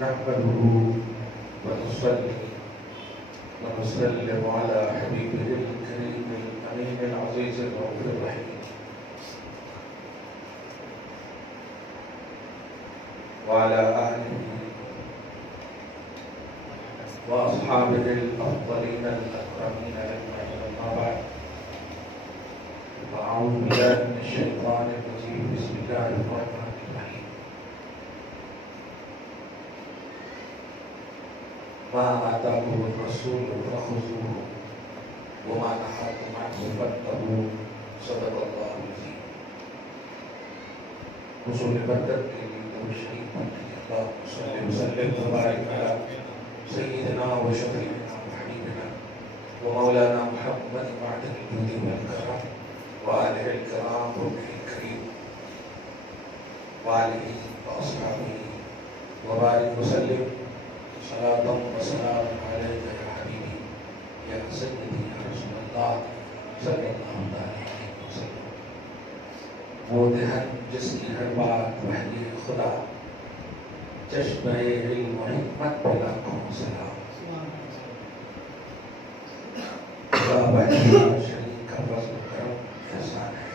نحمده ونصلي ونسلم على حبيبه الكريم الأمين العزيز الرؤوف الرحيم وعلى آله وأصحابه الأفضلين الأكرمين أجمعين، أما بعد، فأعوذ بالله من الشيطان الرجيم. بسم الله الرحمن الرحيم. ما آتاكم الرسول فخذوه وما نهاكم عنه فانتهوا. صدق الله العظيم. حصول برکت کے لیے درود شریف پڑھیے. اللهم صل وسلم وبارك على سيدنا وشفيعنا وحبيبنا ومولانا محمد معدن الجود والكرم وآله الكرام ربه الكريم وآله وأصحابه وبارك وسلم صلاة وسلام عليك يا حبيبي يا سيدي يا رسول الله صلى الله عليه وسلم. وہ دہن جس کی ہر بات وحی خدا، چشمہ علم و حکمت پہ لاکھوں سلام. خدا وحی شریک کا فضل و کرم احسان ہے.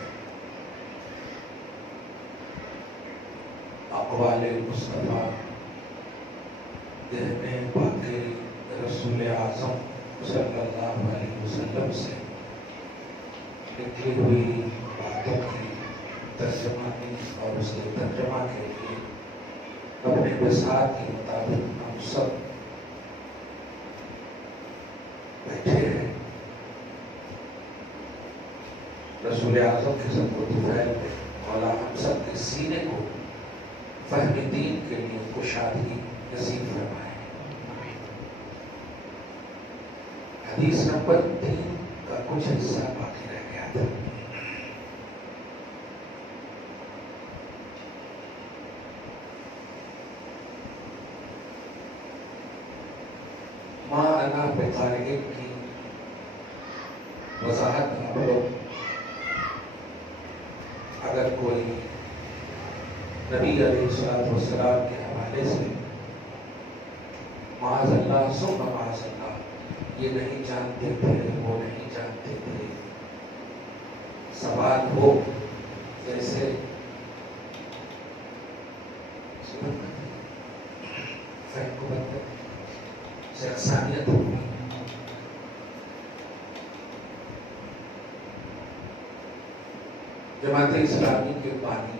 اقوال مصطفیٰ دہنے پاکے رسول اعظم صلی اللہ علیہ وسلم سے لکھی ہوئی باتوں کی ترجمانی اور اس کے ترجمہ کے لیے اپنے بساط کے مطابق ہم سب بیٹھے ہیں. رسول اعظم کے سب کو طفیل پہ مولا ہم سب کے سینے کو فہم دین کے لیے کشادگی نصیب فرمائے. حدیث نمبر 3 کا کچھ حصہ باقی رہ گیا تھا. ماں انا بقارئ کی وضاحت آپ لوگ اگر کوئی نبی علیہ السلام کے حوالے سے معاذ اللہ ثم معاذ اللہ یہ نہیں جانتے تھے، وہ نہیں جانتے تھے، سوال ہو جیسے فہم کو بدل سے اقسانیت ہوگی. جماعت اسلامی کے بانی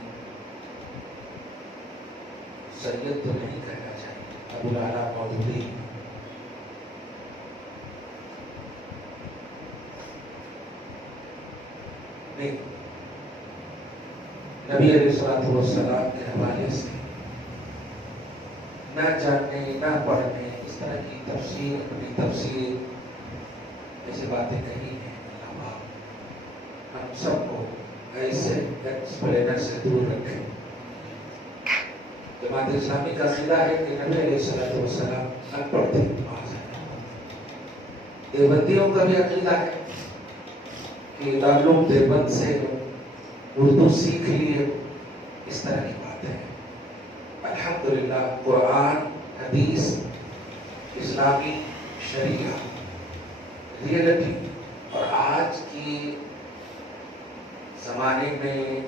سید تو نہیں کہنا چاہیے، ابو الاعلیٰ مودودی نہیں، نبی علیہ السلام کے حوالے سے نہ جاننے نہ پڑھنے اس طرح کی تفسیر اپنی تفسیر ایسی باتیں کہی ہیں. اللہ ہم سب کو ایسے ایکسپلینر سے دور رکھیں. جماعت اسلامی کا عقیدہ ہے کہ نبی علیہ السلام ان پڑھ تھے. دیوبندیوں کا بھی عقیدہ ہے کہ دارالعلوم دیوبند سے اردو سیکھ لیے، اس طرح کی باتیں ہیں. الحمدللہ قرآن، حدیث، اسلامی شریعہ، ریئلٹی اور آج کی زمانے میں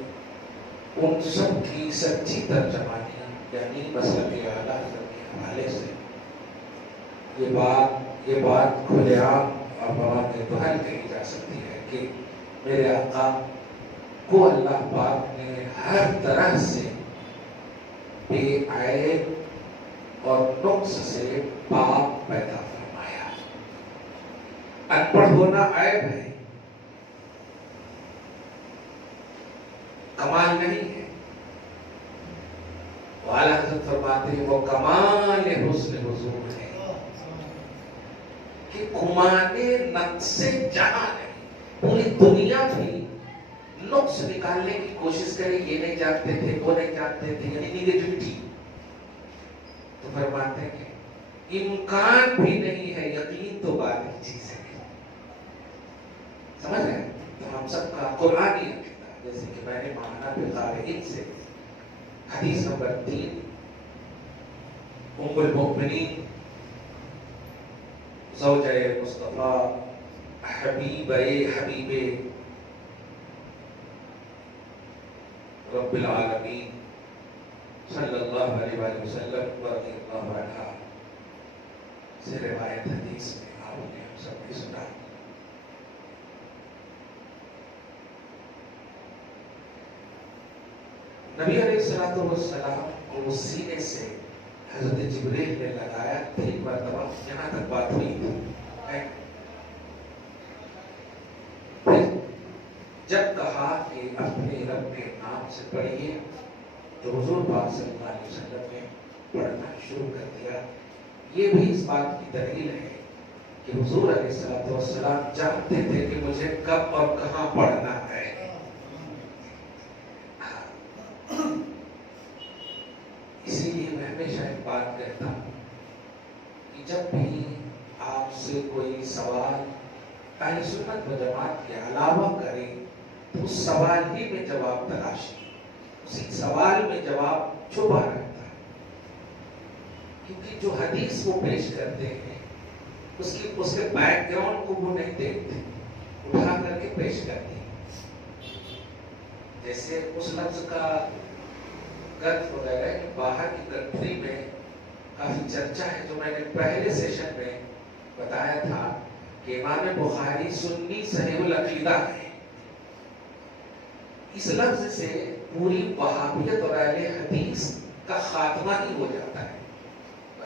ان سب کی سچی ترجمانیاں یعنی مسلک اعلیٰ حضرت کے حوالے سے یہ بات کھلے عام اور مواقع دہل کہی جا سکتی ہے کہ میرے آقا کو اللہ پاک نے ہر طرح سے بے عیب اور نقص سے پاک پیدا فرمایا. ان پڑھ ہونا عیب ہے، کمال نہیں ہے. اعلیٰ حضرت فرماتے ہیں وہ کمال حسن حضور ہے کہ کمانے نقص جہاں ہے. پوری دنیا بھی نقص نکالنے کی کوشش کرے، یہ نہیں جانتے تھے، وہ نہیں جانتے تھے، یعنی نیگیٹیوٹی. تو فرماتے ہیں کہ امکان بھی نہیں ہے، یقین تو بات کی چیز ہے. سمجھ رہے ہیں؟ تو ہم سب کا قرآنی عقیدہ جیسے کہ میں نے مانا بقارئ سے حدیث نمبر 3 ام المؤمنین زوجہ مصطفیٰ حبیب رب العالمین صلی اللہ علیہ وآلہ وسلم رضی اللہ عنہ سے روایت حدیث میں آپ نے ہم سب نے سنا. نبی علیہ الصلوۃ والسلام کو سینے سے حضرت جبریل نے لگایا 3 مرتبہ، یہاں تک بات ہوئی تھی. پھر جب کہا کہ اپنے رب کے نام سے پڑھیے تو حضور پاک صلی اللہ علیہ وسلم نے پڑھنا شروع کر دیا. یہ بھی اس بات کی دلیل ہے کہ حضور علیہ الصلوۃ والسلام جانتے تھے کہ مجھے کب اور کہاں پڑھنا ہے. اسی لیے میں ہمیشہ ایک بات کہتا ہوں کہ جب بھی آپ سے کوئی سوال اہل سنت و جماعت کے علاوہ کرے تو اس سوال ہی میں جواب تلاشی، اسی سوال میں جواب چھپا رہتا ہے. کیونکہ جو حدیث وہ پیش کرتے ہیں اس کے بیک گراؤنڈ کو وہ نہیں دیکھتے، اٹھا کر کے پیش کرتے ہیں. جیسے اس لفظ کا گرد وغیرہ کہ باہر کی کنٹری میں کافی چرچا ہے، جو میں نے پہلے سیشن میں بتایا تھا کہ امام بخاری سنی صحیح العقیدہ ہے. اس لفظ سے پوری وہابیت اور اہل حدیث کا خاتمہ ہی ہو جاتا ہے.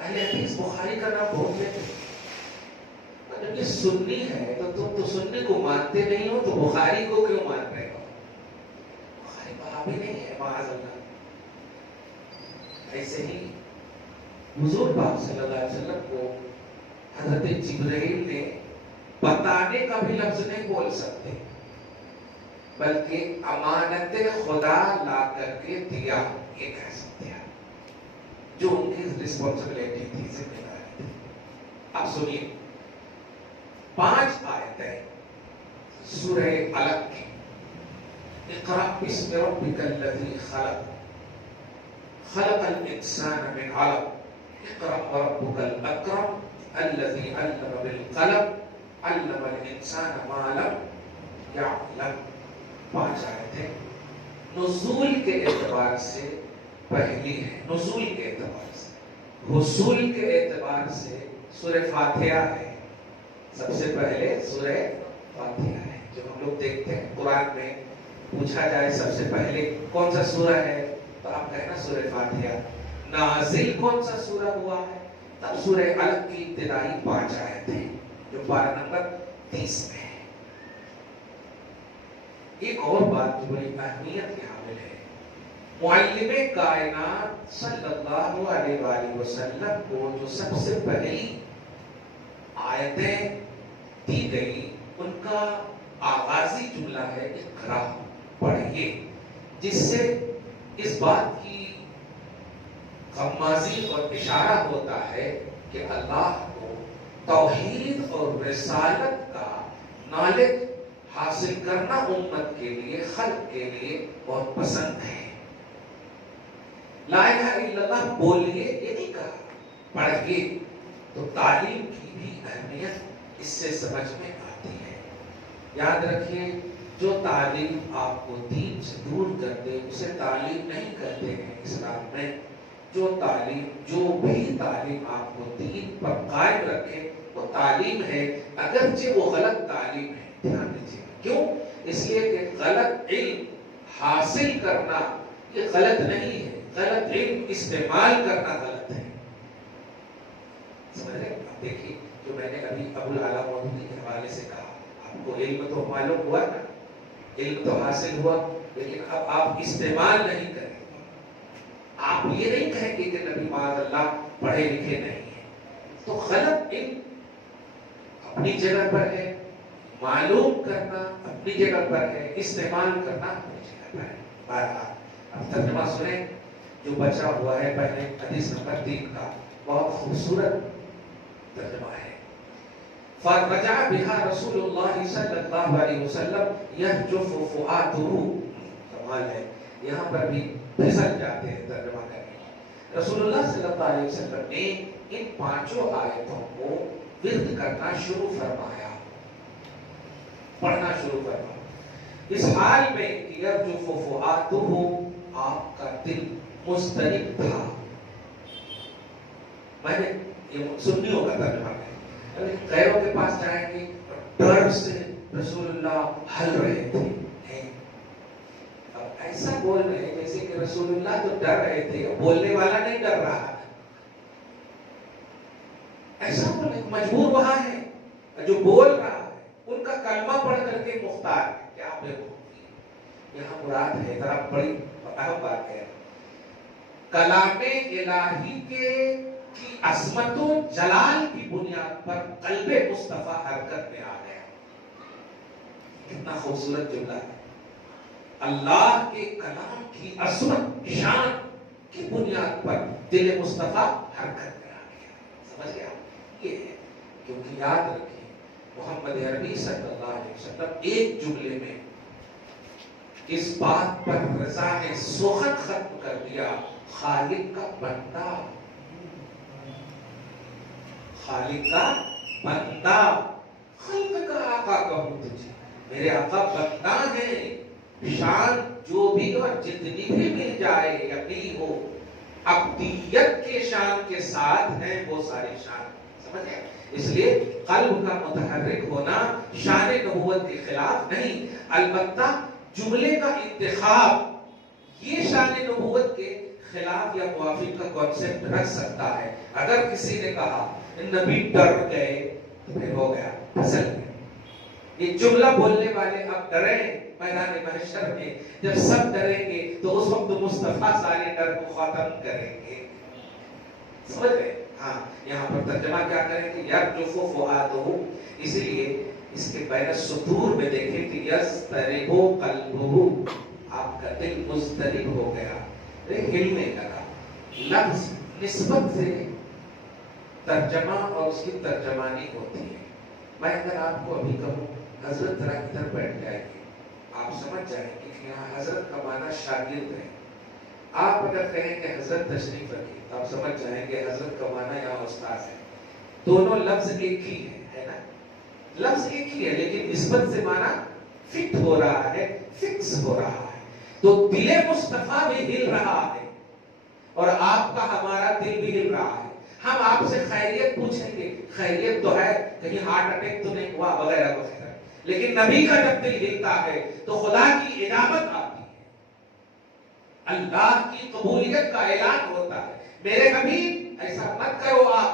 اہل حدیث بخاری کا نام بھول لیتے ہیں. جب یہ سنی ہے تو تم تو سنی کو مانتے نہیں ہو تو بخاری کو کیوں مان رہے ہو؟ بخاری وہابی نہیں ہے معاذ اللہ. ایسے ہی حضور پاک صلی اللہ علیہ وسلم کو حضرت جبرائیل نے بتانے کا بھی لفظ نہیں بول سکتے، بلکہ امانت خدا لا کر کے دیا یہ کہہ سکتے ہیں، جو ان کی رسپانسبلٹی تھی، ذمہ داری تھی. اب سنیے 5 آیتیں سورہ علق کی. اقرأ بسم ربک الذی خلق خلق الانسان من علق اقرأ وربک الاکرم الذی علم بالقلم علم الانسان ما لم یعلم. 5 آیتیں نزول کے اعتبار سے پہلی ہے. نزول کے اعتبار سے، حصول کے اعتبار سے سورہ فاتحہ ہے. سب سے پہلے سورہ فاتحہ ہے. جو ہم لوگ دیکھتے ہیں قرآن میں پوچھا جائے سب سے پہلے کون سا سورہ ہے تو آپ کہنا سورہ فاتحہ. نازل کون سا سورہ ہوا ہے تب سورہ علق کی ابتدائی 5 آیتیں جو پارہ نمبر 30 میں ہے. ایک اور بات جو بڑی اہمیت کی حامل ہے، معلم کائنات صلی اللہ علیہ وآلہ وسلم کو جو سب سے پہلی آیتیں دی گئی ان کا آغازی جملہ ہے اقرا، پڑھیے، جس سے اس بات کی غمازی اور اشارہ ہوتا ہے کہ اللہ کو توحید اور رسالت کا نالج حاصل کرنا امت کے لیے، خلق کے لیے بہت پسند ہے. لا الہ الا اللہ بولیے یہ نہیں کہا، پڑھیے. تو تعلیم کی بھی اہمیت اس سے سمجھ میں آتی ہے. یاد رکھیے جو تعلیم آپ کو دین سے دور کر دے اسے تعلیم نہیں کہتے ہیں اسلام میں. جو بھی تعلیم آپ کو دین پر قائم رکھے وہ تعلیم ہے، اگرچہ وہ غلط تعلیم ہے. دھیان دیجیے کیوں؟ اس لیے کہ غلط علم حاصل کرنا یہ غلط نہیں ہے، غلط علم استعمال کرنا غلط ہے. سمجھ رہے ہیں؟ آپ دیکھیے جو میں نے ابھی ابو العلا مودودی کے حوالے سے کہا، آپ کو علم تو معلوم ہوا نا، علم تو حاصل ہوا، لیکن اب آپ استعمال نہیں کریں. آپ یہ نہیں کہیں گے کہ نبی معاذ اللہ پڑھے لکھے نہیں ہیں. تو غلط علم اپنی جگہ پر ہے، معلوم کرنا اپنی جگہ پر ہے، استعمال کرنا اپنی جگہ پر ہے. بہرحال اب ترجمہ سنیں جو بچا ہوا ہے پہلے حدیث نمبر 3 کا، بہت خوبصورت ترجمہ ہے. فرجع بها رسول اللہ صلی اللہ علیہ وسلم یحجف فؤادہ. کمال ہے، یہاں پر بھی پھسل جاتے ہیں ترجمہ کرنے. رسول اللہ صلی اللہ علیہ وسلم نے ان 5 آیتوں کو ورد کرنا شروع فرمایا، پڑھنا شروع فرمایا اس حال میں کہ یرجف فؤادہ، آپ کا دل مضطرب تھا. میں نے یہ سنیوں کا ترجمہ ہے، غیروں کے پاس جائیں گے ڈر سے رسول اللہ ہل رہے تھے. اب ایسا بول رہے ہیں جیسے کہ رسول اللہ تو ڈر رہے تھے، بولنے والا نہیں ڈر رہا ہے. ایسا بولے مجبور وہاں ہے جو بول رہا ہے، ان کا کلمہ پڑھ کر کے مختار ہے. کیا آپ نے یہاں مراد ہے، ذرا بڑی اہم بات ہے، کلام الہی کی عظمت و جلال کی بنیاد پر قلب مصطفیٰ حرکت میں آ گیا. کتنا خوبصورت جملہ ہے. اللہ کے کلام کی عظمت شان کی بنیاد پر دل مصطفیٰ حرکت میں آ گیا. سمجھ گیا؟ یہ ہے کیونکہ یاد رکھیں محمد عربی صلی اللہ علیہ وسلم ایک جملے میں اس بات پر رضا نے سخن ختم کر دیا، خالق کا بندہ، خالق کا بندہ، خلق کا آقا کہوں تجھے، میرے آقا بندہ ہیں. شان جو بھی اور جتنی بھی مل جائے یا ملی ہو، عبدیت کے شان کے ساتھ ہیں وہ ساری شان. سمجھ گئے؟ اس لیے قلب کا متحرک ہونا شان نبوت کے خلاف نہیں، البتہ جملے کا انتخاب یہ شان نبوت کے خلاف یا موافق کا کانسیپٹ رکھ سکتا ہے. اگر کسی نے کہا نبی ڈر گئے تو پھر ہو گیا، پھسل گیا. یہ جملہ بولنے والے اب ڈریں میدان محشر میں، جب سب ڈریں گے تو اس وقت مصطفیٰ سارے ڈر کو ختم کریں گے. سمجھ گئے؟ ہاں، یہاں پر ترجمہ کیا کریں گے؟ یرجف فؤادہ، اس لیے اس کے بین السطور میں دیکھیں کہ یضطرب قلبہ، آپ کا دل مضطرب ہو گیا، ہلنے لگا. لفظ نسبت سے ترجمہ اور اس کی ترجمانی ہوتی ہے. میں اگر آپ کو ابھی کہوں حضرت ذرا ادھر بیٹھ جائے گی، آپ سمجھ جائیں گے کہ یہاں حضرت کا معنی شاگرد ہے. آپ اگر کہیں کہ حضرت تشریف رکھیں تو آپ سمجھ جائیں گے حضرت کا معنی یہاں استاد ہے. دونوں لفظ ایک ہی ہے نا، لفظ ایک ہی ہے لیکن نسبت سے معنی فٹ ہو رہا ہے، فکس ہو رہا ہے. تو دل مصطفیٰ بھی ہل رہا ہے اور آپ کا ہمارا دل بھی ہل رہا ہے. ہم آپ سے خیریت پوچھیں گے، خیریت تو ہے، کہیں ہارٹ اٹیک تو نہیں ہوا وغیرہ وغیرہ. لیکن نبی کا جب دل ہلتا ہے تو خدا کی اجابت آتی ہے، اللہ کی قبولیت کا اعلان ہوتا ہے. میرے حبیب ایسا مت کرو، آپ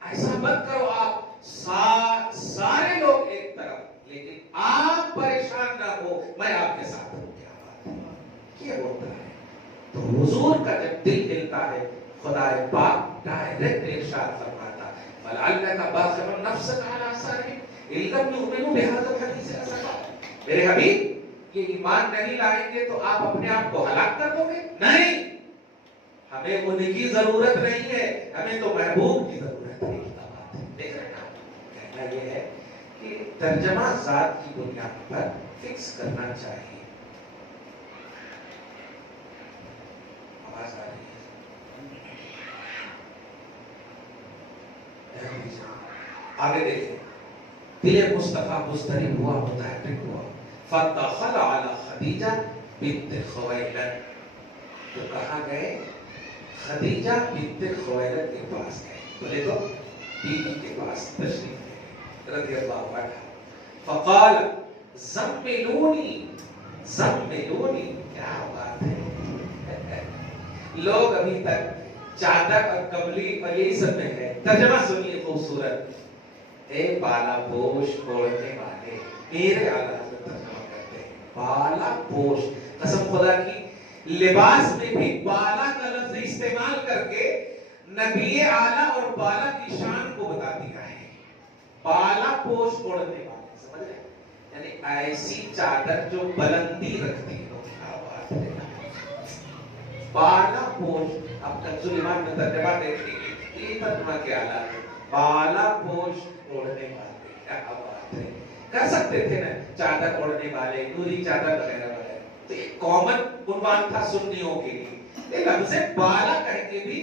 ایسا مت کرو، آپ سارے لوگ ایک طرف لیکن آپ پریشان نہ ہو، میں آپ کے ساتھ ہوں. کیا بات ہے، کیا ہوتا ہے. تو حضور کا جب دل ہلتا ہے خدا پاک ڈائریکٹ ارشاد فرماتا ہے فَلَعَلَّكَ بَاخِعٌ نَفْسَكَ عَلَىٰ آثَارِهِمْ إِن لَّمْ يُؤْمِنُوا بِهَٰذَا الْحَدِيثِ أَسَفًا. میرے حبیب یہ ایمان نہیں لائیں گے تو آپ اپنے آپ کو ہلاک کر دو گے؟ نہیں، ہمیں ان کی ضرورت نہیں ہے، ہمیں تو محبوب کی ضرورت ہے. دیکھ رہے ہیں، کہنا یہ ہے کہ ترجمہ ذات کی بنیاد پر فکس کرنا چاہیے. آواز آ رہی ہے؟ آگے دیکھیں، دل مصطفیٰ مضطرب ہوا، متحرک ہوا. فَدَخَلَ عَلَى خَدِیجَہ بنت خویلد، تو کہاں گئے؟ خدیجہ بنت خویلد کے پاس گئے. بولے تو بیوی کے پاس تشریف رضی اللہ عنہ. فقال زملونی زملونی، کیا بات ہے. لوگ ابھی تک چادر اور کمبلی اور یہی سب میں ہے. ترجمہ سنیے خوبصورت، اے بالا پوش اوڑھنے والے. میرے اعلیٰ حضرت ترجمہ کرتے ہیں بالا پوش. قسم خدا کی لباس میں بھی بالا کا لفظ استعمال کر کے نبی اعلیٰ اور بالا کی شان کو بتا دیا ہے. بالا پوش اوڑھنے والے، سمجھ رہے ہیں؟ یعنی ایسی چادر جو بلندی رکھتی ہو. کیا بات ہے، بالا پوش. اب کنز الایمان میں ترجمہ دیکھیں گے، یہ ترجمہ کیا ہے؟ بالا پوش اوڑھنے والے. کیا بات ہے، کر سکتے تھے نا چادر اوڑھنے والے، نوری چادر وغیرہ وغیرہ. تو یہ ایک کامن عنوان تھا سنیوں کے لیے، لفظ بالا کہہ کے بھی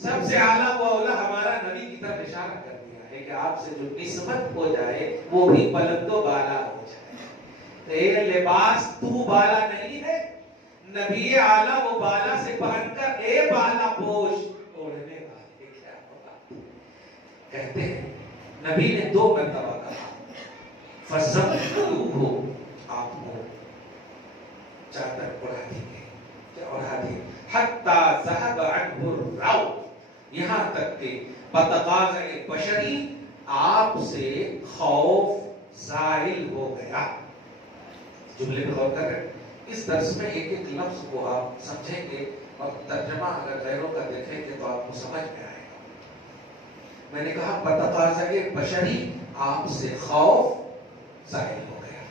سب سے اعلیٰ و اولا ہمارا نبی کی طرف اشارہ کر دیا ہے کہ آپ سے جو نسبت ہو جائے وہ بھی بلند و بالا ہو جائے۔ یہ لباس تو بالا نہیں ہے، نبی اعلیٰ وہ بالا سے پہن کر اے بالا پوش اوڑھنے والے، کیا بات کہتے ہیں۔ نبی نے 2 مرتبہ کہا فَزَمْتُوهُ، آپ کو چادر اڑا دیں حَتَّى ذَهَبَ عَنْهُ الرَّوْعُ، یہاں تک کہ بتقاضۂ بشری آپ سے خوف زائل ہو گیا۔ جملے پر غور کر رہے ہیں، اس درس میں ایک ایک لفظ کو آپ سمجھیں گے اور ترجمہ اگر غیروں کا دیکھیں گے تو آپ کو سمجھ میں آئے گا۔ میں نے کہا بتقاضۂ بشری آپ سے خوف ظاہر ہو گیا،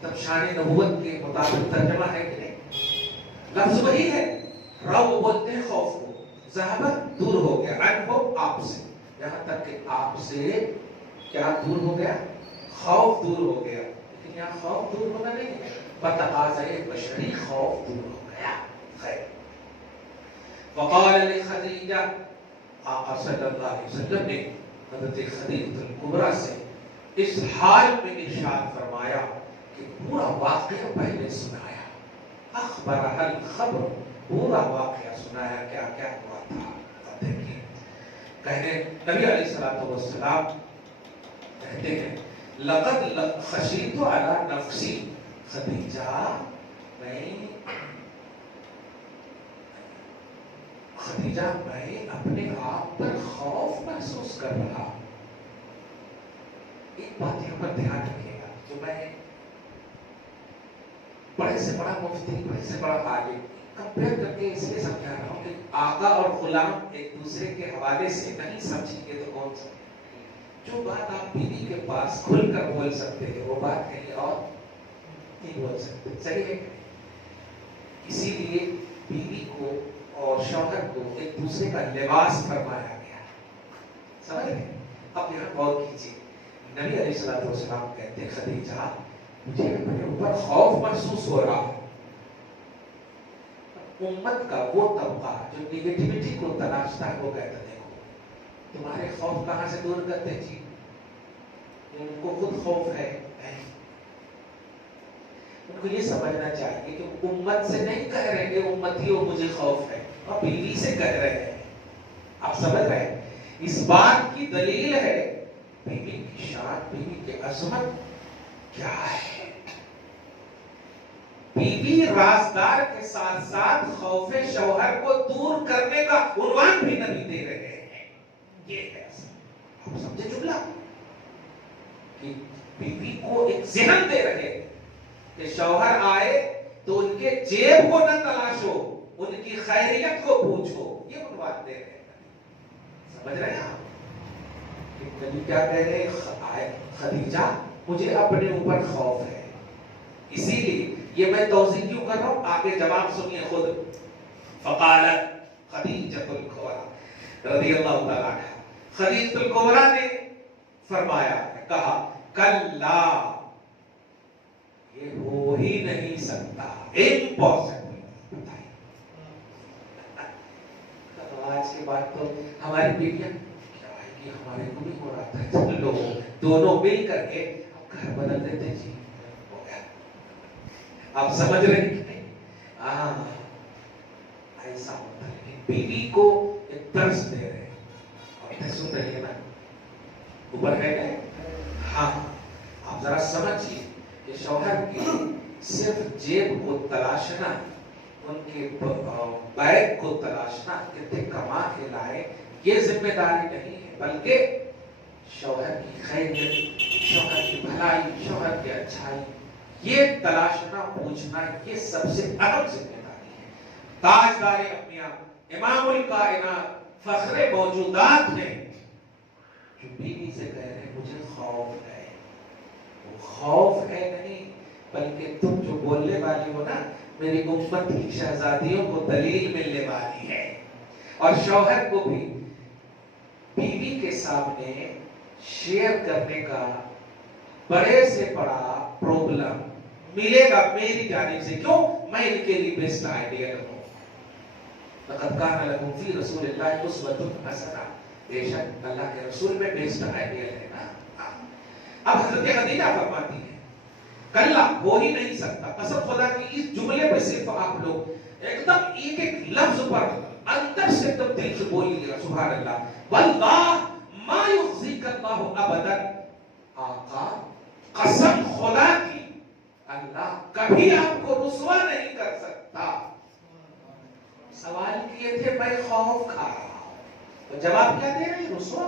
تب شان نبوت کے مطابق ترجمہ ہے کہ نہیں؟ لفظ وہی ہے، رو بولتے ہیں خوف کو، ذہبت دور ہو گیا، عنہ آپ سے، یہاں تک کہ آپ سے کیا دور ہو گیا؟ خوف دور ہو گیا۔ لیکن یہاں خوف دور ہونا نہیں ہے، بتقاضۂ بشری خوف دور ہو گیا۔ خیر، فقال لخدیجہ، آقا صلی اللہ علیہ وسلم نے حضرت خدیجہ الکبریٰ سے اس حال میں ارشاد فرمایا کہ پورا واقعہ پہلے سنایا، اخبرہ الخبر، پورا واقعہ سنایا کیا کیا ہوا تھا۔ اب دیکھیں، کہنے نبی علیہ الصلوۃ والسلام کہتے ہیں لقد خشیت علی نفسی، خدیجہ میں اپنے آپ پر خوف محسوس کر رہا۔ ایک بات یہاں پر دھیان رکھیے گا، جو میں بڑے سے بڑا مفتی، بڑے سے بڑا عالم کمپیئر کر کے اس لیے سمجھا رہا ہوں کہ آقا اور غلام ایک دوسرے کے حوالے سے نہیں سمجھیں گے تو کون سمجھے؟ جو بات آپ بیوی کے پاس کھل کر بول سکتے ہیں وہ بات کہیں اور نہیں بول سکتے، صحیح ہے؟ اسی لیے بیوی کو اور شوہر کو ایک دوسرے کا لباس فرمایا گیا، سمجھ رہے ہیں؟ اب یہاں غور کیجیے، نبی علیہ الصلوۃ والسلام کہتے ہیں خدیجہ مجھے اپنے اوپر خوف محسوس ہو رہا ہے۔ امت کا وہ طبقہ جو نیگیٹیوٹی کو تلاشتا ہے وہ کہتا ہے دیکھو تمہارے خوف کہاں سے دور کرتے جی، ان کو خود خوف ہے، ان کو یہ سمجھنا چاہیے کہ امت سے نہیں کہہ رہے کہ امتیوں مجھے خوف ہے، اور بیوی سے کہہ رہے ہیں۔ آپ سمجھ رہے ہیں؟ اس بات کی دلیل ہے بیوی کی شان، بیوی کی عظمت کیا ہے۔ بیوی رازدار کے ساتھ ساتھ خوف شوہر کو دور کرنے کا عنوان بھی نبی دے رہے ہیں۔ یہ ہے آپ سمجھے جملہ، کہ بیوی کو ایک ذہن دے رہے ہیں کہ شوہر آئے تو ان کے جیب کو نہ تلاشو، ان کی خیریت کو پوچھو، یہ عنوان دے رہے ہیں۔ سمجھ رہے ہیں آپ؟ نبی کیا کہہ رہے ہیں؟ خدیجہ مجھے اپنے اوپر خوف ہے، اسی لیے یہ میں توضیح کیوں کر رہا ہوں، آگے جواب سنیے خود۔ فقالت خدیجہ الکبریٰ رضی اللہ تعالیٰ عنہا، خدیجہ الکبریٰ نے فرمایا، کہا کلا، یہ ہو ہی نہیں سکتا، امپاسبل۔ بتائیے آج کے بعد تو ہماری بیٹیاں کیا ہے کہ ہمارے کو بھی ہو رہا تھا، چلو دونوں مل کر کے اب گھر بدل دیتے جی، ہو گیا۔ آپ سمجھ رہے ہیں کہ نہیں؟ ایسا ہوتا ہے، بیوی کو ایک درس دے رہے ہیں، آپ نے سن رہی ہے نا، اوپر ہے گئے۔ ہاں آپ ذرا سمجھیے کہ شوہر کی صرف جیب کو تلاشنا، ان کے بیگ کو تلاشنا، کتنے کما کے لائے، یہ ذمہ داری نہیں ہے، بلکہ شوہر کی خیریت، شوہر کی بھلائی، شوہر کی اچھائی، یہ تلاشنا پوچھنا، یہ سب سے اہم ذمہ داری ہے۔ تاجدار انبیاء، امام الکائنات، فخر موجودات ہیں، جو بیوی سے کہہ رہے ہیں مجھے خوف ہے، وہ خوف ہے نہیں، بلکہ تم جو بولنے والی ہو نا، میری امت کی شہزادیوں کو دلیل ملنے والی ہے۔ اور شوہر کو بھی بیوی کے سامنے شیئر کرنے کا بڑے سے بڑا پرابلم ملے گا میری جانب سے. کیوں؟ میں ان کے لیے بیسٹ آئیڈیل ہوں. لقد کان لکم فی رسول اللہ اسوۃ حسنہ. بے شک اللہ کے رسول میں بیسٹ آئیڈیل ہے نا. اب حضرت خدیجہ فرماتی ہے کلا ہو ہی نہیں سکتا. قسم خدا کی اس جملے پہ صرف آپ لوگ ایک دم ایک ایک لفظ پر اندر سے تم دل سے بولیے سبحان اللہ. واللہ ما یخزیک اللہ ابدا. آقا قسم خدا کی اللہ کبھی آپ کو رسوا نہیں کر سکتا. سوال کیے تھے میں خوف کھا رہا ہوں تو جواب کیا دے رہے ہیں؟ رسوا.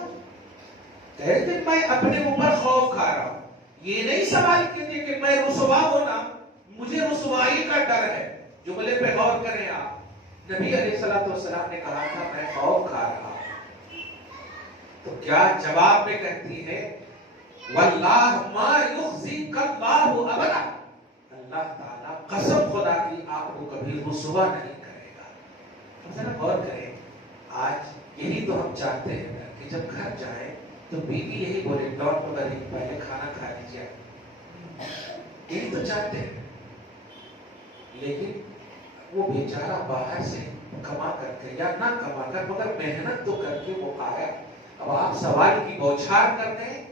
کہتے میں اپنے اوپر خوف کھا رہا ہوں. یہ نہیں سوال کیے تھے کہ میں رسوا ہونا مجھے رسوائی کا ڈر ہے. جملے پہ غور کریں آپ. نبی علیہ الصلوۃ والسلام نے کہا تھا میں خوف کھا رہا ہوں. تو کیا جواب میں کہتی ہے واللہ ما یخزیک اللہ ابدا. اللہ تعالیٰ قسم خدا کی آپ کو کبھی رسوا نہیں کرے گا. ذرا غور کریں. آج یہی تو ہم چاہتے ہیں کہ جب گھر جائیں تو بیوی یہی بولے ڈونٹ ورری پہلے کھانا کھا لیجیے. یہی تو چاہتے ہیں. لیکن وہ بیچارہ باہر سے کما کر کے یا نہ کما کر مگر محنت تو کر کے وہ آیا. اب آپ سوال کی بوچھار کر رہے ہیں.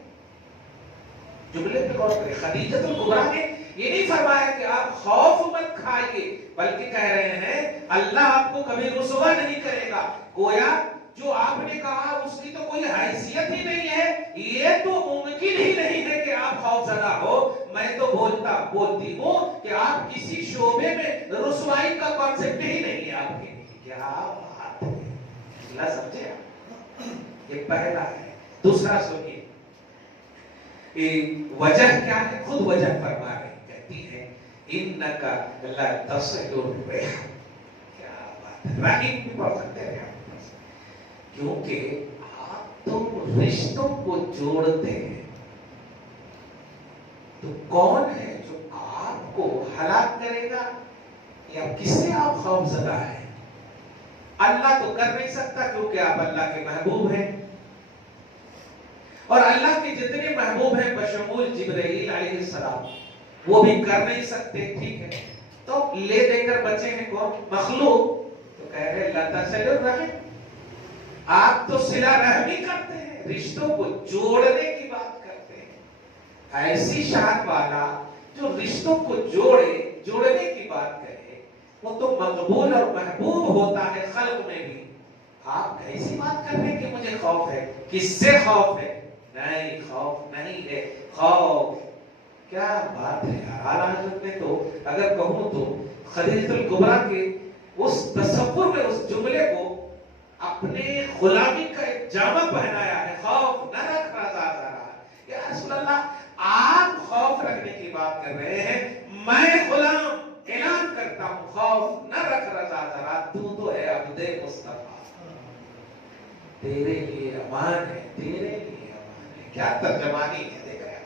جملے پہ غور کریں. خدیجہ الکبریٰ نے یہ نہیں فرمایا کہ آپ خوف مت کھائیے بلکہ کہہ رہے ہیں اللہ آپ کو کبھی رسوا نہیں کرے گا. گویا جو آپ نے کہا اس کی تو کوئی حیثیت ہی نہیں ہے. یہ تو ممکن ہی نہیں ہے کہ آپ خوف زدہ ہو. میں تو بولتی ہوں کہ آپ کسی شعبے میں رسوائی کا کانسیپٹ ہی نہیں ہے آپ کے لیے. کیا بات ہے. اللہ سمجھے آپ. یہ پہلا ہے. دوسرا سنیے وجہ کیا ہے. خود وجہ فرما رہی کہتی ہے انکا لا تصل الرحم. کیا بات ہے. رحیم بھی پڑھ سکتے ہیں کیونکہ آپ تم رشتوں کو جوڑتے ہیں. تو کون ہے جو آپ کو ہلاک کرے گا یا کس سے آپ خوف زدہ ہیں؟ اللہ تو کر نہیں سکتا کیونکہ آپ اللہ کے محبوب ہیں. اور اللہ کے جتنے محبوب ہیں بشمول جبرائیل علیہ السلام وہ بھی کر نہیں سکتے. ٹھیک ہے تو لے دے کر بچے ہیں کون؟ مخلوق. تو کہہ رہے لا تصل الرحم. آپ تو صلہ رحمی کرتے ہیں رشتوں کو جوڑنے کی بات کرتے ہیں. ایسی شان والا جو رشتوں کو جوڑنے کی بات کرے وہ تو مقبول اور محبوب ہوتا ہے خلق میں بھی. آپ ایسی بات کرتے ہیں کہ مجھے خوف ہے. کس سے خوف ہے؟ نہیں خوف نہیں ہے. خوف کیا بات ہے یار. اعلیٰ حضرت نے تو اگر کہوں تو خدیجہ الکبریٰ کے اس تصور میں اس جملے کو اپنے غلامی کا ایک جامہ پہنایا ہے. خوف نہ رکھ رضا ذرا. یا رسول اللہ آپ خوف رکھنے کی بات کر رہے ہیں. میں غلام اعلان کرتا ہوں خوف نہ رکھ رضا ذرا. تو ہے عبد مصطفیٰ. تیرے لیے امان ہے. تیرے لیے امان ہے. کیا ترجمانی ہے. دیکھ رہے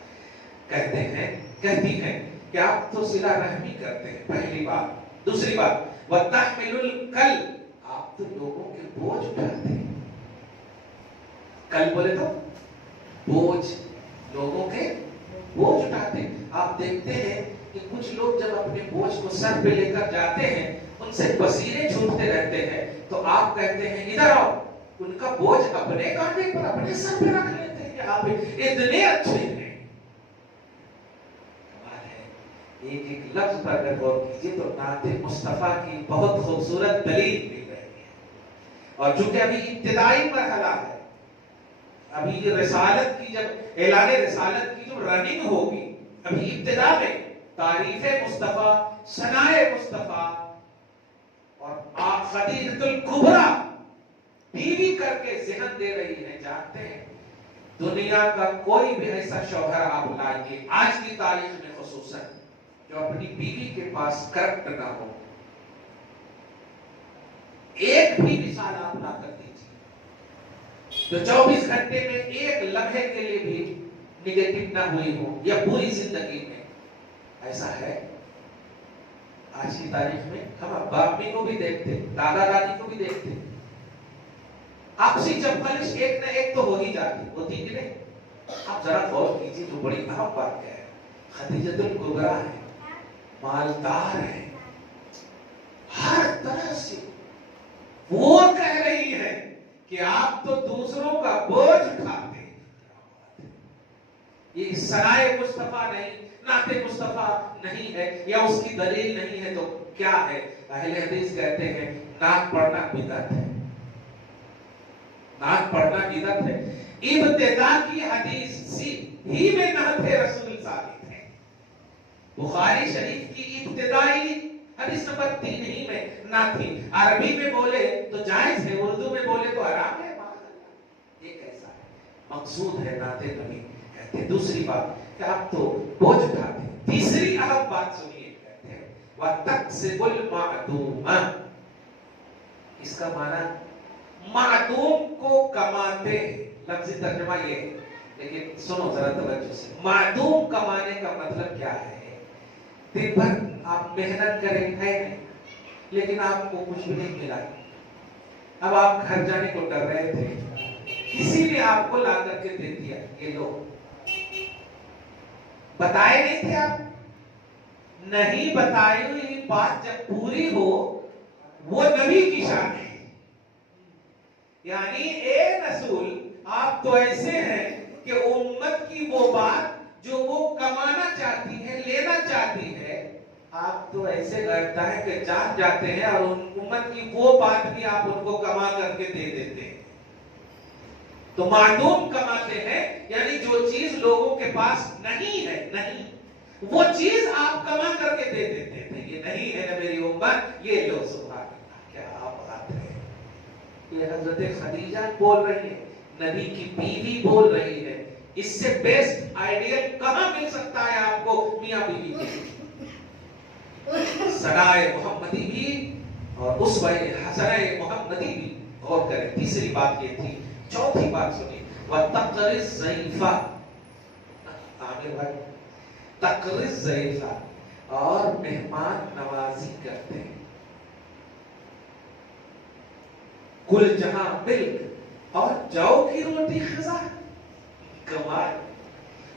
کہتے ہیں کہتی ہیں کہ آپ تو صلہ رحمی کرتے ہیں. پہلی بات. دوسری بات وَتَحْمِلُ الْكَلْ. آپ تو لوگوں کے بوجھ اٹھاتے ہیں. کل بولے تو بوجھ. لوگوں کے بوجھ اٹھاتے ہیں. آپ دیکھتے ہیں کہ کچھ لوگ جب اپنے بوجھ کو سر پہ لے کر جاتے ہیں ان سے پسینے چھوٹتے رہتے ہیں تو آپ کہتے ہیں ادھر آؤ. ان کا بوجھ اپنے کاندھے پر اپنے سر پہ رکھ لیتے ہیں کہ آپ اتنے اچھے ہیں. ایک ایک لفظ پر اگر غور کیجیے تو نعت مصطفیٰ کی بہت خوبصورت دلیل مل رہی ہے. اور چونکہ ابھی ابتدائی مرحلہ ہے, ابھی یہ رسالت کی جب اعلان رسالت کی جو رننگ ہوگی ابھی ابتدا میں تعریف مصطفیٰ, ثنائے مصطفیٰ اور خدیجہ الکبریٰ بیوی کر کے ذہن دے رہی ہے. جانتے ہیں دنیا کا کوئی بھی ایسا شوہر آپ لائیے آج کی تاریخ میں خصوصاً جو اپنی بیوی کے پاس کرپٹ نہ ہو. ایک بھی مثال آپ لا کر دیجیے جو 24 گھنٹے میں ایک لمحے کے لیے بھی نگیٹو نہ ہوئی ہو یا پوری زندگی میں. ایسا ہے آج کی تاریخ میں. ہم ابا امی کو بھی دیکھتے, دادا دادی کو بھی دیکھتے, آپسی چپکلش ایک نہ ایک تو ہو ہی جاتی ہوتی کہ نہیں. آپ ذرا غور کیجیے جو بڑی اہم بات ہے. خدیجہ الکبریٰ ہے مالدار ہے، ہر طرح سے وہ کہہ رہی ہے کہ آپ تو دوسروں کا بوجھ اٹھاتے ہیں. یہ سرائے مصطفیٰ نہیں، نعت مصطفیٰ نہیں ہے، یا اس کی دلیل نہیں ہے تو کیا ہے؟ اہل حدیث کہتے ہیں نعت پڑھنا بدعت ہے. نعت پڑھنا بدعت ہے. ابتدا کی حدیث ہی میں نعت رسول ثابت ہے. بخاری شریف کی ابتدائی حدیث نمبر 3 ہی میں نعت تھی. عربی میں بولے تو جائز ہے، اردو میں بولے تو حرام ہے. یہ کیسا ہے؟ مقصود ہے نعت نبی. کہتے دوسری بات کہ آپ تو بوجھ اٹھاتے ہیں. تیسری اہم بات سنیے، کہتے ہیں وَتَقْسِبُ الْمَعْدُومَ. اس کا معنی معدوم کو کماتے. لفظی ترجمہ یہ ہے، لیکن سنو ذرا توجہ سے. معدوم کمانے کا مطلب کیا ہے؟ دن بھر آپ محنت کریں ہے لیکن آپ کو کچھ بھی نہیں ملا. اب آپ گھر جانے کو ڈر رہے تھے، کسی نے آپ کو لا کر کے دے دیا، یہ لو. بتائے نہیں تھے آپ؟ نہیں بتائی ہوئی بات جب پوری ہو وہ نبی کی شان ہے. یعنی اے رسول، آپ تو ایسے ہیں کہ امت کی وہ بات جو وہ کمانا چاہتی ہے، لینا چاہتی ہے، آپ تو ایسے لگتا ہے کہ جان جاتے ہیں اور امت کی وہ بات بھی آپ ان کو کما کر کے دے دیتے ہیں. تو معدوم کماتے ہیں، یعنی جو چیز لوگوں کے پاس نہیں ہے، نہیں، وہ چیز آپ کما کر کے دے دیتے تھے. یہ نہیں ہے نا میری امت، یہ لو. سبحان اللہ، کیا آپ بات ہے. یہ حضرت خدیجہ بول رہی ہے، نبی کی بیوی بول رہی ہے. اس سے بیسٹ آئیڈیل کہاں مل سکتا ہے آپ کو میاں بیوی کے؟ سنائے محمدی بھی اور اسوہ حسنہ محمدی بھی. غور کریں. تیسری بات یہ تھی. چوتھی بات سنیے، وَتَقْرِ الضَّيْفَ. عامر بھائی، تقر الضیف، اور مہمان نوازی کرتے ہیں. کل جہاں ملک اور جو کی روٹی خزاں. کمال.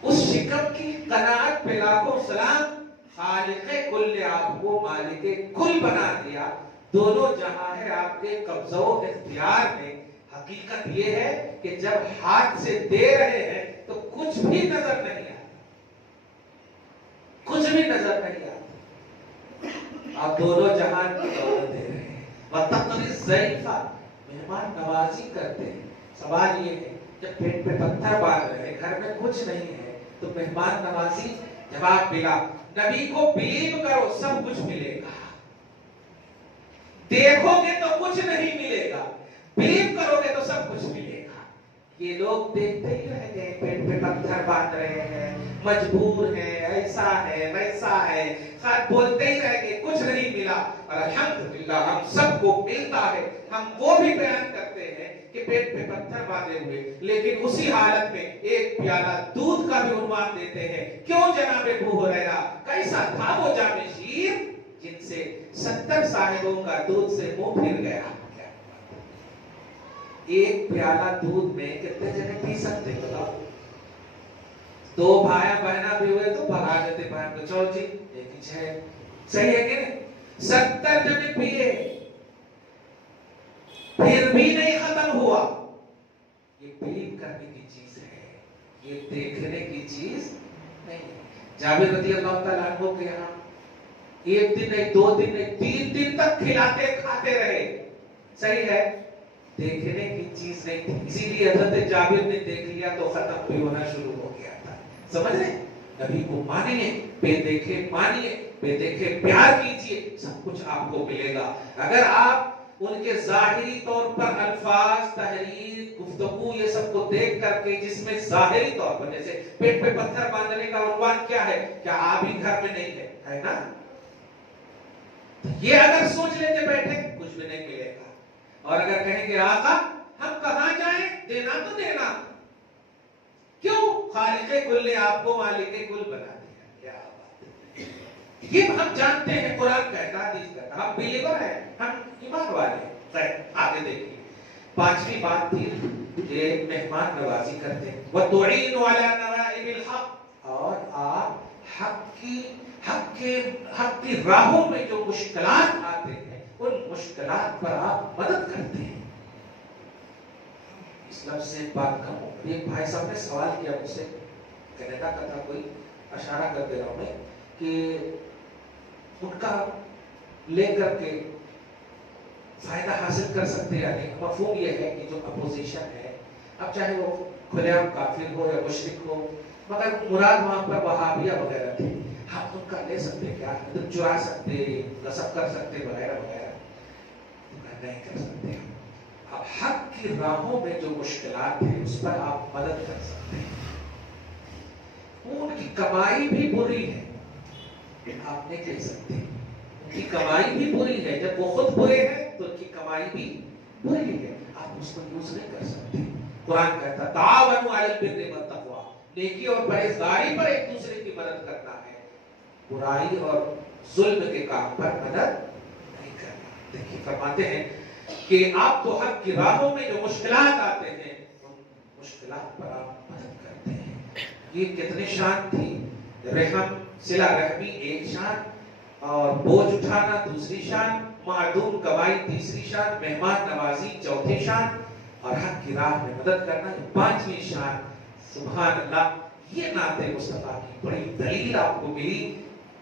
اس شکم کی قناعت پہ لاکھوں سلام. خالق کل آپ کو مالک کل بنا دیا. دونوں جہاں ہے آپ کے قبضہ و اختیار میں. حقیقت یہ ہے کہ جب ہاتھ سے دے رہے ہیں تو کچھ بھی نظر نہیں آتا، کچھ بھی نظر نہیں آتا. آپ دونوں جہان کی دولت دے رہے ہیں. وَتَقْرِ الضَّيْفَ، مہمان نوازی کرتے ہیں. سوال یہ ہے، جب پیٹ پہ پتھر باندھ رہے، گھر میں کچھ نہیں ہے، تو مہمان نوازی. جواب ملا، نبی کو بلیو کرو سب کچھ ملے گا. دیکھو گے تو کچھ نہیں ملے گا، بلیو کرو گے تو سب کچھ ملے گا. یہ لوگ دیکھتے ہی رہ گئے، پیٹ پہ پتھر باندھ رہے ہیں، مجبور ہیں، ایسا ہے ویسا ہے، خیر بولتے ہی رہ گئے، کچھ نہیں ملا. اور الحمدللہ ہم سب کو ملتا ہے. ہم وہ بھی بیان کرتے ہیں کہ پیٹ پہ پتھر باندھے ہوئے، لیکن اسی حالت میں ایک پیالہ دودھ کا بھی عنوان دیتے ہیں. کیوں جناب ابو ہریرہ؟ کیسا تھا وہ جامع شیر جن سے 70 صاحبوں کا دودھ سے منہ پھر گیا. ایک پیالہ دودھ میں کتنے جنے پی سکتے بتاؤ؟ 2 بھائی بہنا بھی ہوئے تو بھگا دیتے بہن کو، چلو جی ایک ہی ہے. صحیح ہے کہ نہیں؟ 70 جنے پیے پھر بھی نہیں ختم ہوا. یہ بلیو کرنے کی چیز ہے، یہ دیکھنے کی چیز نہیں ہے. جابر رضی اللہ تعالیٰ عنہ کے یہاں ایک دن نہیں، 2 دن نہیں، 3 دن تک کھلاتے کھاتے رہے. صحیح ہے، دیکھنے کی چیز نہیں تھی. اسی لیے حضرت جابر نے دیکھ لیا تو ختم بھی ہونا شروع ہو گیا تھا. سمجھ رہے؟ نبی کو مانیے، بے دیکھے مانیے، بے دیکھے پیار کیجئے، سب کچھ آپ کو ملے گا. اگر آپ ان کے ظاہری طور پر الفاظ، تحریر، گفتگو، یہ سب کو دیکھ کر کے، جس میں ظاہری طور پر جیسے پیٹ پہ پتھر باندھنے کا عنوان کیا ہے؟ کیا آپ ہی گھر میں نہیں ہے نا؟ یہ اگر سوچ لیتے بیٹھے کچھ بھی نہیں ملے گا. اور اگر کہیں گے آقا ہم کہاں جائیں، دینا تو دینا. کیوں؟ خالق کل نے آپ کو مالک کل بنا دیا. کیا بات ہے. یہ ہم جانتے ہیں، قرآن کہتا ہے، حدیث کہتا ہے. ہم بلیور ہیں، ہم ایمان والے ہیں. خیر آگے دیکھیے. 5ویں بات تھی کہ مہمان نوازی کرتے ہیں. وَتُعِينُ عَلَى نَوَائِبِ الْحَقِّ، اور آپ حق کی حق کی راہوں میں جو مشکلات آتے ہیں ان مشکلات پر آپ مدد کرتے ہیں. اس لفظ سے بات کروں. ایک بھائی صاحب نے سوال کیا مجھ سے، کینیڈا کا تھا، کوئی اشارہ کر دے رہا ہوں میں کہ ان کا لے کر کے فائدہ حاصل کر سکتے ہیں یا نہیں. مفہوم یہ ہے کہ جو اپوزیشن ہے، اب چاہے وہ کھلے عام کافر ہو یا مشرک ہو، مگر مراد وہاں پر وہابیہ وغیرہ تھے، ہم ان کا لے سکتے، کیا چرا سکتے، غصب کر سکتے وغیرہ وغیرہ، نہیں کر سکتے. اب حق کی راہوں میں جو مشکلات ہیں اس پر آپ مدد کر سکتے ہیں. ان کی کمائی بھی بری ہے، آپ نہیں کہہ سکتے ان کی کمائی بھی بری ہے. جب وہ خود برے ہیں تو ان کی کمائی بھی بری ہے، آپ اس کو یوز نہیں کر سکتے. قرآن کہتا ہے تعاونوا علی البر والتقوی، نیکی اور پرہیزگاری پر ایک دوسرے کی مدد کرنا ہے، برائی اور ظلم کے کام پر مدد نہیں کرنا. دیکھیے فرماتے ہیں کہ آپ تو حق کی راہوں میں جو مشکلات آتے ہیں ان مشکلات پر آپ مدد کرتے ہیں. یہ کتنی شان تھی. رحم، صلہ رحمی ایک شان، اور بوجھ اٹھانا دوسری شان، معدوم کمائی تیسری شان، مہمان نوازی چوتھی شان، اور حق کی راہ میں مدد کرنا یہ پانچویں شان. سبحان اللہ. یہ نعت مصطفیٰ کی بڑی دلیل آپ کو ملی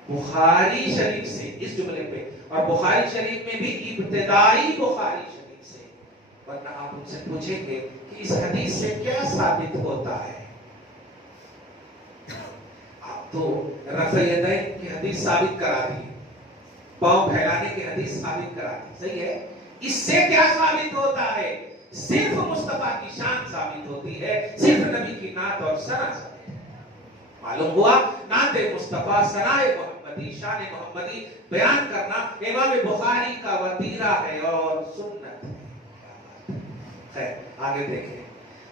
بخاری شریف سے اس جملے پہ، اور بخاری شریف میں بھی ابتدائی بخاری شریف سے. ورنہ آپ ان سے پوچھیں گے کہ اس حدیث سے کیا ثابت ہوتا ہے. آپ تو رفع یدین کی حدیث ثابت کرا دی، پاؤں پھیلانے کی حدیث ثابت کرا دی، صحیح ہے. اس سے کیا ثابت ہوتا ہے؟ صرف مصطفیٰ کی شان ثابت ہوتی ہے، صرف نبی کی نعت اور ثنا ثابت ہے. معلوم ہوا نعت مصطفیٰ، ثناء محمدی، شان محمدی بیان کرنا امام بخاری کا وتیرہ ہے اور سنت ہے. خیر آگے دیکھیں.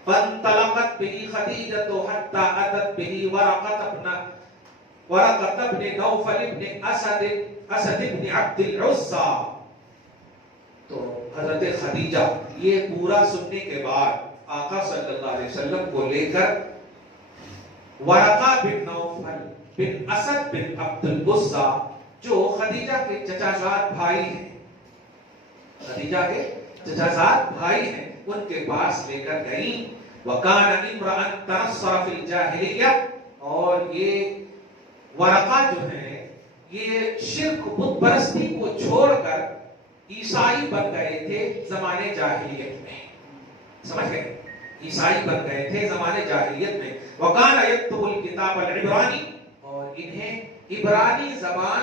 فانطلقت به خدیجة حتى أتت به ورقة بن نوفل بن اسد بن عبد العزى. تو حضرت خدیجہ یہ پورا سننے کے بعد آقا صلی اللہ علیہ وسلم کو لے کر ورقہ بن نوفل بن اسد بن عبد العزى جو خدیجہ کے چچا زاد بھائی ہیں، خدیجہ کے چچا زاد بھائی ہیں، ان کے پاس لے کر گئی. وَكَانَ امْرَأً تَنَصَّرَ فِي الْجَاهِلِيَّةِ، اور یہ ورقہ جو ہے یہ شرک بت پرستی کو چھوڑ کر عیسائی بن گئے تھے زمانے جاہلیت میں. سمجھ گئے؟ عیسائی بن گئے تھے زمانے جاہلیت میں. وَكَانَ يَكْتُبُ الْكِتَابَ الْعِبْرَانِي، اور انہیں عبرانی زبان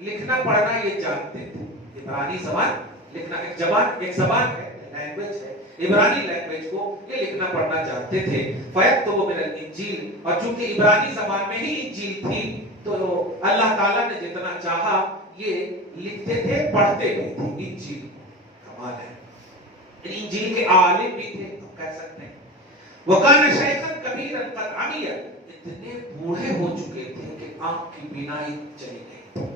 لکھنا پڑھنا یہ جانتے تھے. عبرانی زبان لکھنا ایک زبان ہے، لینگویج ہے، عبرانی لینگویج کو یہ لکھنا پڑھنا جانتے تھے. فَيَكْتُبُ مِنَ الْإِنْجِيلِ، اور چونکہ عبرانی زبان میں ہی انجیل تھی تو اللہ تعالیٰ نے جتنا چاہا یہ لکھتے تھے، پڑھتے بھی تھے. انجیل کمال ہے. انجیل کے عالم بھی تھے ہم کہہ سکتے ہیں. وَكَانَ شَيْخًا كَبِيرًا قَدْ عَمِيَ، اتنے بوڑھے ہو چکے تھے کہ آنکھ کی بینائی چلی گئی.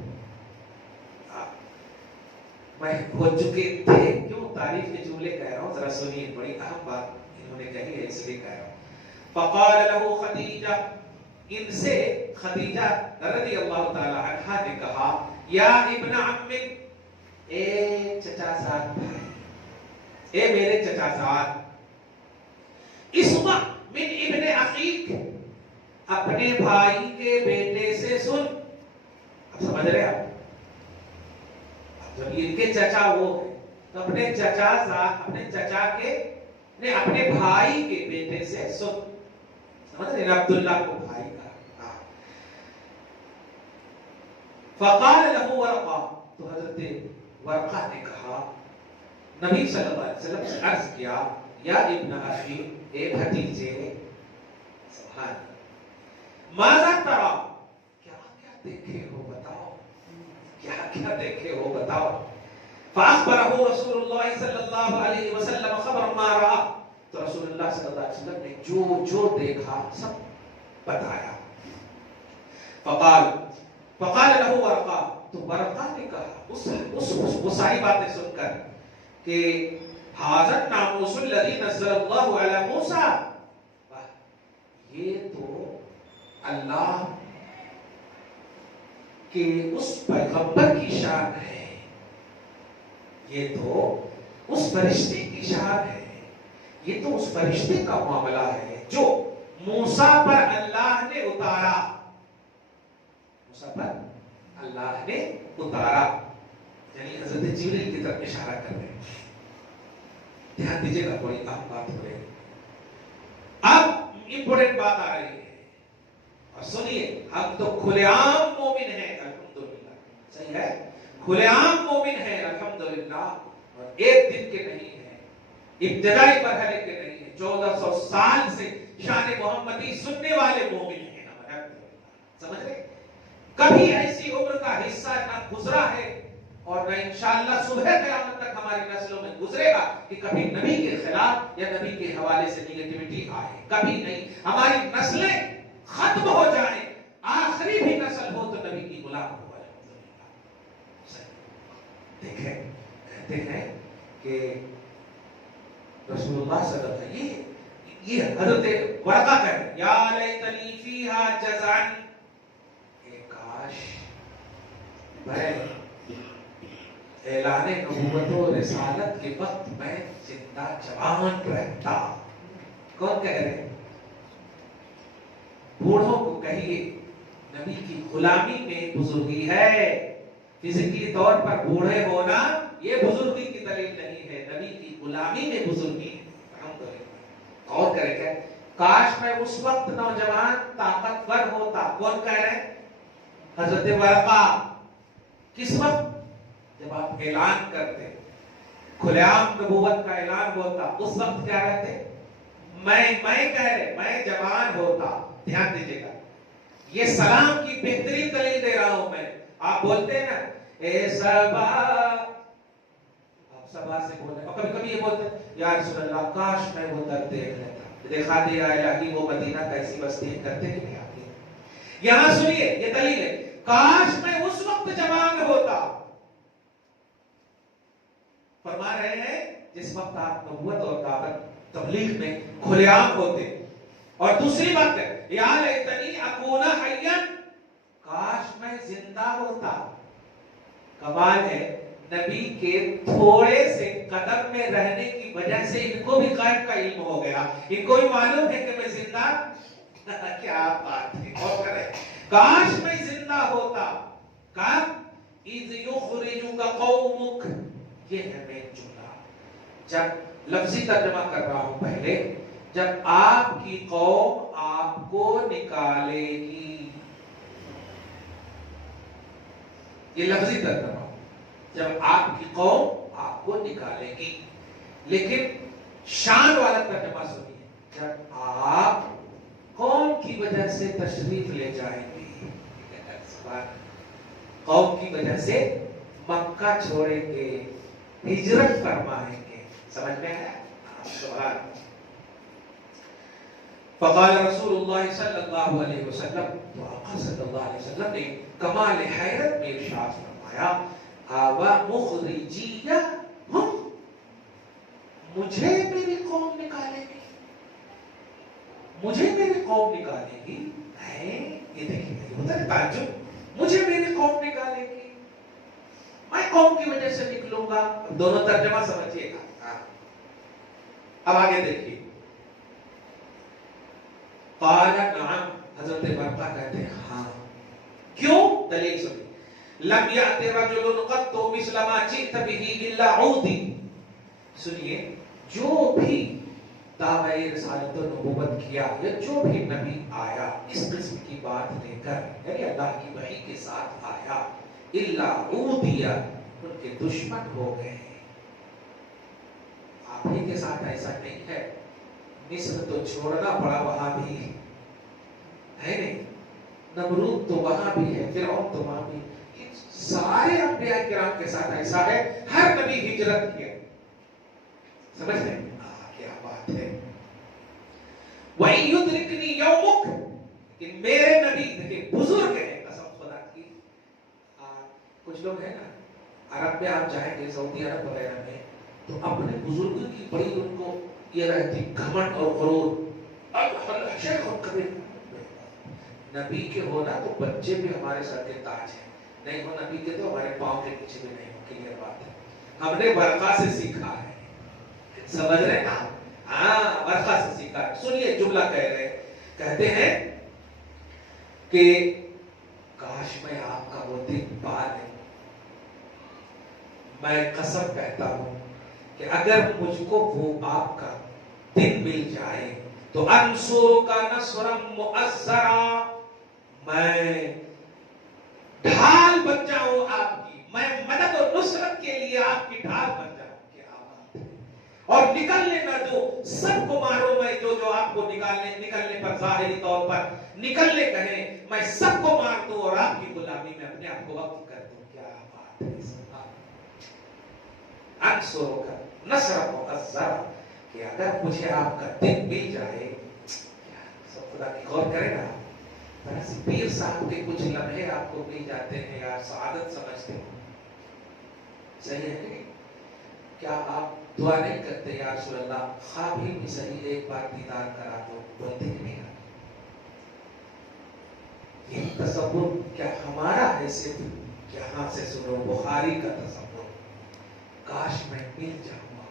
میں ہو چکے تھے، کیوں تعریف کے جملے کہہ رہا ہوں، ذرا سنیے، بڑی اہم بات انہوں نے کہی ہے اس لیے کہہ رہا ہوں. فقال له خدیجہ، ان سے خدیجہ رضی اللہ تعالی عنہا نے کہا، یا ابن عم، اے چچا زاد بھائی، اے میرے چچا زاد، اسمع من ابن اخیک، اپنے بھائی کے بیٹے سے سن. اب سمجھ رہے آپ؟ جب ان کے چچا وہ ہیں تو اپنے چچا کے اپنے بھائی کے بیٹے سے سن. سمجھ رہے ہیں؟ عبداللہ کو بھائی کا. فقال له ورقہ، تو حضرت ورقہ نے کہا، نبی صلی اللہ علیہ وسلم سے عرض کیا، یا ابن اخی، اے بھتیجے، سبحان اللہ، ماذا ترى، کیا کیا دیکھے ہو بتاؤ، کیا کیا دیکھے ہو بتاؤ. فاخبره رسول اللہ صلی اللہ علیہ وسلم خبر ما رأى، تو رسول اللہ صلی اللہ علیہ وسلم نے جو دیکھا سب بتایا. فقال له ورقہ، تو ورقہ نے کہا اس ساری باتیں سن کر کہ هذا الناموس الذي نزل الله على موسى، یہ تو اللہ کہ اس پیغمبر کی شان ہے، یہ تو اس فرشتے کی شان ہے، یہ تو اس فرشتے کا معاملہ ہے جو موسیٰ پر اللہ نے اتارا، موسیٰ پر اللہ نے اتارا، یعنی حضرت جبریل کی طرف اشارہ کر رہے ہیں۔ دھیان دیجیے گا، بڑی اہم بات ہو رہی ہے۔ اب امپورٹنٹ بات آ رہی ہے، اور سنیے، ہم تو کھلے عام مومن ہیں الحمدللہ، صحیح ہے، کھلے عام مومن ہیں الحمدللہ، اور ایک دن کے نہیں ہیں، ابتدائی مرحلے کے نہیں ہیں، 1400 سال سے شان محمدی سننے والے مومن ہیں ہم الحمدللہ، سمجھ رہے؟ کبھی ایسی عمر کا حصہ نہ گزرا ہے اور نہ انشاءاللہ صبح قیامت تک ہماری نسلوں میں گزرے گا کہ کبھی نبی کے خلاف یا نبی کے حوالے سے نیگیٹیوٹی آئے، کبھی نہیں۔ ہماری نسلیں ختم ہو جائیں، آخری بھی نسل ہو تو نبی کی غلام ہو، دیکھیں کہتے ہیں کہ رسول اللہ صلی اللہ علیہ وسلم، یہ حضرت ورقہ کہتے یا لیتنی فیہا جزعن، کاش میں اعلان نبوت و رسالت کے وقت میں زندہ جوان رہتا۔ کون کہہ رہے ہیں؟ بوڑھوں کو کہیے نبی کی غلامی میں بزرگی ہے، فزیکی طور پر بوڑھے ہونا یہ بزرگی کی دلیل نہیں ہے، نبی کی غلامی میں بزرگی ہے۔ اور کرے کہ کاش میں اس وقت نوجوان طاقتور ہوتا۔ کون کہہ رہے ہیں؟ حضرت ورقہ۔ کس وقت؟ جب آپ اعلان کرتے، کھلے عام نبوت کا اعلان ہوتا، اس وقت کیا رہتے؟ میں کہہ رہے، میں جوان ہوتا۔ دھیان دیجیے گا، یہ سلام کی بہترین دلیل دے رہا ہوں میں۔ آپ بولتے ہیں نا اے سبا، آپ سبا سے بول رہے، اور کبھی کبھی یہ بولتے ہیں یا رسول اللہ کاش میں وہ در دیکھ لیتا، دیکھا دیا الہی وہ مدینہ کیسی بستی ہے، کرتے کہ نہیں آتی؟ یہاں سنیے، یہ دلیل ہے، کاش میں اس وقت جوان ہوتا۔ فرما رہے ہیں جس وقت آپ نبوت اور دعوت تبلیغ میں کھلے عام ہوتے۔ اور دوسری بات ہے یا لیتنی اکون حیا، کاش میں زندہ ہوتا۔ کمال ہے، نبی کے تھوڑے سے قدم میں رہنے کی وجہ سے ان کو بھی غیب کا علم ہو گیا، ان کو بھی معلوم ہے کہ میں زندہ کیا بات ہے۔ اور کرے کاش میں زندہ ہوتا، کب اذ یخرجک قومک، یہ ہے میں جملہ، جب لفظی ترجمہ کر رہا ہوں پہلے، جب آپ کی قوم آپ کو نکالے گی، یہ لفظی ترجمہ، جب آپ کی قوم آپ کو نکالے گی۔ لیکن شان والا ترجمہ سنیے، جب آپ قوم کی وجہ سے تشریف لے جائیں گے، قوم کی وجہ سے مکہ چھوڑیں گے، ہجرت فرمائیں گے، سمجھ میں ہے؟ سبحان۔ فقال رسول اللہ صلی اللہ علیہ وسلم، تو آقا صلی اللہ علیہ وسلم نے کمال حیرت میں ارشاد فرمایا، آوا مخرجیہ ہم، مجھے میری قوم نکالے گی، مجھے میری قوم نکالے گی، یہ دیکھیے ہوتا ہے تعجب، مجھے میری قوم نکالے گی، میں قوم کی وجہ سے نکلوں گا۔ دونوں ترجمہ سمجھیے گا۔ اب آگے دیکھیے، قال نعم، حضرت ورقہ کہتے ہیں ہاں۔ کیوں؟ دلیل سنیے، لم یأت رجل قط مثل ما جئت به الا عودی، سنیے، جو بھی دعوی رسالت و نبوت کیا یا جو بھی نبی آیا اس قسم کی بات لے کر، یعنی اللہ کی وحی کے ساتھ آیا، الا عودی، ان کے دشمن ہو گئے۔ آپ ہی کے ساتھ ایسا نہیں ہے، مصر تو چھوڑنا پڑا، وہاں بھی ہے نہیں، نمرود تو وہاں بھی ہے، فرعون تو وہاں بھی، سارے انبیاء کرام کے ساتھ ایسا ہے، ہر نبی ہجرت کیا، سمجھ رہے ہیں؟ کیا بات ہے۔ وَإِن يُدْرِكْنِي يَوْمُكَ، کہ میرے نبی دیکھیں بزرگ ہیں، قسم خدا کی۔ کچھ لوگ ہیں نا عرب میں، آپ جائیں گے سعودی عرب وغیرہ میں تو اپنے بزرگوں کی بڑی ان کو یہ رہتی گھمنڈ اور غرور، شیخ اور کبیر، نبی کے ہونا تو بچے بھی ہمارے سر کے تاج ہیں، نہیں ہو نبی کے تو ہمارے پاؤں کے نیچے بھی نہیں ہو، کلیئر بات ہے. ہم نے ورقہ سے سیکھا ہے، سمجھ رہے ہیں آپ؟ ہاں ورقہ سے سیکھا ہے. سنیے جملہ کہہ رہے ہیں، کہتے ہیں کہ کاش میں آپ کا وہ دن پا لوں. میں قسم کہتا ہوں کہ اگر مجھ کو وہ آپ کا دن مل جائے تو انصر کا نصرا مؤزرا، میں ڈھال بن جاؤں آپ کی، میں مدد و نصرت کے لیے آپ کی ڈھال بن جاؤں. کیا بات ہے! اور نکلنے نہ دو، سب کو مارو میں، جو آپ کو نکلنے پر ظاہری طور پر نکلنے کہیں، میں سب کو مار دوں اور آپ کی غلامی میں اپنے آپ کو وقف کر دوں. کیا بات ہے! انصر کا نصرا مؤزرا، کہ اگر مجھے آپ کا دن مل جائے. سب خدا کی غور کرے نا، پیر صاحب کے کچھ لمحے آپ کو مل جاتے ہیں یار، سعادت سمجھتے ہیں. صحیح ہے کہ کیا آپ دعا نہیں کرتے یا رسول اللہ خواب ہی بھی صحیح ایک بار دیدار کرا دو؟ بولتے کہ نہیں. یہ تصور کیا ہمارا ہے صرف؟ یہاں سے سنو بخاری کا تصور، کاش میں مل جاؤں گا،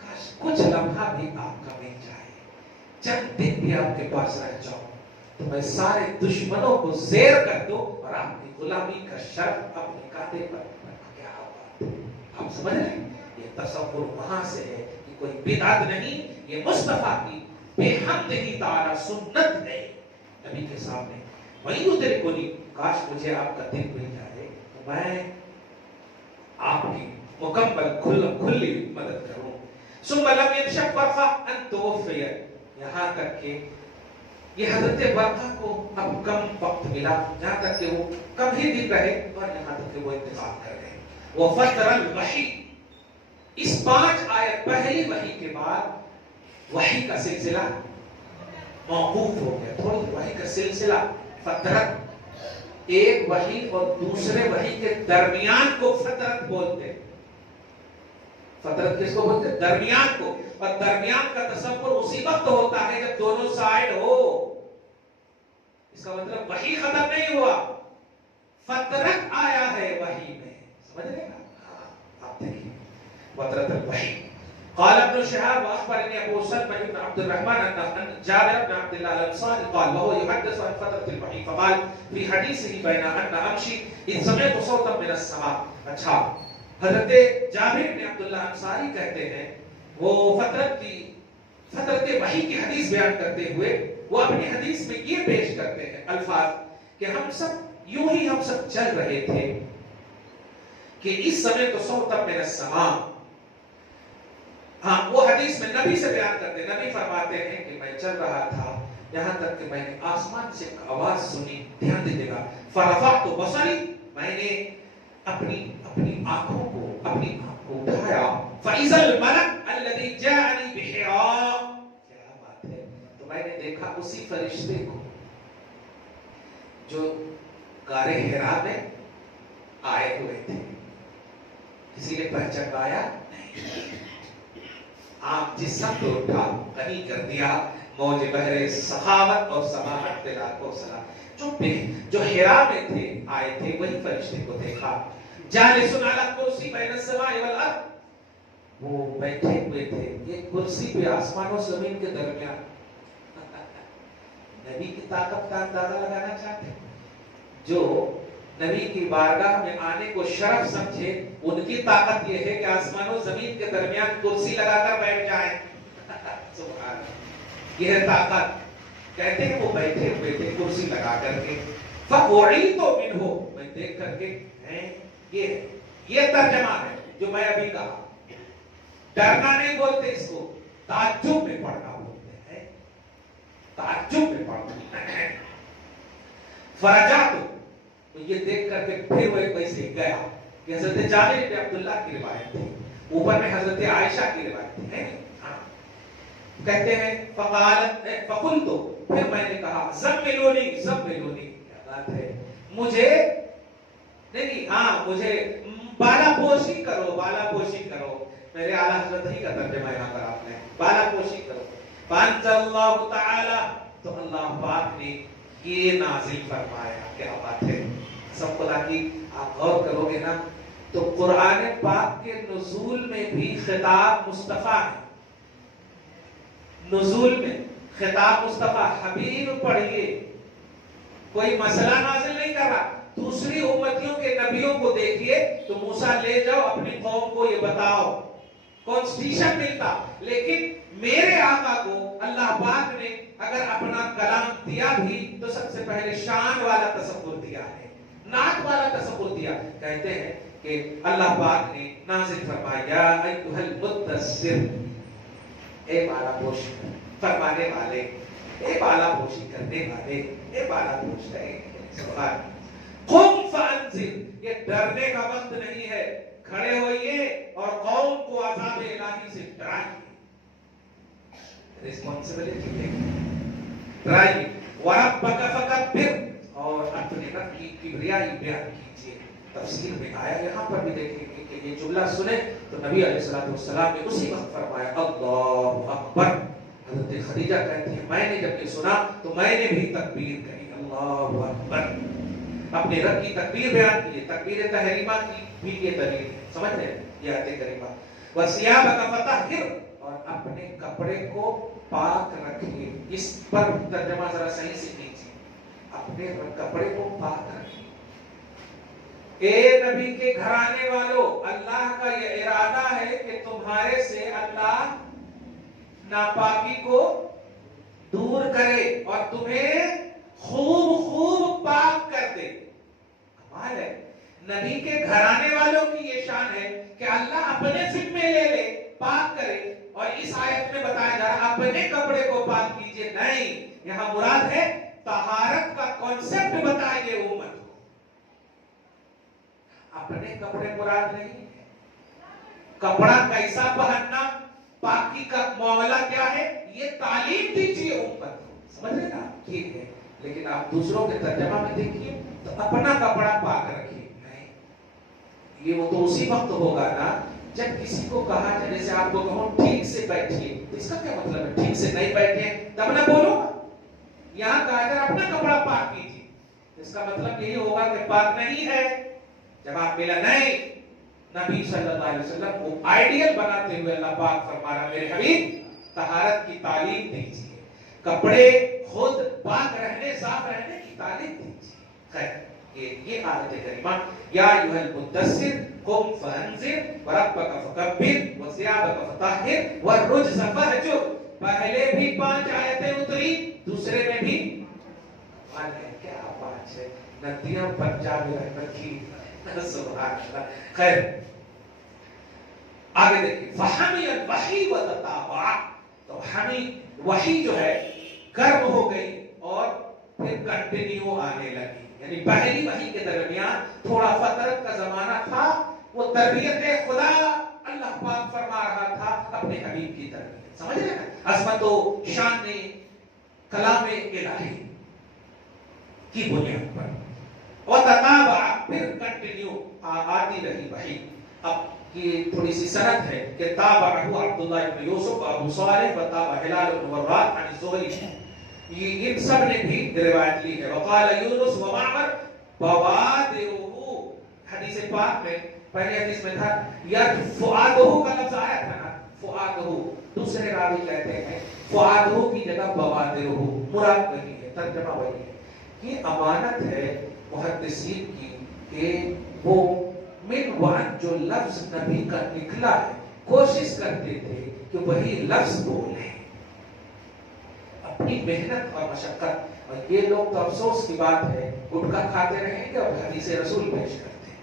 کاش کچھ لمحہ بھی آپ کا مل جائے، چند دن بھی آپ کے پاس رہ جاؤں تو میں سارے دشمنوں کو زیر کر دوں اور آپ کی غلامی کا شرف اپنے کاندھے پر. کیا بات ہے! آپ سمجھ رہے ہیں؟ یہ تصور وہاں سے ہے کہ کوئی بدعت نہیں، یہ مصطفیٰ کی بے حمدہ تعالی سنت ہے نبی کے سامنے. وہی ادھر کو نہیں، کاش مجھے آپ کا دن مل جائے تو میں آپ کی مکمل کھلی مدد کروں. ثم لم ينشق ورقہ ان توفی، یہاں تک کہ یہ حضرت ورقہ کو اب کم وقت ملا، یہاں تک کہ وہ کم ہی دن رہے اور یہاں تک کہ وہ انتقال کر گئے. وفتر الوحی، اس 5 آیت پہلی وحی کے بعد وحی کا سلسلہ موقوف ہو گیا. تھوڑی وحی کا سلسلہ فترت، ایک وحی اور دوسرے وحی کے درمیان کو فترت بولتے. فترت کس کو بولتے؟ درمیان کو. اور درمیان کا تصور اسی وقت ہوتا ہے جب دونوں سائڈ ہو. اس کا مطلب وحی ختم نہیں ہوا، فترت آیا ہے وحی میں. سمجھ رہے نا؟ آپ دیکھیں فترت الوحی. قال ابن شهاب واخبرني ابو سلمة بن عبد الرحمن ان جابر بن عبد الله الانصاري قال وهو يحدث عن فترة الوحي فقال في حديثه بين ان امشي اذ سمعت صوتا من السماء. اچھا، حضرت جابر بن عبد اللہ انصاری کہتے ہیں، وہ فترت وحی کی حدیث بیان کرتے ہوئے وہ اپنی حدیث میں یہ پیش کرتے ہیں الفاظ کہ ہم سب یوں ہی ہم سب چل رہے تھے کہ اس سمے تو صوتا من السماء. ہاں وہ حدیث میں نبی سے بیان کرتے ہیں، نبی فرماتے ہیں کہ میں چل رہا تھا یہاں تک کہ میں نے آسمان سے ایک آواز سنی. دھیان دیجیے گا، فرفعت بصری، میں نے اپنی آنکھوں کو اٹھایا. فاذا الملک الذي جاءني بحراء، کیا بات ہے! تو میں نے دیکھا اسی فرشتے کو جو غار حرا میں آئے ہوئے تھے. کسی نے پہچانایا نہیں. آپ جس سب کو اٹھا غنی کر دیا موج بحر سخاوت اور سماحت پہ لاکھوں سلام. جو حرا میں تھے آئے تھے وہی فرشتے کو دیکھا. جالس علی کرسی بین السماء والارض، وہ بیٹھے ہوئے تھے ایک کرسی پہ آسمان و زمین کے درمیان. نبی کی طاقت کا اندازہ لگانا چاہتے ہیں؟ جو نبی کی بارگاہ میں آنے کو شرف سمجھے ان کی طاقت یہ ہے کہ آسمان و زمین کے درمیان کرسی لگا کر بیٹھ جائیں. سبحان اللہ، یہ ہے طاقت. کہتے ہیں وہ بیٹھے ہوئے تھے کرسی لگا کر کے. فَقُعِيتُ مِنْهُ، میں دیکھ کر کے یہ ترجمہ ہے جو میں ابھی کہا. ڈرنا نہیں بولتے اس کو، تعجب میں پڑھنا بولتے ہیں. تعجب میں پڑھنا ہے. فرجعت، یہ دیکھ کر کے پھر وہ ویسے گیا. کہ حضرت جابر بن عبداللہ کی روایت تھی، اوپر میں حضرت عائشہ کی روایت تھی. کہتے ہیں فقلت، پھر میں نے کہا زملونی، کیا بات ہے، مجھے نہیں، مجھے بالا پوشی کرو. میرے اعلیٰ حضرت ہی کا ترجمہ یہاں پر آپ نے، بالا پوشی کرو. فانزل اللہ تعالی، تو اللہ پاک نے یہ نازل فرمایا. کیا بات ہے! سب خدا کی آپ غور کرو گے نا تو قرآن پاک کے نزول میں بھی خطاب مصطفیٰ ہے. نزول میں خطاب مصطفیٰ، حبیب پڑھیے. کوئی مسئلہ نازل نہیں کر رہا. دوسری امتیوں کے نبیوں کو دیکھیے تو موسیٰ لے جاؤ اپنی قوم کو یہ بتاؤ، کانسٹیٹیوشن ملتا. لیکن میرے آقا کو اللہ پاک نے اگر اپنا کلام دیا بھی تو سب سے پہلے شان والا تصور دیا ہے، نعت والا تصور دیا. کہتے ہیں کہ اللہ پاک نے نازل فرمایا ایھا المدثر، اے بالا پوش فرمانے والے، اے بالا پوشی کرنے والے، اے بالا پوش رہے. سبحان قم فانذر، یہ ڈرنے کا وقت نہیں ہے، کھڑے ہوئیے اور قوم کو عذاب الہی سے ڈرائیے. ریسپانسبلٹی ہے، ڈرائیے. وربک فکبر، اور اپنے رب کی کبریائی بیان کیجیے. تفسیر میں آیا یہاں پر بھی دیکھیں گے کہ یہ جملہ سنے تو نبی علیہ السلام نے اسی وقت فرمایا اللہ اکبر. حضرت خدیجہ کہتی ہے میں نے جب یہ سنا تو میں نے بھی تکبیر کہی، اللہ اکبر. اپنے رب کی تکبیر بیان کی. تکبیر تحریمہ کی بھی یہ دلیل ہے، سمجھ رہے ہیں یہ آیت کریمہ. وَثِيَابَكَ فَطَهِّرْ، اور اپنے کپڑے کو پاک رکھیے. اس پر ترجمہ ذرا صحیح سے کیجیے، اپنے کپڑے کو پاک رکھیے. اے نبی کے گھرانے والوں، اللہ کا یہ ارادہ ہے کہ تمہارے سے اللہ ناپاکی کو دور کرے اور تمہیں خوب خوب پاک کر دے. کمال ہے. نبی کے گھرانے والوں کی یہ شان ہے کہ اللہ اپنے ذمے لے لے، پاک کرے. اور اس آیت میں بتایا جا رہا اپنے کپڑے کو پاک کیجئے. نہیں، یہاں مراد ہے طہارت کا کانسیپٹ بتائیے امت کو. اپنے کپڑے مراد نہیں ہے. کپڑا کیسا پہننا، پاکی کا معاملہ کیا ہے، یہ تعلیم دیجیے امت کو. سمجھ رہے نا؟ ٹھیک ہے. لیکن آپ دوسروں کے ترجمہ میں دیکھیے تو اپنا کپڑا پاک رکھیے. نہیں، یہ وہ تو اسی وقت ہوگا نا جب کسی کو کہا جائے، جیسے آپ کو کہوں ٹھیک سے بیٹھیے، تو اس کا کیا مطلب ہے؟ ٹھیک سے نہیں بیٹھے تب نہ بولو. یہاں کہا جائے اپنا کپڑا پاک کیجیے، اس کا مطلب یہی ہوگا کہ پاک نہیں ہے. جواب ملا نہیں. نبی صلی اللہ علیہ وسلم کو آئیڈیل بناتے ہوئے اللہ پاک فرما رہا میرے حبیب طہارت کی تعلیم دیجیے، کپڑے خود پاک رہنے، صاف رہنے کی تعلیم دیجیے. خیر، یہ آیت کریمہ یا ایھا المدثر قم فانذر وربک فکبر وثیابک فطہر والرجز فہجر. پہلے بھی 5 آیتیں اتری، دوسرے میں بھی کیا 5 ہے. ندیاں پنجاب رحمت کی، سبحان اللہ. خیر، آگے دیکھیں. فحمی الوحی وتتابع، تو حمی وحی جو ہے گرم ہو گئی اور پھر کنٹینیو آنے لگی. یعنی پہلی وحی کے درمیان تھوڑا فترت کا زمانہ تھا، وہ تربیت خدا اللہ پاک فرما رہا تھا اپنے حبیب کی تربیت. سمجھ رہے ہیں؟ عظمت و شان کلام الہی کی بنیاد پر. وتتابع، پھر کنٹینیو آتی رہی وحی. اب یہ تھوڑی سی سند ہے کہ تابعہ عبداللہ ابن یوسف ابو صالح وتابع ہلال بن وراد عن الزہری. یہ ان سب نے بھی روایت لی ہے. وقال یونس ومعمر بوادرہ، حدیث پاک میں پہلے حدیث میں تھا یاد فؤادہ کا لفظ آیا تھا نا، فؤادہ. دوسرے راوی کہتے ہیں فؤادہ کی جگہ بوادرہ، مراد وہی ہے، ترجمہ وہی ہے. یہ امانت ہے محدثین کی کہ وہ من وعن جو لفظ نبی کا نکلا ہے کوشش کرتے تھے کہ وہی لفظ بولیں، اپنی محنت اور مشقت. اور یہ لوگ تو افسوس کی بات ہے گٹکا کھاتے رہیں گے اور حدیث رسول پیش کرتے ہیں.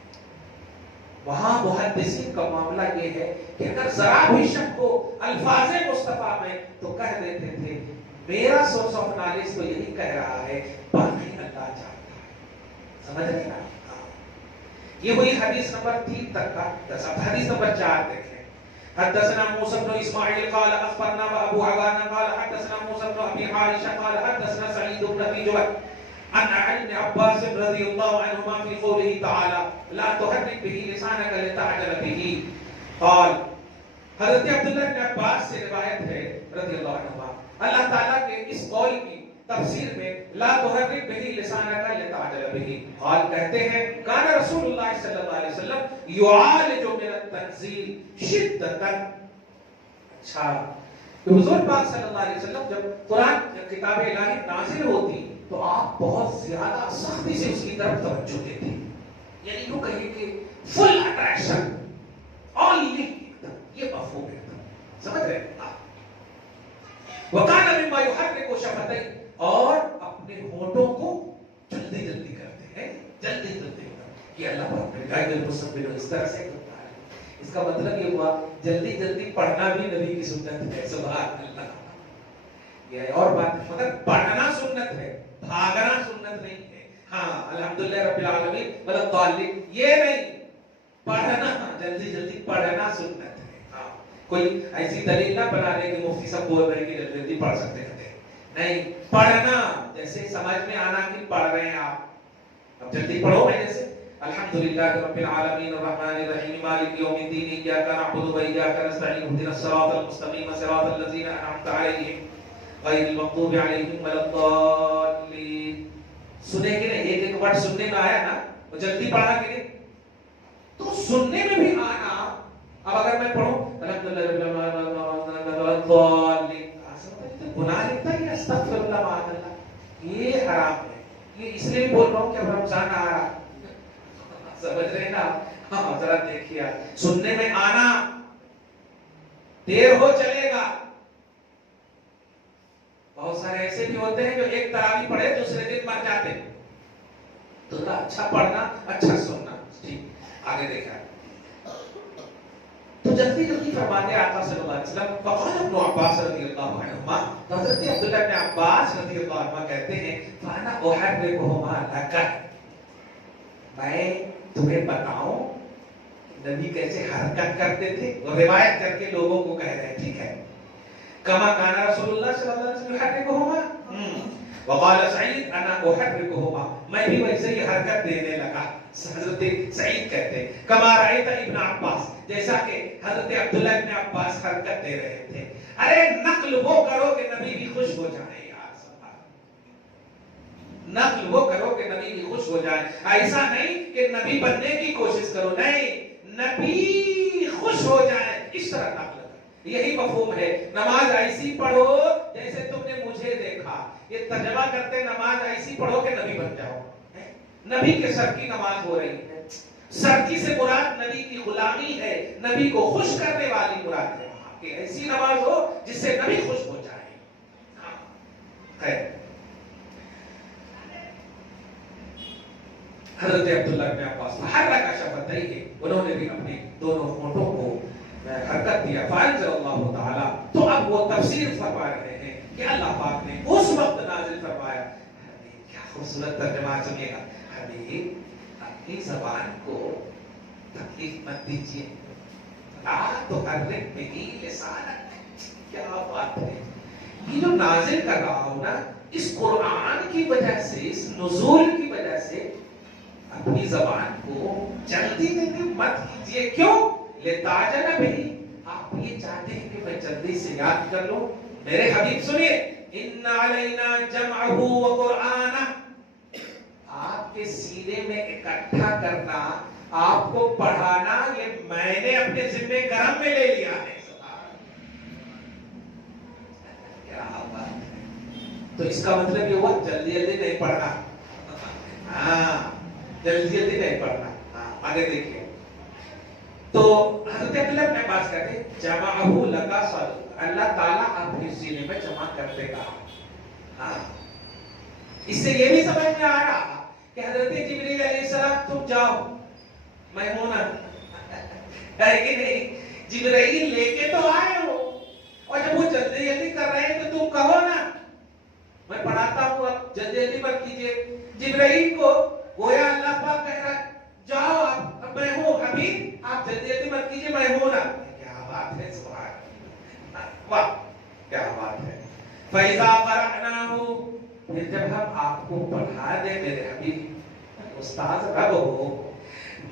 وہاں محدثین کا معاملہ یہ ہے کہ اگر ذرا بھی شک ہو الفاظ مصطفیٰ میں تو کہہ دیتے تھے میرا سورس آف نالج تو یہی کہہ رہا ہے، باقی اللہ جانتا ہے. سمجھ رہے نا؟ یہ وہی حدیث نمبر 3 تک کا. حدیث نمبر 4 دیکھیں. حدثنا موسى بن اسماعيل قال اخبرنا ابو عوانة قال حدثنا موسى بن ابي عائشة قال حدثنا سعيد بن ابي جبل عن ابن عباس رضي الله عنهما في قوله تعالى لا تحرك به لسانك لتعجل به. قال حضرت عبداللہ بن عباس سے روایت ہے رضی اللہ عنہما، اللہ تعالیٰ کے اس قول کی تفسیر میں لا تحرک به لسانک لتعجل به، قال کہتے ہیں کان رسول اللہ صلی اللہ علیہ وسلم یعالج من التنزیل شدتا. اچھا، تو حضور پاک صلی اللہ علیہ وسلم جب قرآن جب کتاب الہی نازل ہوتی تو آپ بہت زیادہ سختی سے اس کی طرف توجہ دیتے، یعنی یوں کہیں کہ فل اٹریکشن، اونلی، یہ مفہوم ہے، سمجھ رہے ہیں آپ. وَقَانَ مِمَّا يُحَرِّكُ شَفَتَيْهِ، اور اپنے ہونٹوں کو جلدی جلدی کرتے ہیں، جلدی جلدی کرتے ہیں. یہ اللہ پاک نے گائیڈ المصور اس طرح سے کرتا ہے. اس کا مطلب یہ ہوا جلدی جلدی پڑھنا بھی نبی کی سنت ہے. سبحان اللہ. یہ اور بات، مگر پڑھنا سنت ہے، بھاگنا سنت نہیں ہے. ہاں الحمدللہ رب العالمین مطلب تعلق یہ نہیں، پڑھنا جلدی جلدی پڑھنا سنت ہے. ہاں کوئی ایسی دلیل نہ بنا دے کہ مفتی صاحب بول رہے کہ جلدی جلدی پڑھ سکتے ہیں، نہیں. پڑھنا جیسے سمجھ میں آنا کہ پڑھ رہے ہیں آپ، اب جلدی پڑھو. میں جیسے الحمدللہ رب العالمین الرحمن الرحیم مالک یوم الدین ایاک نعبد و ایاک نستعین اهدنا الصراط المستقیم صراط الذین انعمت علیہم غیر المغضوب علیہم ولا الضالین. سنے کہ نہیں؟ ایک ایک ورڈ سننے میں آیا نا، وہ جلدی پڑھا کہ نہیں؟ تو سننے میں بھی آنا. اب اگر میں پڑھوں الحمدللہ رب العالمین ولا الضالین، گناہ لکھتا ہے، استغفر اللہ معاذ اللہ، یہ حرام ہے. یہ اس لیے بول رہا ہوں کہ اب رمضان آ رہا، سمجھ رہے ہیں نا. ہاں ذرا دیکھیے، سننے میں آنا دیر ہو چلے گا. بہت سارے ایسے بھی ہوتے ہیں جو ایک تراویح پڑھے دوسرے دن مر جاتے ہیں. تو اچھا پڑھنا، اچھا سننا. ٹھیک، آگے دیکھا. تو جلدی جلدی فرماتے آقا صلی اللہ علیہ وسلم. فقال ابن عباس رضی اللہ عنہما، حضرت عبداللہ ابن عباس رضی اللہ عنہما کہتے ہیں فانا احرکہما لک، میں تمہیں بتاؤں نبی کیسے حرکت کرتے تھے، وہ روایت کر کے لوگوں کو کہہ رہے ہیں. ٹھیک ہے. کما کان رسول اللہ صلی اللہ علیہ وسلم یحرکہما وقال سعید انا احرکہما، میں بھی ویسے ہی حرکت دینے لگا. حضرت سعید کہتے ہیں کما رأیت ابن عباس، جیسا کہ حضرت عبداللہ ابن عباس حرکت دے رہے تھے. ارے نقل وہ کرو کہ نبی بھی خوش ہو جائے یار، نقل وہ کرو کہ نبی بھی خوش ہو جائے. ایسا نہیں کہ نبی بننے کی کوشش کرو، نہیں، نبی خوش ہو جائے اس طرح نقل. یہی مفہوم ہے. نماز ایسی پڑھو جیسے تم نے مجھے دیکھا. یہ ترجمہ کرتے نماز ایسی پڑھو کہ نبی بن جاؤ. نبی کے سر کی نماز ہو رہی ہے. سر کی سے مراد نبی کی غلامی ہے، نبی کو خوش کرنے والی مراد ہے کہ ایسی نماز ہو جس سے نبی خوش ہو جائے. خیر، حضرت عبداللہ بن عباس حرک شفتیہ، انہوں نے بھی اپنے دونوں ہونٹوں کو حرکت دیا. فانزل اللہ تعالی، تو اب وہ تفسیر فرما رہے ہیں کہ اللہ پاک نے اس وقت نازل فرمایا. کیا خوبصورت ترجمہ سنیے گا. حبیب اپنی زبان کو تکلیف مت دیجیے، لا تحرک بہ لسانک. کیا بات ہے. یہ جو نازل کر رہا ہوں نا، اس قرآن کی وجہ سے، اس نزول کی وجہ سے اپنی زبان کو جلدی جلدی مت کیجیے. کیوں؟ لتعجل بہ، آپ یہ چاہتے ہیں کہ میں جلدی سے یاد کر لوں. میرے حبیب سنیے، ان علینا جمعہ وقرآنہ، آپ کے سینے میں اکٹھا کرنا، آپ کو پڑھانا، یہ میں نے اپنے ذمہ کرم میں لے لیا ہے. کیا بات ہے. تو اس کا مطلب یہ ہوا جلدی جلدی نہیں پڑھنا. ہاں جلدی جلدی نہیں پڑھنا. ہاں آگے دیکھیے. تو حضرت عبداللہ ابن عباس کہتے ہیں جمعہ لکا صدق، اللہ تعالیٰ آپ کے سینے میں جمع کر دے گا. ہاں اس سے یہ بھی سمجھ میں آ رہا کہ حضرت جبریل علیہ السلام تم جاؤ، میں ہوں نا، ہے کہ نہیں. جبرائیل لے کے تو آئے ہو، اور جب وہ جلدی جلدی کر رہے ہیں تو تم کہو نا میں پڑھاتا ہوں، اب جلدی جلدی مت کیجیے. جبرائیل کو گویا اللہ پاک کہہ رہا ہے جاؤ آپ، اب میں ہوں حبیب، آپ جلدی جلدی مت کیجیے، میں ہوں نا. کیا بات ہے. سبحان اللہ، واہ کیا بات ہے. فَإِذَا قَرَأْنَاهُ، پھر جب ہم آپ کو پڑھا دیں میرے حبیب، استاذ رب ہو،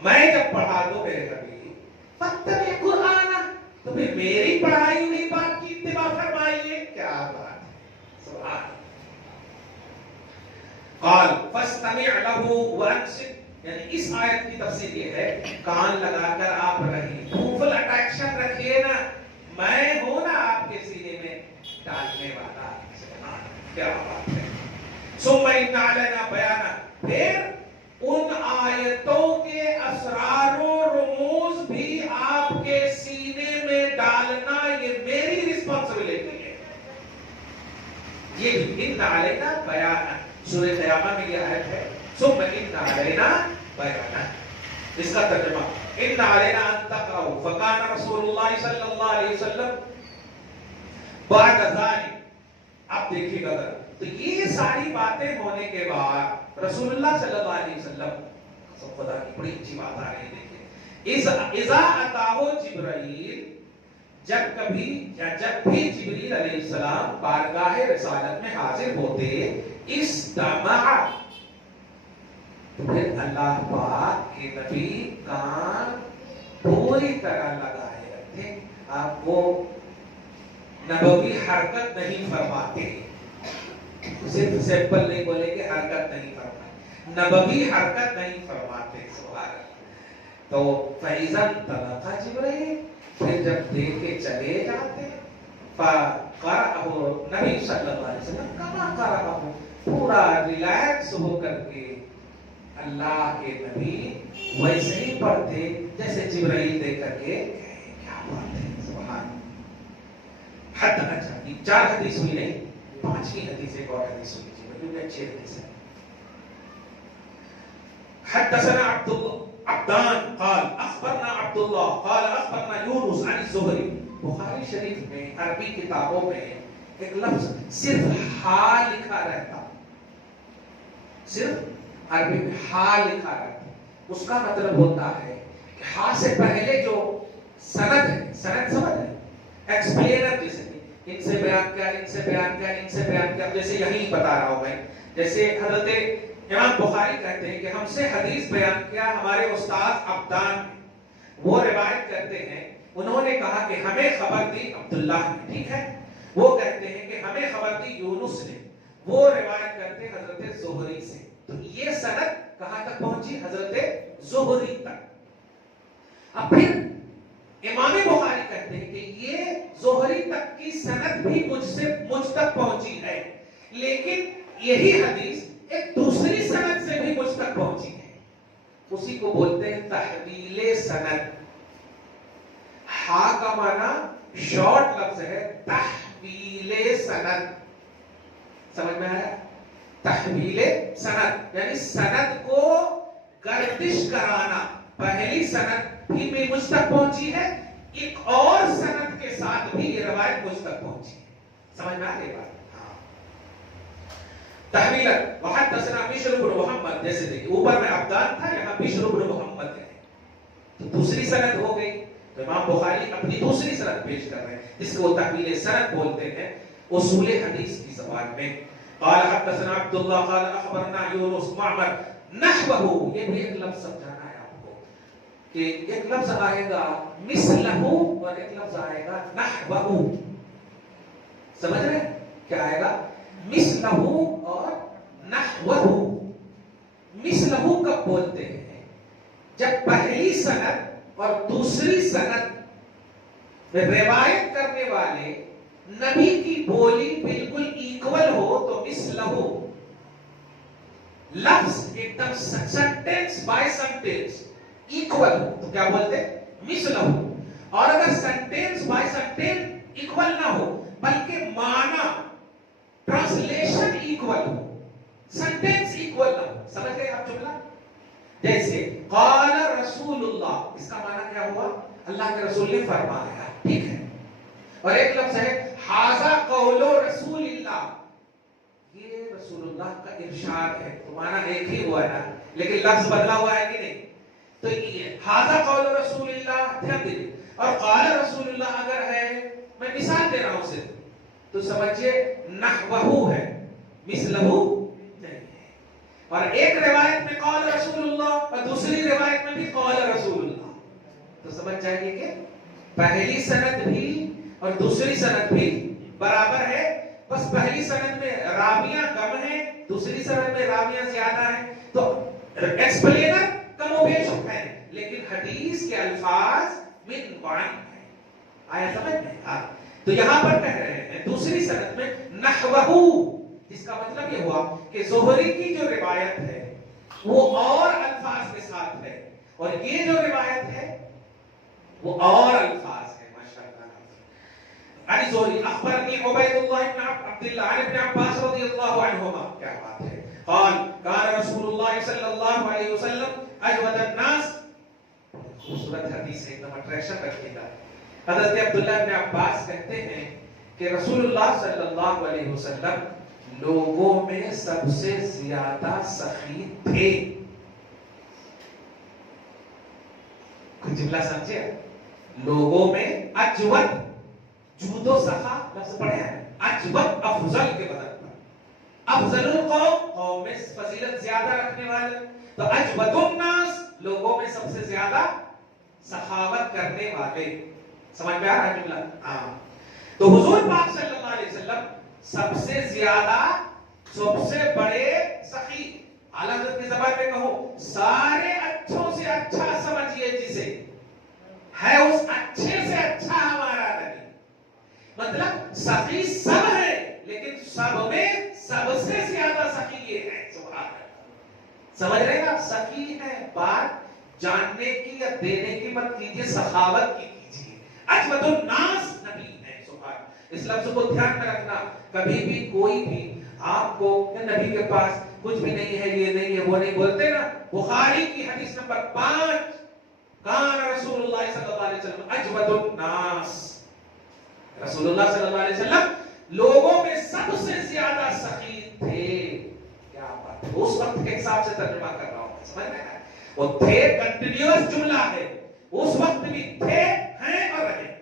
میں جب پڑھا دوں میرے حبیب، فَاتَّبِعْ قُرْآنَ، تو پھر میری پڑھائی ہوئی بات کی اتباع فرمائیے. کیا بات ہے. سبحان. قال فاستمع له وانصت، یعنی اس آیت کی تفسیر یہ ہے کان لگا کر آپ رہیے، فل اٹیکشن رکھیے نا، میں ہوں نا آپ کے سینے میں ڈالنے والا۔ کیا بات ہے۔ ثم ان علینا بیانا، پھر ان آیتوں کے اسرار و رموز بھی آپ کے سینے میں ڈالنا، یہ میری رسپانسبلٹی ہے۔ یہ ان علینا بیانا، سورہ قیامہ میں یہ آیت ہے، ثم ان علینا بیانا، اس کا ترجمہ ان علینا ان تقرأوا فکان رسول اللہ صلی اللہ علیہ وسلم بعد ذلك۔ اب دیکھیے گا تو یہ ساری باتیں ہونے کے بعد رسول اللہ صلی اللہ علیہ وسلم، سب خدا کی بڑی اچھی بات آ رہی ہے، دیکھیں اذا اتاہ جبرائیل، جب بھی جبریل علیہ السلام بارگاہ رسالت میں حاضر ہوتے، استمع، پھر اللہ پاک کے نبی کان پوری طرح لگائے رکھتے، آپ کو نبوی حرکت نہیں فرماتے، صرف سیمپل نہیں بولے کہ حرکت نہیں فرماتے، نبوی حرکت نہیں فرماتے، سبحان اللہ۔ تو فَإِذَا انطَلَقَ جبرائیل، پھر جب دے کے چلے جاتے، فَقَرَأَهُ، نبی صلی اللہ علیہ وسلم کما قرأه، پورا ریلیکس ہو کر کے اللہ کے نبی ویسے ہی پڑھتے جیسے جبرائیل دے کر کے، کیا بات ہے، سبحان۔ حد اچھا، 4 حدیث ہوئی نہیں، 5ویں حدیث ایک اور حدیث ہوئی تھی، کیونکہ اچھی حدیث ہے۔ حدثنا عبدان قال اخبرنا عبد الله قال اخبرنا يونس عن الزهري۔ بخاری شریف میں عربی کتابوں میں ایک لفظ صرف ہا لکھا رہتا، صرف عربی میں ہا لکھا رہتا، اس کا مطلب ہوتا ہے کہ ہا سے پہلے جو سند ہے، سند سمجھ ہے، ایکسپلینر جیسے ان سے بیان کیا، ان سے بیان کیا، ان سے بیان کیا، جیسے یہی بتا رہا ہوں میں، جیسے حضرت امام بخاری کہتے ہیں کہ ہم سے حدیث بیان کیا ہمارے استاد عبدان، وہ روایت کرتے ہیں، انہوں نے کہا کہ ہمیں خبر دی عبداللہ نے، ٹھیک ہے، وہ کہتے ہیں کہ ہمیں خبر دی یونس نے، وہ روایت کرتے ہیں حضرت زہری سے، تو یہ سند کہاں تک پہنچی؟ حضرت زہری تک۔ اب پھر امام بخاری کہتے ہیں کہ یہ زہری تک کی سند بھی مجھ تک پہنچی ہے، لیکن یہی حدیث ایک دوسری سند سے بھی مجھ تک پہنچی ہے، اسی کو بولتے ہیں تحویل سند۔ ہا کا معنی شارٹ لفظ ہے، تحویل سند، سمجھ میں آیا؟ تحویل سند یعنی سند کو گردش کرانا، پہلی سند بھی مجھ تک پہنچی ہے، ایک اور سند کے ساتھ بھی یہ روایت مجھ تک پہنچی ہے، سمجھ میں آ رہی بات؟ تحویلا وحدثنا بشر بن محمد، جیسے دیکھیں اوپر میں عبدان تھا، یہاں بشر بن محمد ہے، تو دوسری سند ہو گئی، تو امام بخاری اپنی دوسری سند پیش کر رہے ہیں جس کو وہ تحویل سند بولتے ہیں اصول حدیث کی زبان میں۔ قال حدثنا عبداللہ قال اخبرنا یونس معمر نحوہ، یہ بھی ایک لفظ سمجھانا ہے آپ کو کہ ایک لفظ آئے گا مثلہ اور ایک لفظ آئے گا نحوہ، سمجھ رہے ہیں کیا آئے گا؟ مثلہ اور نحوہ۔ مثلہ کب بولتے ہیں؟ جب پہلی سند اور دوسری سند میں روایت کرنے والے نبی کی بولی بالکل ایکول ہو تو مثلہ، لفظ ایک دم سنٹینس بائی سنٹینس ایکول ہو تو کیا بولتے ہیں؟ مثلہ۔ اور اگر سنٹینس بائی سنٹینس ایکول نہ ہو بلکہ معنی ٹرانسلیشن ایکول ہو، سنٹینس ایکول نہ ہو، سمجھ گئے آپ جملہ؟ جیسے قال رسول اللہ، اس کا معنی کیا ہوا؟ اللہ کے رسول نے فرمایا، ٹھیک ہے، اور ایک لفظ ہے ھذا قول رسول اللہ، یہ رسول اللہ کا ارشاد ہے، تو معنی ایک ہی ہوا نا، لیکن لفظ بدلا ہوا ہے کہ نہیں؟ تو یہ ھذا قول رسول اللہ دھیان دیجیے، اور قال رسول اللہ اگر ہے، میں مثال دے رہا ہوں صرف، تو سمجھئے نحوہ ہے، مثلہ نہیں ہے۔ اور ایک روایت میں قال رسول اللہ اور دوسری روایت میں بھی قال رسول اللہ، تو سمجھ جائیے کہ پہلی سند بھی اور دوسری سند بھی برابر ہے، بس پہلی سند میں راویاں کم ہیں، دوسری سند میں راویاں زیادہ ہیں، تو ایکسپلینر کم و بیش ہیں، لیکن حدیث کے الفاظ من وعن ہیں. آیا سمجھ میں؟ ہاں. تو یہاں پر کہہ رہے ہیں دوسری سند میں نحوہ، جس کا مطلب یہ ہوا کہ زہری کی جو روایت ہے وہ اور الفاظ کے ساتھ ہے، اور یہ جو روایت ہے وہ اور الفاظ ہے. ماشاءاللہ. عن زہری اخبرنی عبید اللہ بن عبد اللہ عن ابن عباس رضی اللہ عنہما، کیا بات ہے، قال کان رسول اللہ صلی اللہ علیہ وسلم اجود الناس. خوبصورت حدیث ہے، ایک دم اٹریکشن رکھیے گا. حضرت عبداللہ بن عباس کہتے ہیں کہ رسول اللہ صلی اللہ علیہ وسلم لوگوں میں سب سے زیادہ سخی تھے. کچھ جملہ سمجھے؟ لوگوں میں اجود، جود و سخا لفظ پڑھے ہیں، اجود افضل کے بدل پر، افضل القوم، قوم میں فضیلت زیادہ رکھنے والے، تو اجود الناس لوگوں میں سب سے زیادہ سخاوت کرنے والے. سمجھ میں آ رہا ہے جملہ؟ ہاں. تو حضور پاک صلی اللہ علیہ وسلم سب سے زیادہ، سب سے بڑے سخی. اعلیٰ حضرت کی زبان میں کہو، سارے اچھوں سے اچھا سمجھیے جسے، ہے اس اچھے سے اچھا ہمارا نبی. مطلب سخی سب ہے، لیکن سب میں سب سے زیادہ سخی یہ ہے. سبحان اللہ. سمجھ رہے ہیں آپ؟ سخی ہے، بات جاننے کی یا دینے کی مت کیجیے، سخاوت کی کیجیے. اجود الناس نبی ہے. سبحان. اس لفظ کو دھیان میں رکھنا. کبھی بھی کوئی بھی آپ کو نبی کے پاس کچھ بھی نہیں ہے، یہ نہیں ہے، وہ نہیں، بولتے نا. بخاری کی حدیث نمبر 5، کان رسول اللہ صلی اللہ علیہ وسلم اجود الناس. رسول اللہ صلی اللہ علیہ وسلم لوگوں میں سب سے زیادہ سخی تھے. کیا بات ہے. اس وقت کے حساب سے ترجمہ کر رہا ہوں، سمجھ میں آیا؟ وہ تھے کنٹینیوس جملہ ہے، اس وقت بھی تھے، ہیں اور رہیں گے.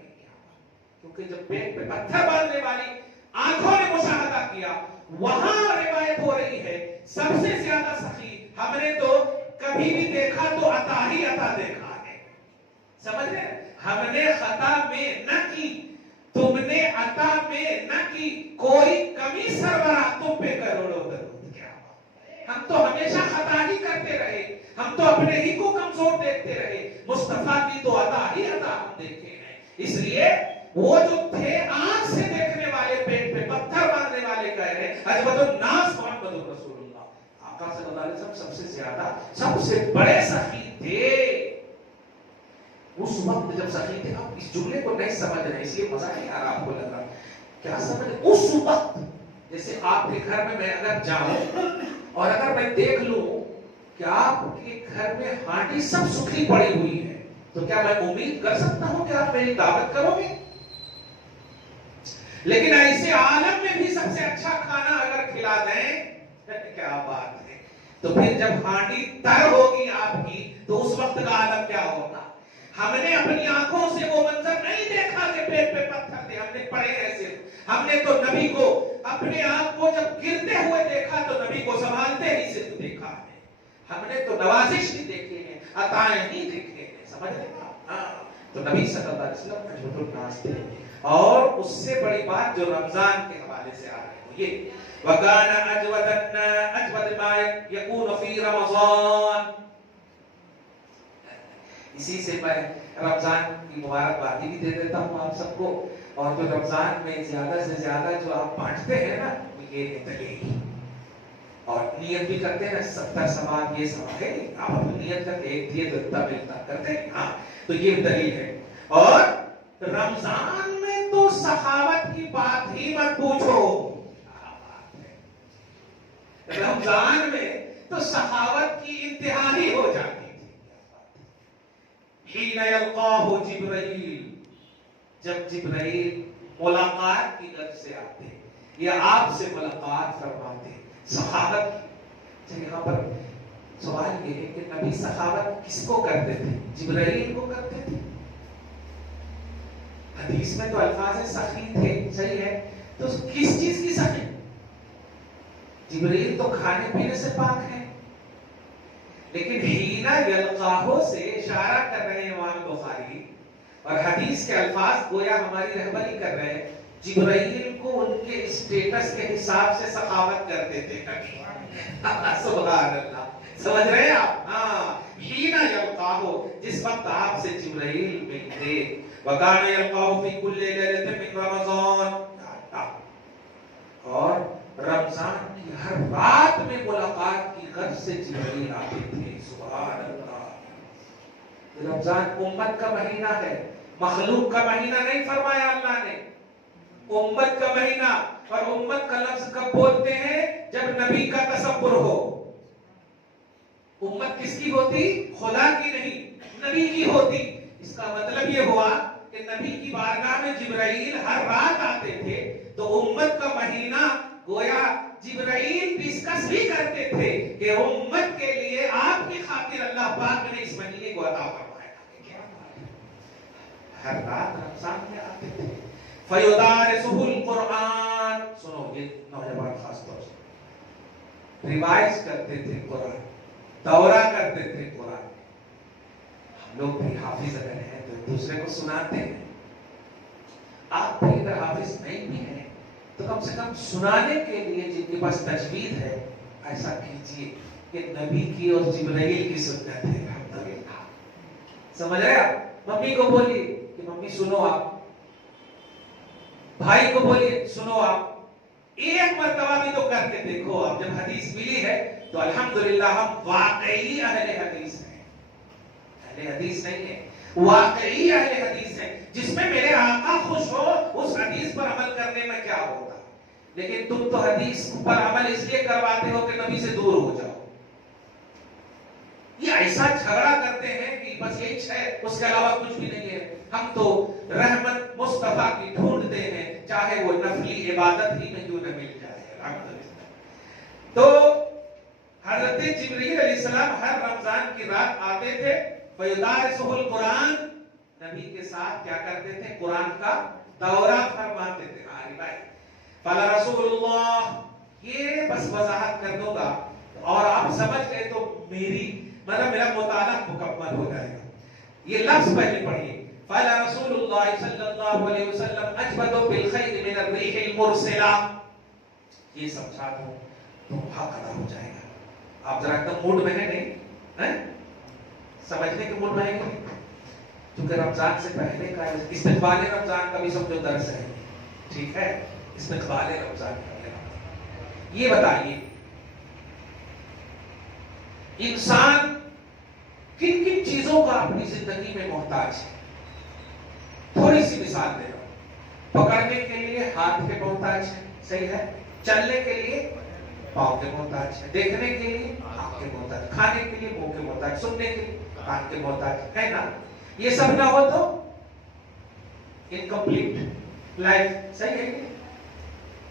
کیونکہ جب پیٹ پہ پتھر باندھنے والی آنکھوں نے مشاہدہ کیا، وہاں روایت ہو رہی ہے سب سے زیادہ سخی ہم نے تو کبھی بھی دیکھا تو عطا ہی عطا دیکھا ہے. سمجھ رہے ہیں؟ ہم نے خطا میں نہ کی، تم نے عطا میں نہ کی، کوئی کمی سربراہ تم پہ کروڑوں درود. کیا ہم تو ہمیشہ خطا ہی کرتے رہے، ہم تو اپنے ہی کو کمزور دیکھتے رہے. مصطفیٰ کی تو عطا ہی عطا ہم دیکھے ہیں. اس لیے وہ جو تھے آنکھ سے دیکھنے والے، پیٹ پہ پتھر باندھنے والے کہہ رہے ہیں اجود الناس محمد رسول اللہ. آقا صلی اللہ علیہ وسلم سب سے زیادہ، سب سے بڑے سخی تھے. اس وقت جب سخی تھے، آپ اس جملے کو نہیں سمجھ رہے، اس لیے مزہ نہیں آ رہا آپ کو. لگ رہا کیا سمجھ؟ اس وقت جیسے آپ کے گھر میں اگر جاؤں اور اگر میں دیکھ لوں کہ آپ کے گھر میں ہانڈی سب سکھی پڑی ہوئی ہے، تو کیا میں امید کر سکتا ہوں کہ آپ میری دعوت کرو گے؟ لیکن ایسے عالم میں بھی سب سے اچھا کھانا اگر کھلا دیں، کیا بات ہے. تو پھر جب ہانڈی تر ہوگی آپ کی، تو اس وقت کا عالم کیا ہوگا؟ ہم نے اپنی آنکھوں سے وہ منظر نہیں دیکھا کہ پیٹ پہ پتھر تھے، ہم نے پڑھے ایسے. ہم نے تو نبی کو اپنے آپ کو جب گرتے ہوئے دیکھا تو نبی کو سنبھالتے ہی صرف دیکھا ہے. ہم نے تو نوازش نہیں دیکھے ہیں، عطائیں نہیں دیکھے ہیں. سمجھ رہے ہیں؟ ہاں. تو نبی صلی اللہ علیہ وسلم اجود الناس تھے. اور اس سے بڑی بات جو رمضان کے حوالے سے آ رہی ہے یہ وَكَانَ أَجْوَدَ مَا يَكُونُ فِي رَمَضَانَ. اسی سے میں رمضان کی مبارکبادی بھی دے دیتا ہوں آپ سب کو. اور جو رمضان میں زیادہ سے زیادہ جو آپ بانٹتے ہیں نا، یہ دلیل. اور نیت بھی کرتے ہیں نا، 70 ثواب یہ ثواب ہے، آپ نیت کرتے ایک دیے تو اتنا ملتا کرتے ہیں. ہاں، تو یہ دلیل ہے. اور رمضان میں تو سخاوت کی بات ہی مت پوچھو. رمضان میں تو سخاوت کی انتہا ہی ہو جاتی تھی. حین یلقاہ جبرائیل، جب جبرائیل ملاقات کی طرف سے آتے یا آپ سے ملاقات فرماتے، سخاوت کی. یہاں پر سوال یہ ہے کہ نبی سخاوت کس کو کرتے تھے؟ جبرائیل کو کرتے تھے. حدیث میں تو الفاظ سخی تھے، صحیح ہے، تو کس چیز کی سخی؟ جبرائیل تو کھانے پینے سے پاک ہے، لیکن ہینا یلقاہو سے اشارہ کر رہے ہیں امام بخاری، اور حدیث کے الفاظ گویا ہماری رہبری کر رہے ہیں جبرائیل کو ان کے اسٹیٹس کے حساب سے سخاوت کرتے تھے سبحان اللہ، سمجھ رہے ہیں آپ؟ ہاں، حینا یلقاہو، جس وقت آپ سے جبرائیل ملتے، وکان یلقاہو فی کل لیلۃ من رمضان، اور رمضان کی ہر رات میں ملاقات کی غرض سے جبرائیل آتے تھے. سبحان اللہ. رمضان امت کا مہینہ ہے، مخلوق کا مہینہ نہیں فرمایا اللہ نے، امت کا مہینہ. اور امت کا لفظ کب بولتے ہیں؟ جب نبی کا تصور ہو. امت کس کی ہوتی؟ خدا کی نہیں، نبی کی ہوتی. اس کا مطلب یہ ہوا کہ نبی کی بارگاہ میں جبرائیل ہر رات آتے تھے، تو امت کا مہینہ گویا جبرائیل ڈسکس بھی کرتے تھے کہ امت کے لیے آپ کی خاطر اللہ پاک نے اس مہینے کو عطا فرمایا. ہر رات رمضان میں آتے تھے. فَيُدَارِسُهُ الْقُرْآنِ، سنو یہ نوجوان خاص طور سے ریوائز کرتے تھے قرآن، دورہ کرتے تھے قرآن. ہم لوگ بھی حافظ اگر ہیں تو ایک دوسرے کو سناتے ہیں. آپ بھی اگر حافظ نہیں بھی ہیں تو کم سے کم سنانے کے لیے جن کے پاس تجوید ہے ایسا کیجئے کہ نبی کی اور جبرائیل کی سنت ہے. الحمدللہ. سمجھ رہے آپ؟ ممی کو بولیے کہ ممی سنو، آپ بھائی کو بولیے سنو، آپ ایک مرتبہ بھی تو کر کے دیکھو. آپ جب حدیث ملی ہے تو الحمدللہ ہم واقعی اہل حدیث ہیں. اہل حدیث نہیں ہے، واقعی اہل حدیث ہیں، جس میں میرے آقا خوش ہو اس حدیث پر عمل کرنے میں کیا ہوتا. لیکن تم تو حدیث پر عمل اس لیے کرواتے ہو کہ نبی سے دور ہو جاؤ. یہ ایسا جھگڑا کرتے ہیں کہ بس یہی ہے، اس کے علاوہ کچھ بھی نہیں ہے. ہم تو رحمت مصطفیٰ کی ڈھونڈتے ہیں، چاہے وہ نفلی عبادت ہی میں کیوں نہ مل جائے. تو حضرت جبرائیل علیہ السلام ہر رمضان کی رات آتے تھے. فَيُدَارِسُهُ الْقُرْآنِ، نبی کے ساتھ کیا کرتے تھے؟ قرآن کا دورہ فرماتے تھے. فَلَا رَسُولُ اللَّهِ، یہ بس وضاحت کر دوں گا اور آپ سمجھ گئے تو میرا مطالعہ مکمل ہو جائے گا. یہ لفظ پہلے پڑھیے. فَلَا رَسُولُ اللَّهِ صلی اللہ علیہ وسلم اجبد بالخیر من الريح المرسلہ. یہ سمجھا دو تو حق ادا ہو جائے گا. آپ ذرا ایک موڈ میں ہیں نہیں؟ سمجھنے کے موڈ میں ہیں نہیں؟ کیونکہ رمضان سے پہلے کا استقبال رمضان کا بھی سمجھو درس ہے. ٹھیک ہے، استقبال رمضان کا. یہ بتائیے انسان کن کن چیزوں کا اپنی زندگی میں محتاج ہے؟ تھوڑی سی مثال دے رہا ہوں. پکڑنے کے لیے ہاتھ کے محتاج ہے، صحیح ہے. چلنے کے لیے پاؤں کے محتاج ہے، دیکھنے کے لیے آنکھ کے محتاج، کھانے کے لیے منہ کے محتاج، سننے کے لیے کان کے محتاج ہے نا. یہ سب نہ ہو تو انکمپلیٹ لائف. صحیح ہے،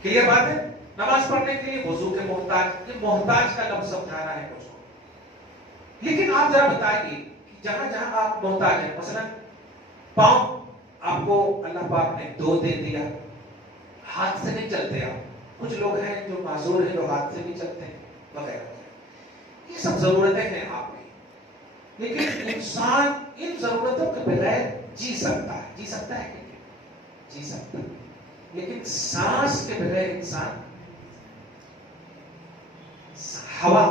کلیئر بات ہے. نماز پڑھنے کے لیے وضو کے محتاج. یہ محتاج کا لفظ سمجھانا ہے کچھ کو. لیکن آپ ذرا بتائیے کہ جہاں جہاں آپ محتاج ہیں، مثلا پاؤں آپ کو اللہ پاک نے دو دے دیا، ہاتھ سے نہیں چلتے آپ. کچھ لوگ ہیں جو معذور ہیں جو ہاتھ سے بھی چلتے ہیں وغیرہ. یہ سب ضرورتیں ہیں آپ کی. لیکن انسان ان ضرورتوں کے بغیر جی سکتا ہے. جی سکتا ہے کہ جی سکتا ہے. لیکن سانس کے بغیر انسان ہوا،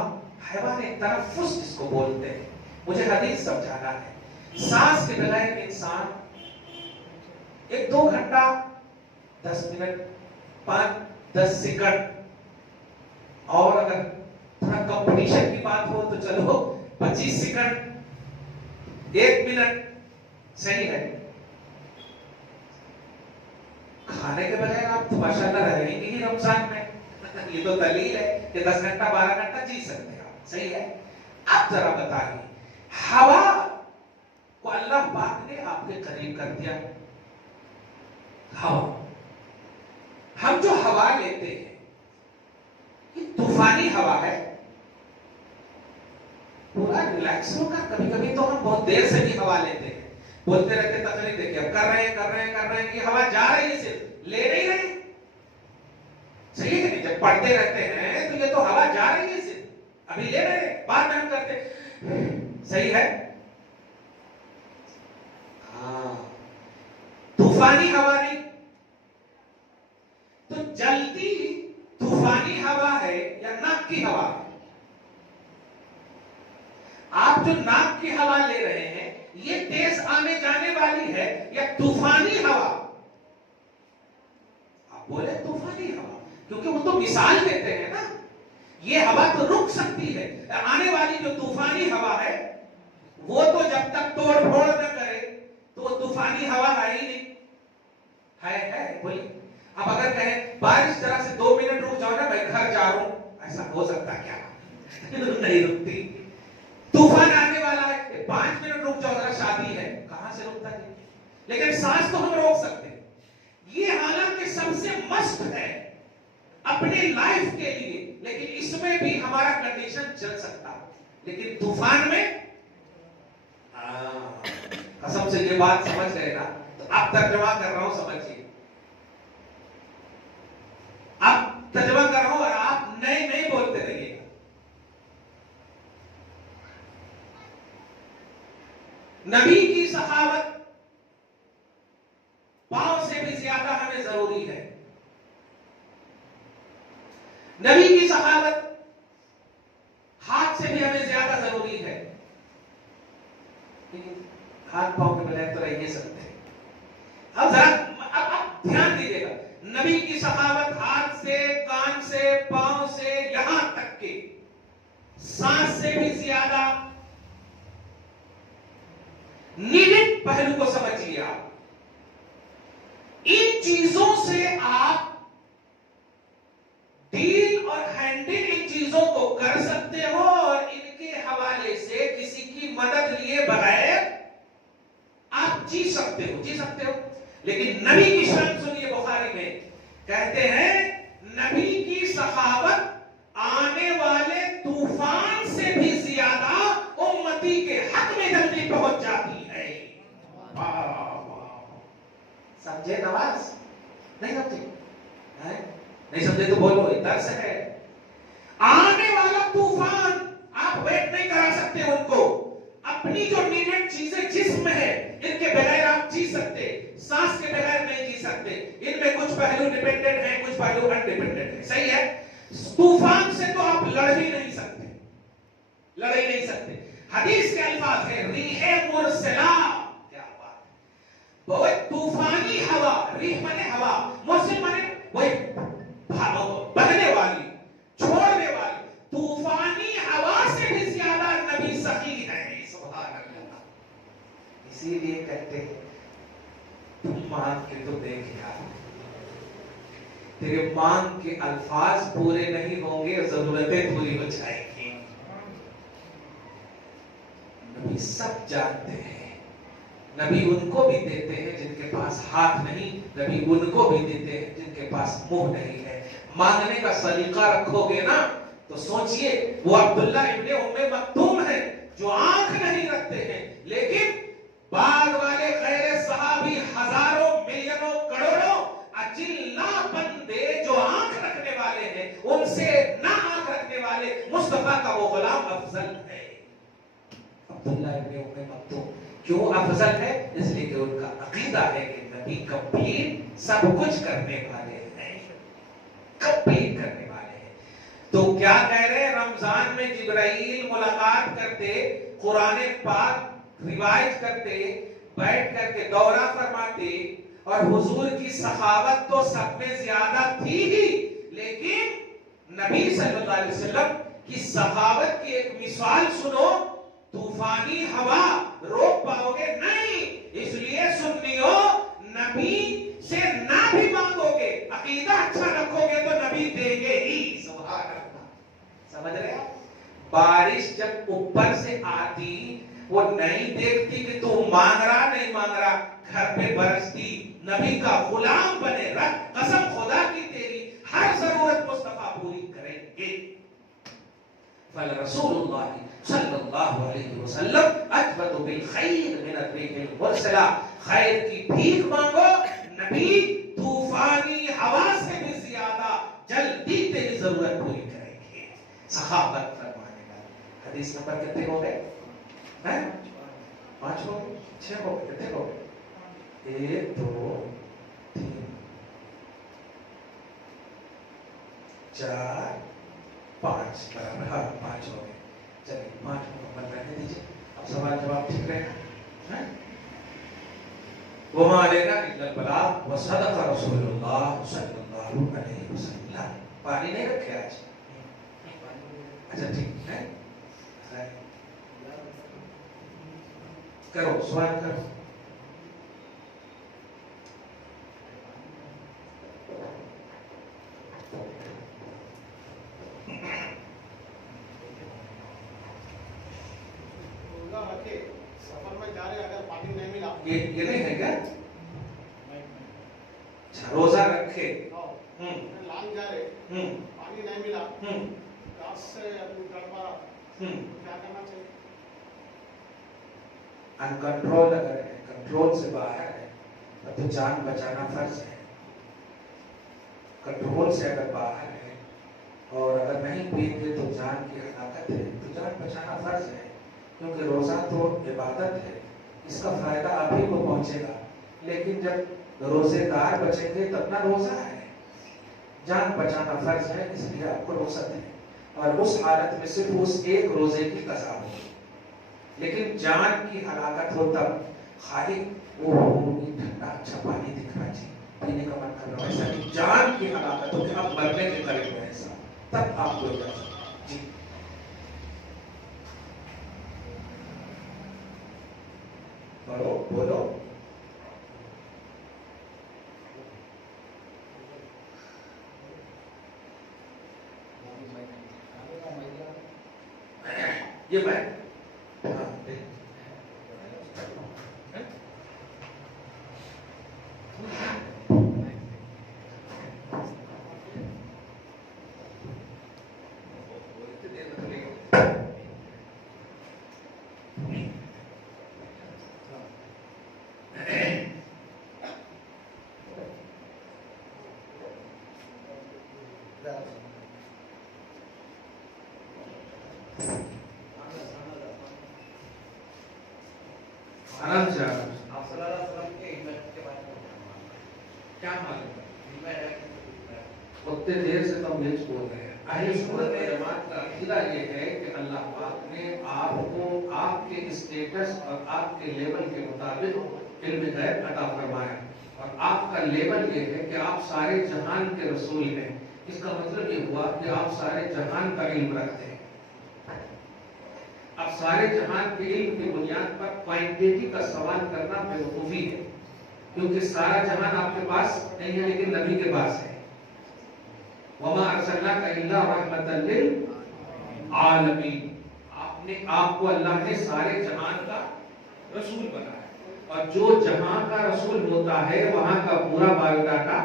حیوان تنفس جس کو بولتے ہیں، مجھے حدیث سمجھانا ہے. سانس کے بغیر انسان 1-2 گھنٹہ 10 منٹ 5-10 سیکنڈ، اور اگر تھوڑا کمپٹیشن کی بات ہو تو چلو 25 سیکنڈ 1 منٹ. صحیح ہے. کھانے کے بغیر آپ تو ماشاءاللہ رہیں گے ہی رمضان میں. یہ تو دلیل ہے کہ 10 گھنٹہ 12 گھنٹہ جی سکتے ہیں آپ. صحیح ہے. اب ذرا بتائیے ہوا کو اللہ پاک نے آپ کے قریب کر دیا. ہوا، ہم جو ہوا لیتے ہیں یہ طوفانی ہوا ہے. پورا ریلیکس ہو کر کبھی کبھی تو ہم بہت دیر سے بھی ہوا لیتے ہیں، بولتے رہتے تقریر دیکھیں اب کر رہے ہیں کہ ہوا جا رہی ہے صرف لے نہیں رہی. صحیح ہے. جب پڑھتے رہتے ہیں تو یہ تو ہوا جا رہی ہے صرف، ابھی لے رہے ہیں بعد میں ہم کرتے. صحیح ہے. ہاں، طوفانی ہوا نہیں. جلتی طوفانی ہوا ہے یا ناک کی ہوا ہے؟ آپ جو ناک کی ہوا لے رہے ہیں یہ تیز آنے جانے والی ہے یا طوفانی ہوا؟ آپ بولے طوفانی ہوا، کیونکہ وہ تو مثال دیتے ہیں نا، یہ ہوا تو رک سکتی ہے، آنے والی جو طوفانی ہوا ہے وہ تو جب تک توڑ پھوڑ نہ کرے تو وہ طوفانی ہوا ہے ہی نہیں، ہے بولیے۔ اب اگر کہیں بارش ذرا سے 2 منٹ رک جاؤ نا، میں گھر جا رہا ہوں، ایسا ہو سکتا کیا؟ نہیں رکتی۔ طوفان آنے والا ہے، 5 منٹ رک جاؤ ذرا، شادی ہے، کہاں سے رکتا ہے؟ لیکن سانس تو ہم روک سکتے ہیں۔ یہ حالانکہ سب سے مست ہے اپنے لائف کے لیے، لیکن اس میں بھی ہمارا کنڈیشن چل سکتا ہے، لیکن طوفان میں قسم سے یہ بات سمجھ گئے نا، تو اب ترجمہ کر رہا ہوں، سمجھیے، اب ترجمہ کر رہا ہوں اور آپ نئے بولتے رہیے گا۔ نبی کی سخاوت پاؤں سے بھی زیادہ ہمیں ضروری ہے۔ نبی کی سخاوت ہاتھ سے بھی ہمیں زیادہ ضروری ہے، لیکن ہاتھ پاؤں کے بغیر تو رہ نہیں سکتے۔ اب ذرا اب دھیان دیجیے گا، نبی کی سخاوت ہاتھ سے، کان سے، پاؤں سے، یہاں تک کہ سانس سے بھی زیادہ نیڈڈ پہلو کو سمجھیے آپ۔ ان چیزوں سے آپ ڈیل اور ہینڈل ان چیزوں کو کر سکتے ہو، اور ان کے حوالے سے کسی کی مدد لیے بغیر آپ جی سکتے ہو۔ لیکن نبی کی شان سنیے، بخاری میں کہتے ہیں نبی کی سخاوت آنے والے طوفان سے بھی زیادہ امتی کے حق میں جلدی پہنچ جاتی ہے۔ سمجھے نواز؟ نہیں سمجھے؟ نہیں سمجھے تو بولو، درس ہے۔ آنے والا طوفان آپ ویٹ نہیں کرا سکتے ان کو، اپنی جو نیڈڈ چیزیں جسم ہے ان کے بغیر آپ جی سکتے، سانس کے بغیر نہیں جی سکتے، ان میں کچھ پہلو ڈیپینڈنٹ ہیں، کچھ پہلو انڈیپینڈنٹ ہیں، صحیح ہے؟ طوفان سے تو آپ لڑ ہی نہیں سکتے۔ حدیث کے الفاظ ہیں ریح مرسلہ، کیا بات، وہ طوفانی ہوا، ریح مانے ہوا، مرسل مانے وہی بہنے والی، چھوڑنے والی، طوفانی ہوا سے بھی زیادہ نبی سخی ہے، سبحان اللہ۔ اسی لیے کہتے ہیں تم مانگ کے تو دیکھ یار، تیرے مانگ کے الفاظ پورے نہیں ہوں گے، ضرورتیں پوری ہو جائیں گی۔ نبی سب جانتے ہیں، نبی ان کو بھی دیتے ہیں جن کے پاس ہاتھ نہیں، نبی ان کو بھی دیتے ہیں جن کے پاس منہ نہیں ہے۔ مانگنے کا سلیقہ رکھو گے نا تو سوچئے وہ عبداللہ ابن ام مکتوم ہے جو آنکھ نہیں رکھتے ہیں، لیکن بعد والے غیر صحابی ہزاروں، ملینوں، کروڑوں اجلا بندے جو آنکھ رکھنے والے ہیں، ان سے نہ آنکھ رکھنے والے مصطفیٰ کا وہ غلام افضل ہے۔ عبداللہ ابن ام مکتوم کیوں افضل ہے؟ اس لیے کہ ان کا عقیدہ ہے کہ نبی کمپلیٹ سب کچھ کرنے والے ہیں، کمپلیٹ کرنے والے ہیں۔ تو کیا کہہ رہے ہیں؟ رمضان میں جبرائیل ملاقات کرتے، قرآن پاک روایت کرتے، بیٹھ کر کے دورہ فرماتے، اور حضور کی سخاوت تو سب میں زیادہ تھی ہی، لیکن نبی صلی اللہ علیہ وسلم کی سخاوت کی ایک مثال سنو، طوفانی ہوا روک پاؤ گے نہیں، اس لیے سنیو نبی سے نہ بھی مانگو گے، عقیدہ اچھا رکھو گے تو نبی دیں گے ہی، سبحان اللہ۔ سمجھ رہے ہیں؟ بارش جب اوپر سے آتی وہ نہیں دیکھتی کہ تو مانگ رہا نہیں مانگ رہا، گھر پہ برستی، نبی کا غلام بنے رکھ، قسم خدا کی تیری ہر ضرورت مصطفیٰ پوری کریں گے۔ فالرسول اللہ صلی اللہ علیہ وسلم اجود بالخیر من الریح المرسلہ، خیر کی بھیک مانگو، نبی طوفانی ہوا سے بھی زیادہ جلدی تیری ضرورت پوری کریں گے۔ سخاوت فرمانے کا حدیث نمبر کتنے ہو گئے؟ 5 ہو گئے، 6 ہو گئے، کتنے ہو گئے؟ 1 2 3 4 5 برابر. ہاں 5 ہو گئے. چلیے 5 مکمل رہنے دیجیے. اب سوال جواب ٹھیک رہے. وما علینا الا البلاغ وصدق رسول اللہ صلی اللہ علیہ وسلم. پانی نہیں رکھے آج؟ اچھا ٹھیک ہے. کرو سوال کرو. سفر میں جا رہے اگر پانی نہیں ملا یہ نہیں ہے کیا؟ روزہ رکھے لانگ جا رہے پانی نہیں ملا گاس سے گڑبڑا کیا کرنا چاہیے؟ ان کنٹرول اگر ہے، کنٹرول سے باہر ہے تو جان بچانا فرض ہے. کنٹرول سے اگر باہر ہے اور اگر نہیں پئیں گے تو جان کی ہلاکت ہے، تو جان بچانا فرض ہے. کیونکہ روزہ تو عبادت ہے، اس کا فائدہ آپ ہی کو پہنچے گا. لیکن جب روزے دار بچیں گے تب نہ روزہ ہے. جان بچانا فرض ہے، اس لیے آپ کو رخصت ہے. اور اس حالت میں صرف اس ایک روزے کی قضا ہوگی. لیکن جان کی ہلاکت ہو تب خالی وہ ٹھنڈا اچھا پانی دکھ رہا جی پینے کا من کر رہا ہے، ایسا نہیں. جان کی ہلاکت ہو کہ آپ مرنے کے قریب ہیں، ایسا تب آپ کو اجازت جی. بولو بولو. یہ میں آرام سے آپ صلی اللہ علیہ وسلم کے ایمت کے بارے میں کیا معلوم ہے؟ ایمت اتنے دیر سے تو ہم یہ بول رہے ہیں. اہل سنت و جماعت کا عقیدہ یہ ہے کہ اللہ پاک نے آپ کو آپ کے اسٹیٹس اور آپ کے لیول کے مطابق علم غیب عطا فرمایا. اور آپ کا لیول یہ ہے کہ آپ سارے جہان کے رسول ہیں. اس کا مطلب یہ ہوا کہ آپ سارے جہان کا علم رکھتے ہیں. اب سارے جہان کے علم کی بنیاد پر کوانٹیٹی کا سوال کرنا بیوقوفی ہے، کیونکہ سارا جہان آپ کے پاس نہیں ہے لیکن نبی کے پاس ہے. وما ارسلناک الا رحمۃ للعالمین. آپ کو اللہ نے سارے جہان کا رسول بنایا. اور جو جہاں کا رسول ہوتا ہے وہاں کا پورا بایو ڈاٹا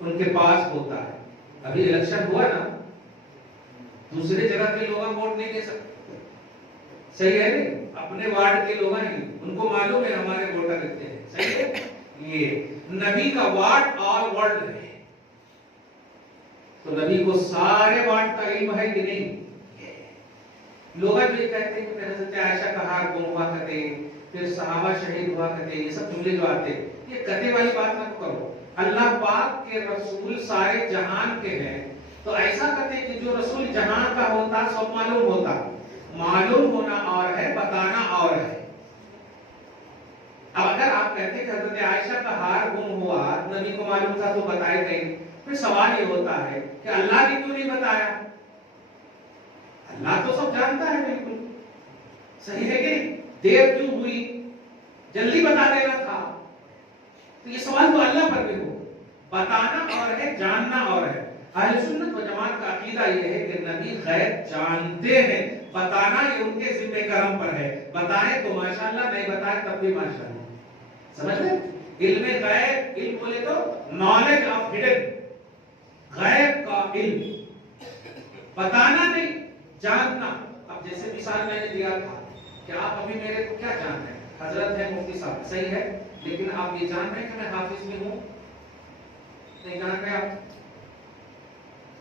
ان کے پاس ہوتا ہے. ابھی الیکشن ہوا نا، دوسرے جگہ کے لوگ ووٹ نہیں دے سکتے، صحیح ہے نہیں؟ اپنے وارڈ کے لوگ ہیں، ان کو معلوم ہے ہمارے ووٹر کتنے ہیں، صحیح ہے. یہ نبی کا وارڈ آل ورلڈ ہے، تو نبی کو سارے وارڈ کا علم ہے کہ نہیں. لوگ یہ کہتے ہیں کہ حضرت عائشہ کا ہار گم ہوا کرتے، پھر صحابہ شہید ہوا کرتے، یہ سب جملے جو آتے ہیں یہ کتے والی بات نہ کرو. اللہ پاک کے رسول سارے جہان کے ہیں، تو ایسا کہتے کہ جو رسول جہان کا ہوتا سب معلوم ہوتا. معلوم ہونا اور ہے، بتانا اور ہے. اب اگر آپ کہتے ہیں کہ حضرت عائشہ کا ہار گم ہوا، نبی کو معلوم تھا تو بتائے گئے، پھر سوال یہ ہوتا ہے کہ اللہ نے کیوں نہیں بتایا؟ اللہ تو سب جانتا ہے بالکل، صحیح ہے کہ دیر کیوں ہوئی؟ جلدی بتا دینا تھا. تو یہ سوال تو اللہ پر بھی ہو. بتانا اور ہے، جاننا اور ہے. اہل سنت و جماعت کا عقیدہ یہ ہے کہ نبی غیب جانتے ہیں، بتانا یہ ان کے ذمہ کرم پر ہے. بتائیں تو ماشاءاللہ، نہیں بتائیں تب بھی ماشاءاللہ. سمجھ لیں؟ علم غیب، علم بولے تو نالج آف ہڈن، غیب کا علم. بتانا نہیں، جاننا. اب جیسے مثال میں نے دیا تھا کہ آپ ابھی میرے کو کیا جان رہے ہیں؟ حضرت ہے، مفتی صاحب، صحیح ہے، لیکن آپ یہ جان رہے ہیں کہ میں حافظ بھی ہوں؟ نہیں جان رہے. آپ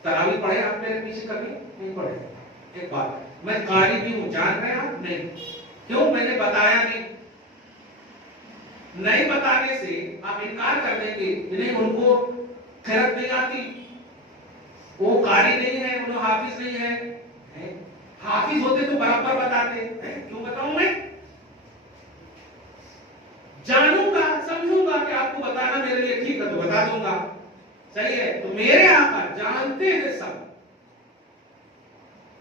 تراویح پڑھے آپ میرے پیچھے کبھی نہیں پڑھے. ایک بات، میں قاری بھی ہوں، جان رہے آپ؟ نہیں. کیوں؟ میں نے بتایا نہیں. نہیں بتانے سے آپ انکار کر دیں گے کہ نہیں ان کو خیرت نہیں آتی، وہ قاری نہیں ہے, انہوں حافظ نہیں ہے. حافظ ہوتے تو برابر بتاتے. کیوں بتاؤں میں؟ جانوں گا, سمجھوں گا کہ آپ کو بتانا میرے لیے ٹھیک ہے تو بتا دوں گا. صحیح ہے. تو میرے آقا جانتے ہیں سب,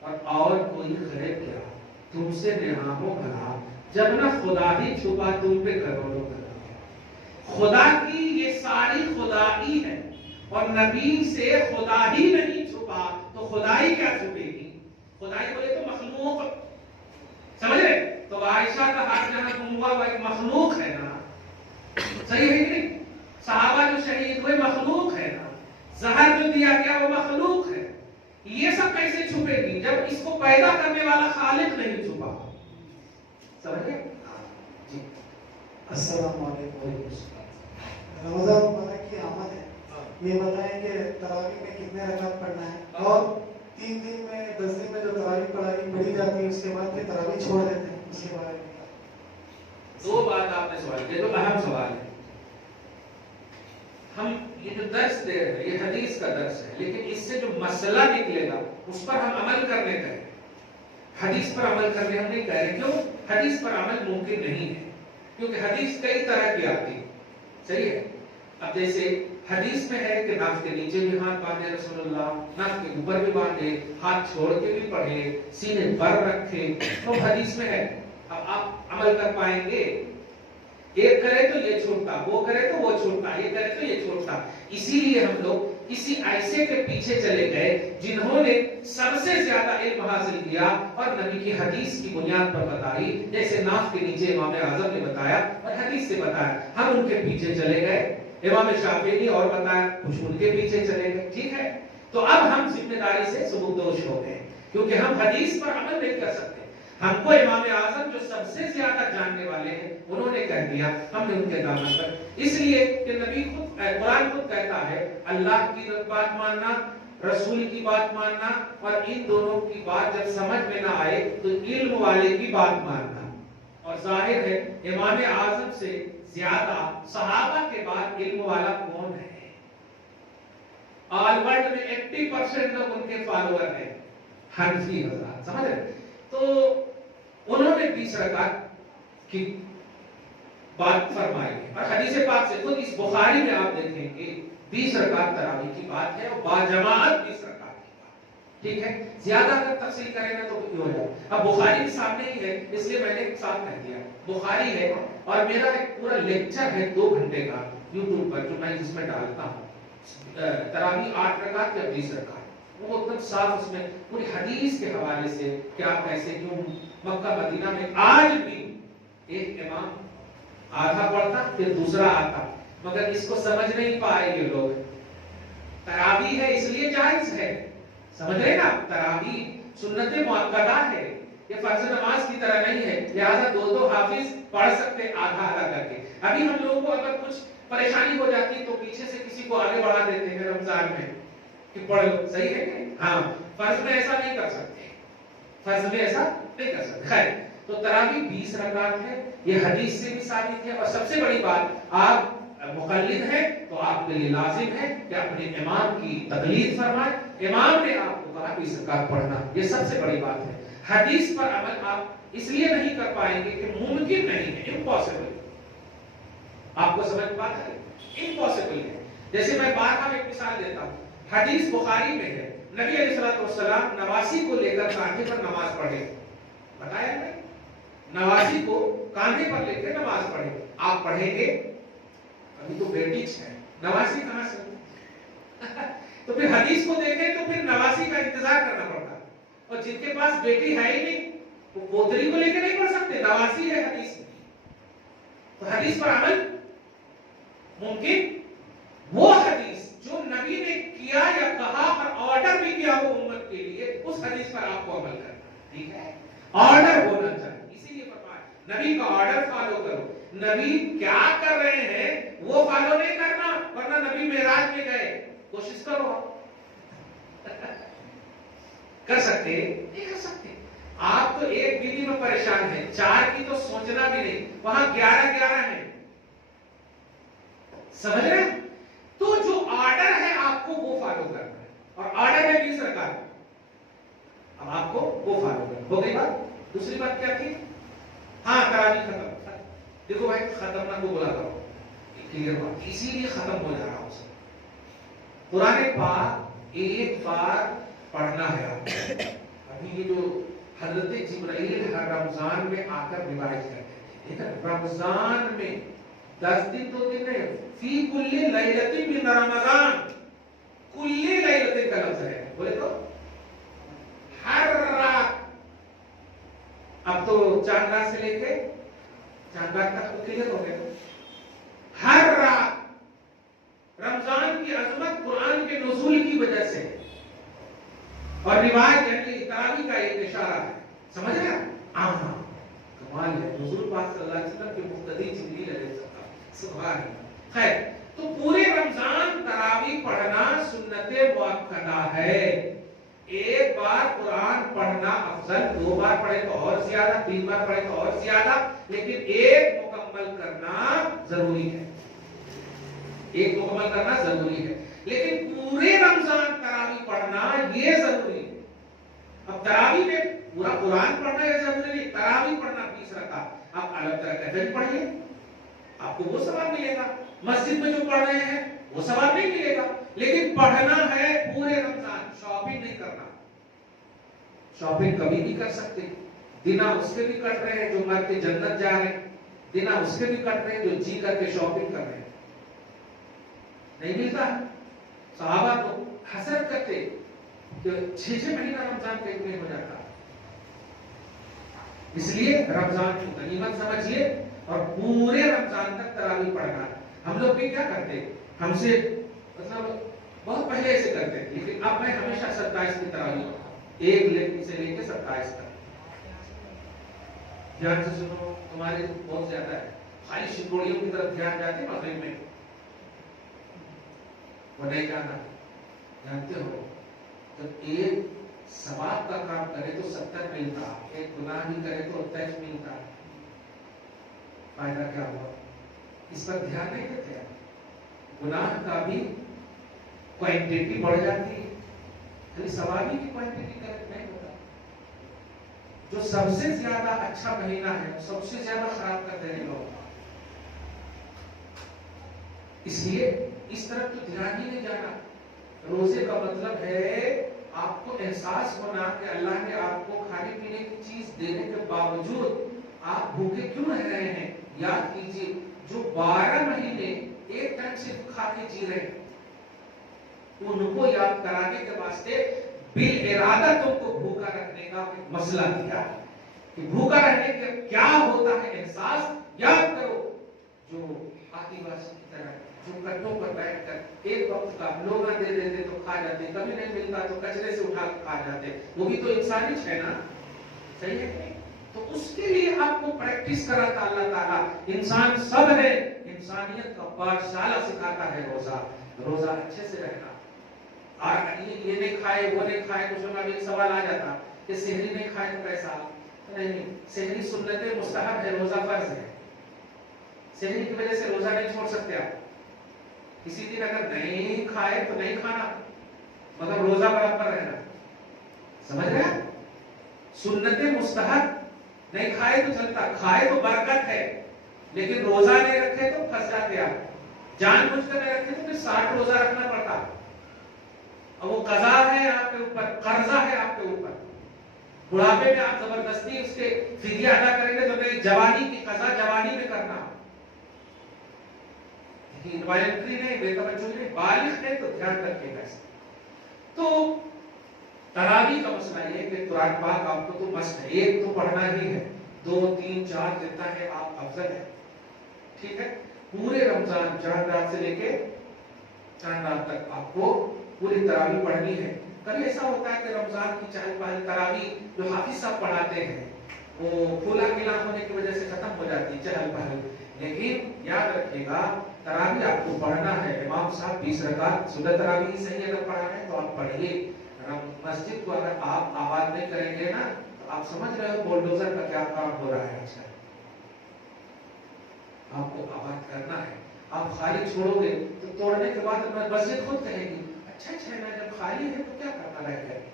اور کوئی خیر کیا تم سے نہاؤ بھلا, جب نہ خدا ہی چھپا تم پہ کروڑوں کرا. خدا کی یہ ساری خدائی ہے, اور نبی سے خدا ہی نہیں چھپا تو خدائی کیا چھپے گی؟ خدائی بولے تو مخلوق, سمجھ رہے؟ تو عائشہ کا ہاتھ جہاں گم ہوا وہ ایک مخلوق ہے نا, صحیح ہے کہ نہیں؟ صحابہ جو شہید ہوئے مخلوق ہے نا, زہر جو دیا گیا وہ مخلوق ہے. یہ سب کیسے چھپے گی جب اس کو پیدا کرنے والا خالق نہیں چھپا؟ سمجھ گئے؟ جی. السلام علیکم. رمضان مبارک کی آمد ہے, یہ بتائیں کہ تراویح میں کتنے رکعت پڑھنا ہے, اور 3 دن میں 10 دن میں جو تراویح پڑھی جاتی ہے اس کے بعد پھر تراویح چھوڑ دیتے ہیں, اس کے بارے میں. دو بات آپ نے سوال کیا, تو اہم سوال ہے. ہم یہ جو درس دے رہے ہیں یہ حدیث کا درس ہے, لیکن اس سے جو مسئلہ نکلے گا اس پر ہم عمل کرنے کا ہے. حدیث پر عمل کرنے ہم نہیں کہہ رہے. کیوں؟ حدیث پر عمل ممکن نہیں ہے, کیونکہ حدیث کئی طرح کی آتی ہے. صحیح ہے. اب جیسے حدیث میں ہے کہ ناف کے نیچے بھی ہاتھ باندھے رسول اللہ, ناف کے اوپر بھی باندھے, ہاتھ چھوڑ کے بھی پڑھے, سینے پر رکھے, تو حدیث میں ہے. اب آپ عمل کر پائیں گے؟ ایک کرے تو یہ چھوٹتا, وہ کرے تو وہ چھوٹتا, یہ کرے تو یہ چھوٹتا. اسی لیے ہم لوگ کسی ایسے کے پیچھے چلے گئے جنہوں نے سب سے زیادہ علم حاصل کیا اور نبی کی حدیث کی بنیاد پر بتائی. جیسے ناف کے نیچے امام اعظم نے بتایا اور حدیث سے بتایا, ہم ان کے پیچھے چلے گئے. امام شافعی نے اور بتایا, کچھ ان کے پیچھے چلے گئے. ٹھیک ہے. تو اب ہم ذمہ داری سے سبکدوش ہو گئے, کیونکہ ہم حدیث پر عمل نہیں کر سکتے. ہم کو امام اعظم جو سب سے زیادہ جاننے والے ہیں انہوں نے کہہ دیا, ہم نے ان کے دامن پر. اس لیے کہ نبی خود, قرآن خود کہتا ہے اللہ کی بات ماننا, رسول کی بات ماننا, اور ان دونوں کی بات جب سمجھ میں نہ آئے تو علم والے کی بات ماننا. اور ظاہر ہے امام اعظم سے زیادہ صحابہ کے بعد علم والا کون ہے؟ آل ورلڈ میں 80% لوگ ان کے فالوور ہیں, حنفی حضرات. سمجھ رہے؟ تو انہوں نے 20 رکعت کی بات فرمائی ہے, اور حدیث پاک سے خود اس بخاری میں آپ دیکھیں گے 20 رکعت تراویح کی بات ہے, اور باجماعت 20 رکعت کی بات. ٹھیک ہے. زیادہ اگر تفصیل کریں گے تو کیوں ہو جائے. اب بخاری کے سامنے ہی ہے, اس لیے میں نے ایک ساتھ کہہ دیا بخاری ہے, اور میرا ایک پورا لیکچر ہے 2 گھنٹے کا یوٹیوب پر جو میں جس میں ڈالتا ہوں, تراویح 8 رکعت یا 20 رکعت. وہ ایک دم صاف, اس میں پوری حدیث کے حوالے سے کیا کیسے کیوں. مکہ مدینہ میں آج بھی ایک امام آدھا پڑھتا پھر دوسرا آتا, مگر اس کو سمجھ نہیں پائے یہ لوگ. تراویح ہے اس لیے جائز ہے, سمجھ رہے نا. تراویح سنت مؤکدہ ہے, یہ فرض نماز کی طرح نہیں ہے, لہذا 2 حافظ پڑھ سکتے آدھا آدھا کر کے. ابھی ہم لوگوں کو اگر کچھ پریشانی ہو جاتی ہے تو پیچھے سے کسی کو آگے بڑھا دیتے ہیں رمضان میں کہ پڑھ لو. صحیح ہے کہ ہاں, فرض میں ایسا نہیں کر سکتے, فرض میں ایسا نہیں کر سکتے. خیر, تو تراویح 20 رکعت ہے, یہ حدیث سے بھی ثابت ہے. اور سب سے بڑی بات, آپ مقلد ہیں تو آپ کے لیے لازم ہے کہ اپنے امام کی تقلید فرمائیں. امام نے آپ کو کہا 20 رکعت پڑھنا, یہ سب سے بڑی بات ہے. حدیث پر عمل آپ اس لیے نہیں کر پائیں گے کہ ممکن نہیں ہے, امپاسبل. آپ کو سمجھ بات ہے, امپاسبل ہے. جیسے میں بار بار ایک مثال دیتا ہوں, حدیث بخاری میں ہے نبی علیہ الصلوۃ والسلام نواسی کو لے کر کاندھے پر نماز پڑھے. بتایا میں, نواسی کو کاندھے پر لے کے نماز پڑھے. آپ پڑھیں گے, ابھی تو بیٹی ہے, نواسی کہاں سے؟ تو پھر حدیث کو دیکھیں تو پھر نواسی کا انتظار کرنا پڑتا, اور جن کے پاس بیٹی ہے ہی نہیں وہ پوتری کو لے کے نہیں پڑھ سکتے, نواسی ہے حدیث. تو حدیث پر عمل ممکن. وہ حدیث جو نبی نے کیا یا کہا اور آرڈر بھی کیا وہ امت کے لیے, اس حدیث پر آپ کو عمل کرنا. ٹھیک ہے, آرڈر ہونا چاہیے. اسی لیے فرمایا نبی کا آرڈر فالو کرو. نبی کیا کر رہے ہیں وہ فالو نہیں کرنا, ورنہ نبی معراج میں گئے, کوشش کرو. کر سکتے نہیں کر سکتے. آپ تو ایک بیوی میں پریشان ہیں, 4 کی تو سوچنا بھی نہیں, وہاں 11 ہیں. سمجھ رہے ہیں؟ تو جو آرڈر ہے آپ کو وہ فالو کرنا ہے, اور آرڈر ہے نکال. اب آپ کو وہ فالو کرنا. ہو گئی بات. دوسری بات کیا تھی؟ ہاں تراویح ختم. دیکھو بھائی ختم نہ کو بولا کرو, کلیئر بات, اسی لیے ختم ہو جا رہا ہوں. قرآن پاک ایک بار پڑھنا ہے آپ کو. ابھی یہ جو حضرت جبرائیل ہر رمضان میں آ کر روایت کرتے تھے, ٹھیک ہے, رمضان میں 10 دن 2 دن نہیں, فی کل لیلۃ من رمضان, کل لیلۃ کا لفظ ہے, بولے تو ہر رات. اب تو چاند رات سے لے کے چاند رات تک تو کلیئر ہو گیا. ہر رات رمضان کی عظمت قرآن کے نزول کی وجہ سے, اور روایت یعنی تراویح کا ایک اشارہ ہے. سمجھ رہے ہیں؟ ہاں کمال ہے. حضور پاک صلی اللہ علیہ وسلم کے مقتدی جبریل علیہ السلام, سبحان اللہ. خیر, تو پورے رمضان تراویح پڑھنا سنت مؤکدہ ہے. ایک بار قرآن پڑھنا افضل, 2 بار پڑھے تو اور زیادہ, 3 بار پڑھے تو اور زیادہ, لیکن ایک مکمل کرنا ضروری ہے. ایک مکمل کرنا ضروری ہے, لیکن پورے رمضان تراویح پڑھنا یہ ضروری ہے. اب تراویح میں پورا قرآن پڑھنا یہ ضروری نہیں, تراویح پڑھنا 20 رکعت, آپ الگ طرح کیسے پڑھیے, آپ کو وہ ثواب ملے گا. مسجد میں جو پڑھ رہے ہیں وہ ثواب نہیں ملے گا, لیکن پڑھنا ہے پورے رمضان. شاپنگ نہیں کرنا. شاپنگ کبھی بھی کر سکتے, دینا اس کے بھی کٹ رہے ہیں جو مر کے جنت جا رہے ہیں, دینا اس کے بھی کٹ رہے ہیں جو جی کر کے شاپنگ کر رہے ہیں. نہیں ملتا. صحابہ تو حسد کرتے کہ 6 مہینہ رمضان کا ایک ہو جاتا. اس لیے رمضان کو غنیمت سمجھیے اور پورے رمضان تک تراویح پڑھنا. ہم لوگ بھی کیا کرتے, ہم سے مطلب بہت پہلے سے کرتے تھے, لیکن اب میں ہمیشہ 27 کی تراویح, 1 سے لے کے 27 تک. دھیان سے سنو, تمہارے بہت زیادہ ہے, خالی شکوڑیوں کی طرف دھیان جاتے مغرب میں, وہ نہیں جانا. جانتے ہو جب ایک ثواب کا کام کرے تو 70 ملتا, ایک گناہ بھی کرے تو 30 ملتا. فائدہ کیا ہوا؟ اس پر دھیان نہیں دیتے. گناہ کا بھی کوانٹٹی بڑھ جاتی ہے, خالی ثوابی کی کوانٹٹی کریکٹ نہیں ہوتا. جو سب سے زیادہ اچھا مہینہ ہے سب سے زیادہ خراب کر دینے لوگ. اس لیے اس طرف تو دھیان ہی نہیں جانا. روزے کا مطلب ہے آپ کو احساس ہونا کہ اللہ نے آپ کو کھانے پینے کی چیز دینے کے باوجود آپ بھوکے کیوں رہ رہے ہیں. یاد کیجیے, جو 12 مہینے ایک ٹائم صرف کھا کے جی رہے ہیں, ان کو یاد کرانے کے واسطے بالارادہ تم کو بھوکا رکھنے کا مسئلہ دیا کہ بھوکا رہنے کا کیا ہوتا ہے احساس یاد کرو. جو آدیواسی کی طرح جو کٹوں پر بیٹھ کر ایک وقت کا لوگ دے دیتے تو کھا جاتے, کبھی نہیں ملتا تو کچرے سے اٹھا کر کھا جاتے, وہ بھی تو انسان ہی ہے نا, صحیح ہے کہ نہیں؟ تو اس کے لیے آپ کو پریکٹس کراتا اللہ تعالیٰ. انسان سب ہے, انسانیت کا پاٹھشالہ سکھاتا ہے روزہ. روزہ اچھے سے رہنا, اور یہ نہیں کھائے وہ نہیں کھائے. کچھ لوگ ابھی سوال آ جاتا کہ سحری نہیں کھائے تو کیسا؟ نہیں, سحری سنت مستحب ہے, روزہ فرض ہے. سحری کی وجہ سے روزہ نہیں چھوڑ سکتے آپ. کسی دن اگر نہیں کھائے تو نہیں کھانا, مگر روزہ برابر رہنا. سمجھ رہے ہیں؟ سنت مستحب نہیں کھائے تو چلتا, کھائے تو برکت ہے, لیکن روزہ نہیں رکھے تو پھنس جاتے آپ. جان بوجھ کر نہیں رکھے تو پھر 60 روزہ رکھنا پڑتا. اب وہ قضا ہے آپ کے اوپر, قرضہ ہے آپ کے اوپر. بڑھاپے میں آپ زبردستی اس کے فدیہ ادا کریں گے تو نہیں, جوانی کی قضا جوانی میں کرنا. انوائلنٹری نہیں, بے توجہی نہیں, بالغ ہے تو دھیان رکھے گا. تو تراویح کا مسئلہ یہ ہے کہ قرآن پاک آپ کو تو مسٹ ہے, ایک تو پڑھنا ہی ہے, 2 3 4 دیتا ہے آپ افضل ہے. ٹھیک ہے, پورے رمضان چاند رات سے لے کے چاند رات تک آپ کو پوری تراویح پڑھنی ہے. کبھی ایسا ہوتا ہے کہ رمضان کی چہل پہل تراویح جو حافظ صاحب پڑھاتے ہیں وہ کھلا کھلا ہونے کی وجہ سے ختم ہو جاتی ہے چہل پہل. لیکن یاد رکھیے گا تراویح آپ کو پڑھنا ہے. امام صاحب 20 رکعت سنت تراویح صحیح اگر پڑھا ہے تو آپ پڑھیے. مسجد کو اگر آپ آباد نہیں کریں گے نا تو آپ سمجھ رہے ہو بولڈوزر کا کیا کام ہو رہا ہے آج کل. آپ کو آباد کرنا ہے. آپ خالی چھوڑو گے تو توڑنے کے بعد مسجد خود کہے گی اچھا ہے نا, جب خالی ہے تو کیا کرنا ادا کریں.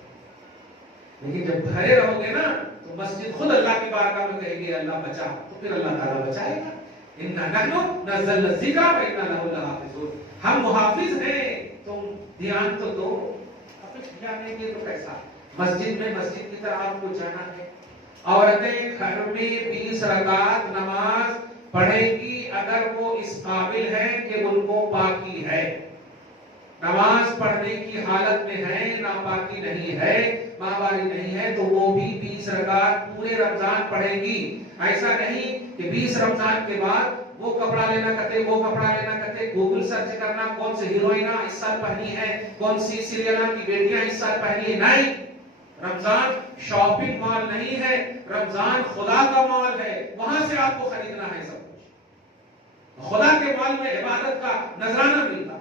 لیکن جب بھرے رہو گے نا تو مسجد خود اللہ کی بارگاہ میں کہے گی اللہ بچا, تو پھر اللہ تعالیٰ بچائے گا. اِنَّا نَحْنُ نَزَّلْنَا الذِّكْرَ وَإِنَّا لَهُ لَحَافِظُونَ. ہم محافظ ہیں, تم دھیان تو دو. اب جانے گے تو کیسا؟ مسجد میں مسجد کی طرح آپ کو جانا ہے. عورتیں گھر میں 20 رکعت نماز پڑھیں گی اگر وہ اس قابل ہے کہ ان کو پاکی ہے. نماز پڑھنے کی حالت میں ہے, ناپاکی نہیں ہے, ماہواری نہیں ہے, تو وہ بھی 20 رکعت پورے رمضان پڑھیں گی. ایسا نہیں کہ 20 رمضان کے بعد وہ کپڑا لینا کہتے, وہ کپڑا لینا کہتے, گوگل سرچ کرنا کون سی ہیروئنہ اس سال پہنی ہے, کون سی سیریلہ کی بیٹیاں اس سال پہنی ہے. نہیں, رمضان شاپنگ مال نہیں ہے, رمضان خدا کا مال ہے, وہاں سے آپ کو خریدنا ہے سب کچھ. خدا کے مال میں عبادت کا نذرانہ ملتا ہے.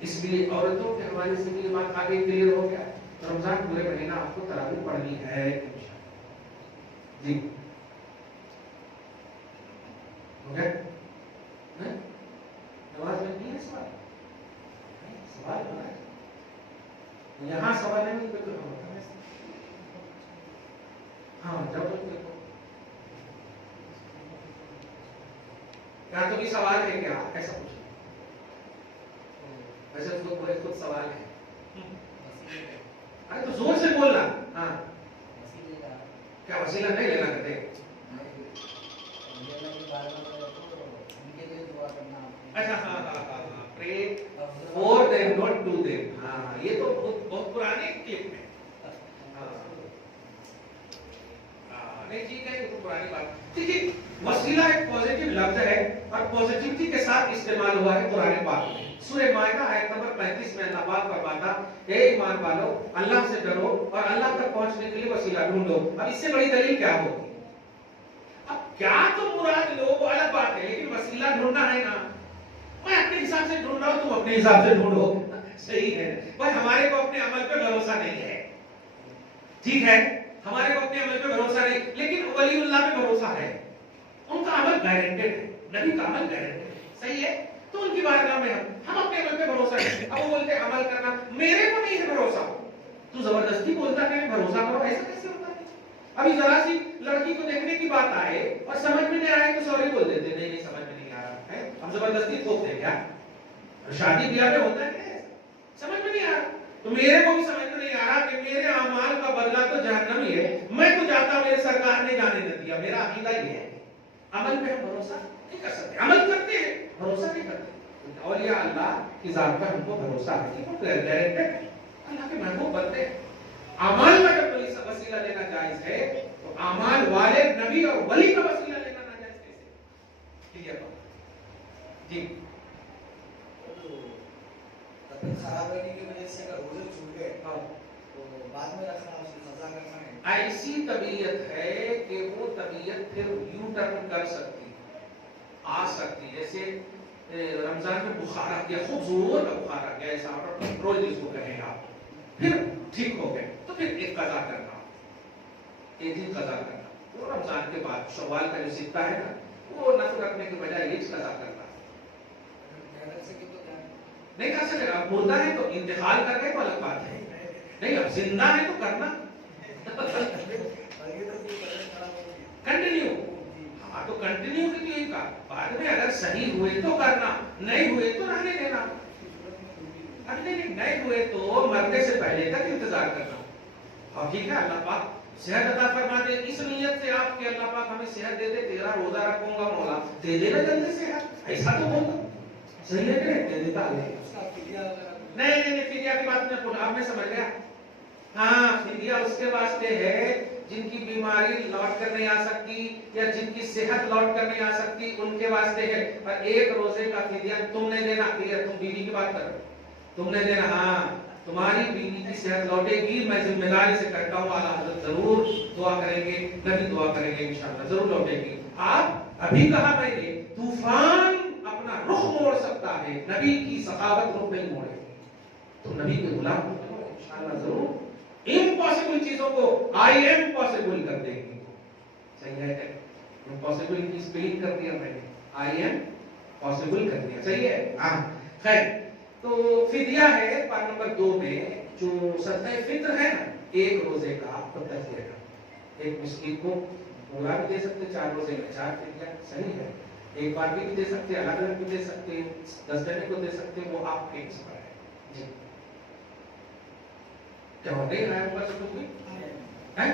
اس لیے عورتوں کے حوالے سے یہ بات آگے کلیئر ہو گیا. رمضان پورے مہینہ آپ کو تراویح پڑھنی ہے جی. ہو گیا نماز میں نہیں ہے سوال, سوال ہو رہا ہے یہاں. سوال نہیں تو ہاں جب دیکھو کیا تو بھی سوال ہے کیا, ایسا کچھ ویسے خود سوال ہے. ارے تو زور سے بولنا. ہاں کیا وسیلہ نہیں لینا کہتے؟ اچھا ہاں ہاں ہاں, pray for them not to them. ہاں یہ تو بہت پرانے کلپ میں. نہیں ٹھیک ہے, یہ تو پرانی بات. دیکھیے وسیلہ ایک پازیٹیو لفظ ہے اور پازیٹیوٹی کے ساتھ استعمال ہوا ہے قرآن پاک میں. سورہ مائدہ آیت نمبر 35 میں اللہ پاک فرماتا, اے ایمان والو اللہ سے ڈرو اور اللہ تک پہنچنے کے لیے وسیلہ ڈھونڈو. اب اس سے بڑی دلیل کیا ہوگی؟ اب کیا تم مراد لو وہ الگ بات ہے, لیکن وسیلہ ڈھونڈنا ہے نا. میں اپنے حساب سے ڈھونڈ رہا ہوں, تم اپنے حساب سے ڈھونڈو. صحیح ہے بھائی, ہمارے کو اپنے عمل پہ بھروسہ نہیں ہے. ٹھیک ہے, ہمارے کو اپنے عمل پہ بھروسہ نہیں, لیکن ولی اللہ پہ بھروسہ ہے. ان کا عمل گارنٹیڈ ہے, نبی کا عمل گارنٹیڈ ہے. صحیح ہے, تو ان کی بارگاہ میں ہم اپنے عمل پہ بھروسہ نہیں. اب وہ بولتے عمل کرنا, میرے کو نہیں ہے بھروسہ, تو زبردستی بولتا کہ بھروسہ کرو, ایسا کیسے ہوتا ہے؟ ابھی ذرا سی لڑکی کو دیکھنے کی بات آئے اور سمجھ میں نہیں آئے تو سوری بول دیتے, نہیں نہیں سمجھ میں نہیں آ رہا ہے. ہم زبردستی تھوپ دیں کیا؟ شادی بیاہ میں ہوتا ہے, سمجھ میں نہیں آ رہا تو میرے کو بھی سمجھ میں نہیں آ رہا کہ میرے اعمال کا بدلہ تو جہنم ہی ہے. میں تو جاتا, میرے سرکار نے جانے نہ دیا. میرا عقیدہ یہ ہے, عمل پہ ہم بھروسہ نہیں کر سکتے. عمل کرتے ہیں, بھروسہ نہیں کرتے. اولیاء اللہ کی ذات پر ہم کو بھروسہ ہے کہ وہ گارنٹیڈ اللہ کے محبوب بنتے ہیں. اعمال کا جب وسیلہ لینا جائز ہے تو اعمال والے نبی اور ولی کا وسیلہ لینا ناجائز کیسے؟ ٹھیک ہے جی. طبیعت خراب ہونے کی وجہ سے اگر روزے چھوٹ گئے تو بعد میں رکھنا, اس کی قضا کرنا ہے. ایسی طبیعت ہے کہ وہ طبیعت پھر یو ٹرن کر سکتی, آ سکتی. جیسے رمضان میں بخار آ گیا, خوب زور کا بخار آ گیا, ایسا کنٹرول جس کو کہیں آپ, پھر ٹھیک ہو گئے تو پھر ایک قضا کرنا, ایک دن قضا کرنا. وہ رمضان کے بعد شوال کا جو سکہ ہے نا, وہ نفل رکھنے کے بجائے یہ قضا کرنا. نہیں کر سکے, اب مردہ ہے تو انتقال کر کے تو الگ بات ہے. نہیں اب زندہ ہے تو کرنا کنٹینیو. ہاں تو کنٹینیو کے لیے کا بعد میں اگر صحیح ہوئے تو کرنا, نہیں ہوئے تو رہنے دینا. نہیں ہوئے تو مرنے سے پہلے تک انتظار کرنا. اور ٹھیک ہے, اللہ پاک صحت عطا فرما دے. اس نیت سے آپ کے اللہ پاک ہمیں صحت دے دے, تیرا روزہ رکھوں گا مولا, دے دے نا جلدی صحت, ایسا تو بولتا صحیح ہے کہ دے دیتا ہے. نہیں فدیہ کی بات میں آپ نے سمجھ گیا. ہاں فدیہ اس کے واسطے ہے جن کی بیماری لوٹ کر نہیں آ سکتی یا جن کی صحت لوٹ کر نہیں آ سکتی, ان کے واسطے ہے. اور ایک روزے کا فدیہ تم نے دینا, تم بیوی کی بات کرو, تم نے دینا. ہاں تمہاری بیوی کی صحت لوٹے گی, میں ذمہ داری سے کہتا ہوں, اعلیٰ حضرت ضرور دعا کریں گے, نبی دعا کریں گے, انشاءاللہ ضرور لوٹے گی. آپ ابھی کہا میں نے, طوفان اپنا رخ موڑ سکتا ہے, نبی کی سخاوت رخ نہیں موڑے. تو نبی کے غلام کو انشاءاللہ ضرور امپاسبل چیزوں کو آئی ایم پاسبل کر دیں گے. صحیح ہے, امپاسبل کی اسپیلنگ کر دیا میں نے, آئی ایم پاسبل کر دیا. صحیح ہے. ہاں خیر, تو فدیہ ہے پارٹ نمبر 2 میں جو صدقہ فطر ہے نا، 1 روزے کا آپ کو 10 دینا، ایک مسکین کو پورا بھی دے سکتے، 4 روزے میں 4 فدیہ صحیح ہے، ایک بار بھی دے سکتے، الگ الگ بھی دے سکتے، 10 جنے کو دے سکتے، وہ آپ کے اس پر ہے جی۔ کیا ہو نہیں رہا ہے اوپر سے کچھ بھی ہے؟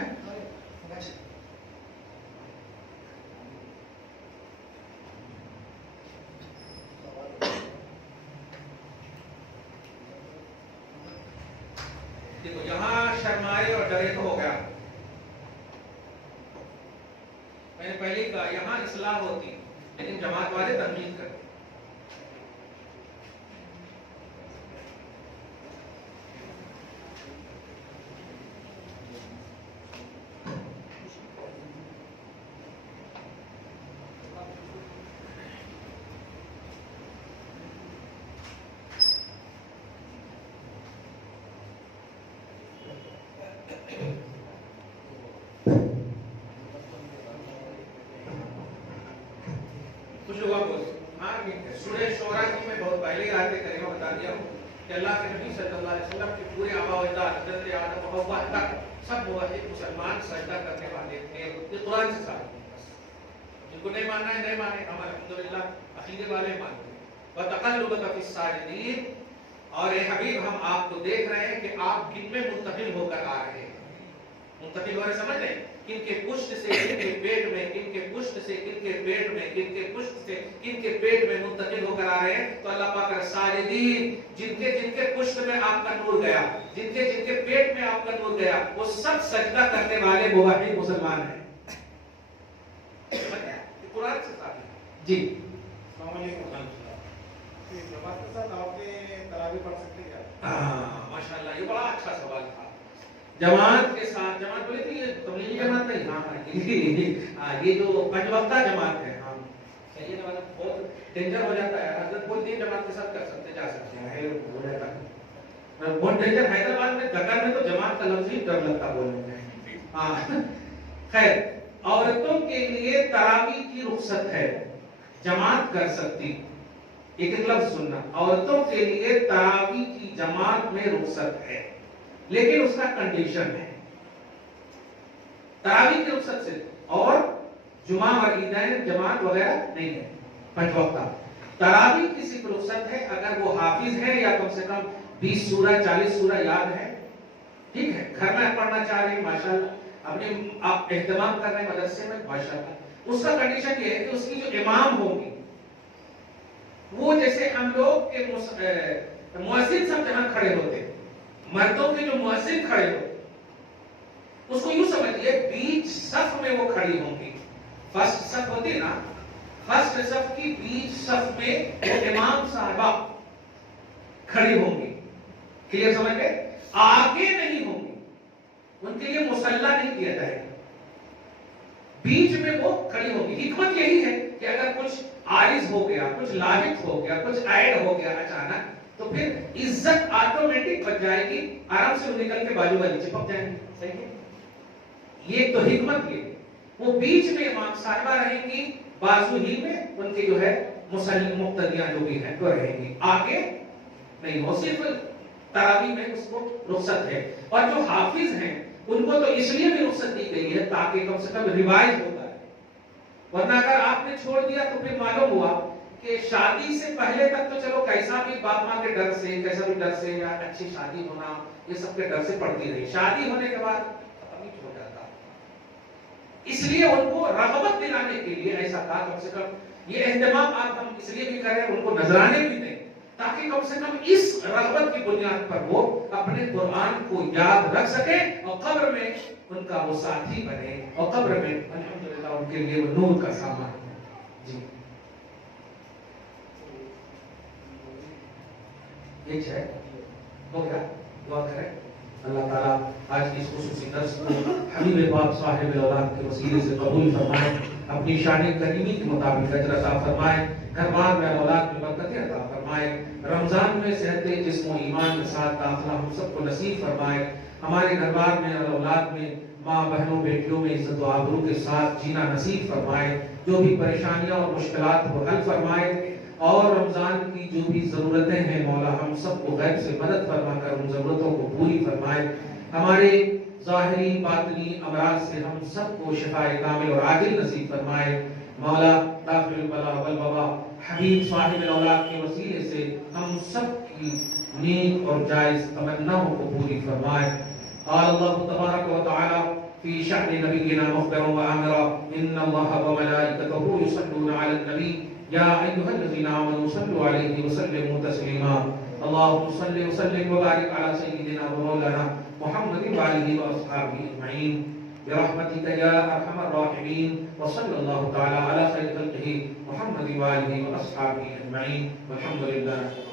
دیکھو یہاں شرمائے اور ڈرے تو ہو گیا، میں نے پہلے کہا یہاں اصلاح ہوتی لیکن جماعت والے تنقید کرتے۔ کچھ لوگوں کو سورہ شعراء کی میں بہت پہلے ہی آیت کریمہ بتا دیا ہوں کہ اللہ کے نبی صلی اللہ علیہ وسلم کے پورے آباء و اجداد حضرت آدم و حوا تک سب موحد مسلمان سجدہ کرنے والے تھے، یہ قرآن سے ثابت ہے۔ جن کو نہیں ماننا ہے نہیں مانے، ہم الحمدللہ عقیدے والے مانتے ہیں۔ وَتَقَلُّبَكَ فِي السَّاجِدِينَ، اور اے حبیب ہم آپ کو دیکھ رہے ہیں کہ آپ کن میں منتقل ہو کر آ رہے ہیں، منتقل ہو رہے سمجھ رہے ہیں، کن کے پشت سے کن کے پیٹ میں، کن کے پشت سے کن کے پیٹ میں، کن کے پشت سے کن کے پیٹ میں منتقل ہو کر آ رہے ہیں۔ تو اللہ پاک ساجدین، جن کے پشت میں آپ کا نور گیا، جن کے پیٹ میں آپ کا نور گیا، وہ سب سجدہ کرنے والے موحد مسلمان ہیں۔ قرآن سے ثابت ہے جی۔ السلام علیکم، جماعت کے ساتھ آپ نے تراویح پڑھ سکتے کیا؟ ماشاءاللہ، یہ بڑا اچھا سوال تھا۔ جماعت کے ساتھ، جماعت بولے تھے یہ تبلیغی جماعت نہیں، ہاں یہ جو 5 وقتہ جماعت ہے، ہاں صحیح ہے، بہت ڈینجر ہو جاتا ہے، حضرت بولتے ہیں جماعت کے ساتھ کر سکتے جا سکتے ہیں، ہو جاتا ہے بہت ڈینجر۔ حیدرآباد میں دکن میں تو جماعت کا لفظ ہی ڈر لگتا بولنے میں۔ ہاں خیر، عورتوں کے لیے تراویح کی رخصت ہے، جماعت کر سکتی، ایک لفظ سننا، عورتوں کے لیے تراویح کی جماعت میں رخصت ہے، لیکن اس کا کنڈیشن ہے، تراویح کی رخصت سے، اور جمعہ اور عیدین جماعت وغیرہ نہیں ہے، 5 وقتہ۔ تراویح کی صرف رخصت ہے اگر وہ حافظ ہے یا کم سے کم 20 سورہ 40 سورہ یاد ہے، ٹھیک ہے، گھر میں پڑھنا چاہ رہے ہیں ماشاءاللہ، اپنے آپ اہتمام کر رہے ہیں مدرسے میں ماشاءاللہ، اس کا کنڈیشن یہ ہے کہ اس کی جو امام ہوگی وہ جیسے ہم لوگ کے مؤذن سب جہاں کھڑے ہوتے، مردوں کے جو مؤذن کھڑے ہوتے، اس کو یوں سمجھئے بیچ صف میں وہ کھڑی ہوں گی، فرسٹ صف ہوتی نا، فرسٹ صف کی بیچ صف میں وہ امام صاحبہ کھڑی ہوں گی، کلیئر سمجھ گئے؟ آگے نہیں ہوں گی، ان کے لیے مصلی نہیں کیا جائے گا، بیچ میں وہ کھڑی ہوں گی۔ حکمت یہی ہے کہ اگر کچھ عارض ہو گیا، کچھ لاحق ہو گیا، کچھ ایڈ ہو گیا اچانک، تو پھر عزت آٹومیٹک بچ جائے گی، آرام سے وہ نکل کے بازو والی چپک جائیں گے، صحیح ہے؟ یہ تو حکمت یہ، وہ بیچ میں امام صاحبہ رہیں گی، بازو ہی میں ان کے جو ہے مسلم مقتدیاں جو بھی ہیں تو رہیں گی، آگے نہیں ہو، صرف تراویح میں اس کو رخصت ہے۔ اور جو حافظ ہیں ان کو تو اس لیے بھی رخصت دی گئی ہے تاکہ کم سے کم روایت ہوتا ہے، ورنہ اگر آپ نے چھوڑ دیا تو پھر معلوم ہوا کہ شادی سے پہلے تک تو چلو کیسا بھی باپ ماں کے ڈر سے، کیسا بھی ڈر سے، یا اچھی شادی ہونا، یہ سب کے ڈر سے پڑتی رہی، شادی ہونے کے بعد پتہ نہیں چھوڑ جاتا، اس لیے ان کو رغبت دلانے کے لیے ایسا کہا کم سے کم یہ اہتمام آپ ہم اس لیے بھی کریں، ان کو نذرانے بھی دیں تاکہ کم سے کم اس رغبت کی بنیاد پر وہ اپنے قرآن کو یاد رکھ سکیں اور قبر میں ان کا وہ ساتھی بنے، اور قبر میں الحمدللہ ان کے لیے وہ نور کا سامان جی۔ یہ ہے ہو گیا، دعا کریں اللہ تعالیٰ آج کی اس خصوصی درس کو حبیب پاک صاحب اولاد کے وسیلے سے قبول فرمائے، اپنی شان کریمی کے مطابق اجر عطا فرمائے، گھر بار میں اولاد میں برکتیں عطا فرمائے، رمضان میں صحت جسم و ایمان کے ساتھ داخلہ ہم سب کو نصیب فرمائے، ہمارے گھر بار میں اور اولاد میں ماں بہنوں بیٹیوں میں عزت و آبرو کے ساتھ جینا نصیب فرمائے، جو بھی پریشانیاں اور مشکلات کو حل فرمائے، اور رمضان کی جو بھی ضرورتیں ہیں مولا ہم سب کو غیب سے مدد فرما کر ان ضرورتوں کو پوری فرمائے. ہمارے ظاہری باطنی امراض سے ہم سب کو شفائے کامل اور عاجل نصیب فرمائے. مولا داخل البلا والوبا حبیب صاحب الاولاد کے وسیلے سے ہم سب کی نیک اور جائز تمناؤں کو پوری فرمائے. قال اللہ تبارک و تعالی في شأن نبينا مخبرا وآمرا إن الله وملائكته يصلون على النبي يا أيها الذين آمنوا صلوا عليه وسلموا تسليما. اللهم صل وسلم وبارك على سيدنا ومولانا محمد وآله وأصحابه أجمعين برحمتك يا أرحم الراحمين. وصلى الله تعالى على خير خلقه محمد وآله وأصحابه أجمعين والحمد لله.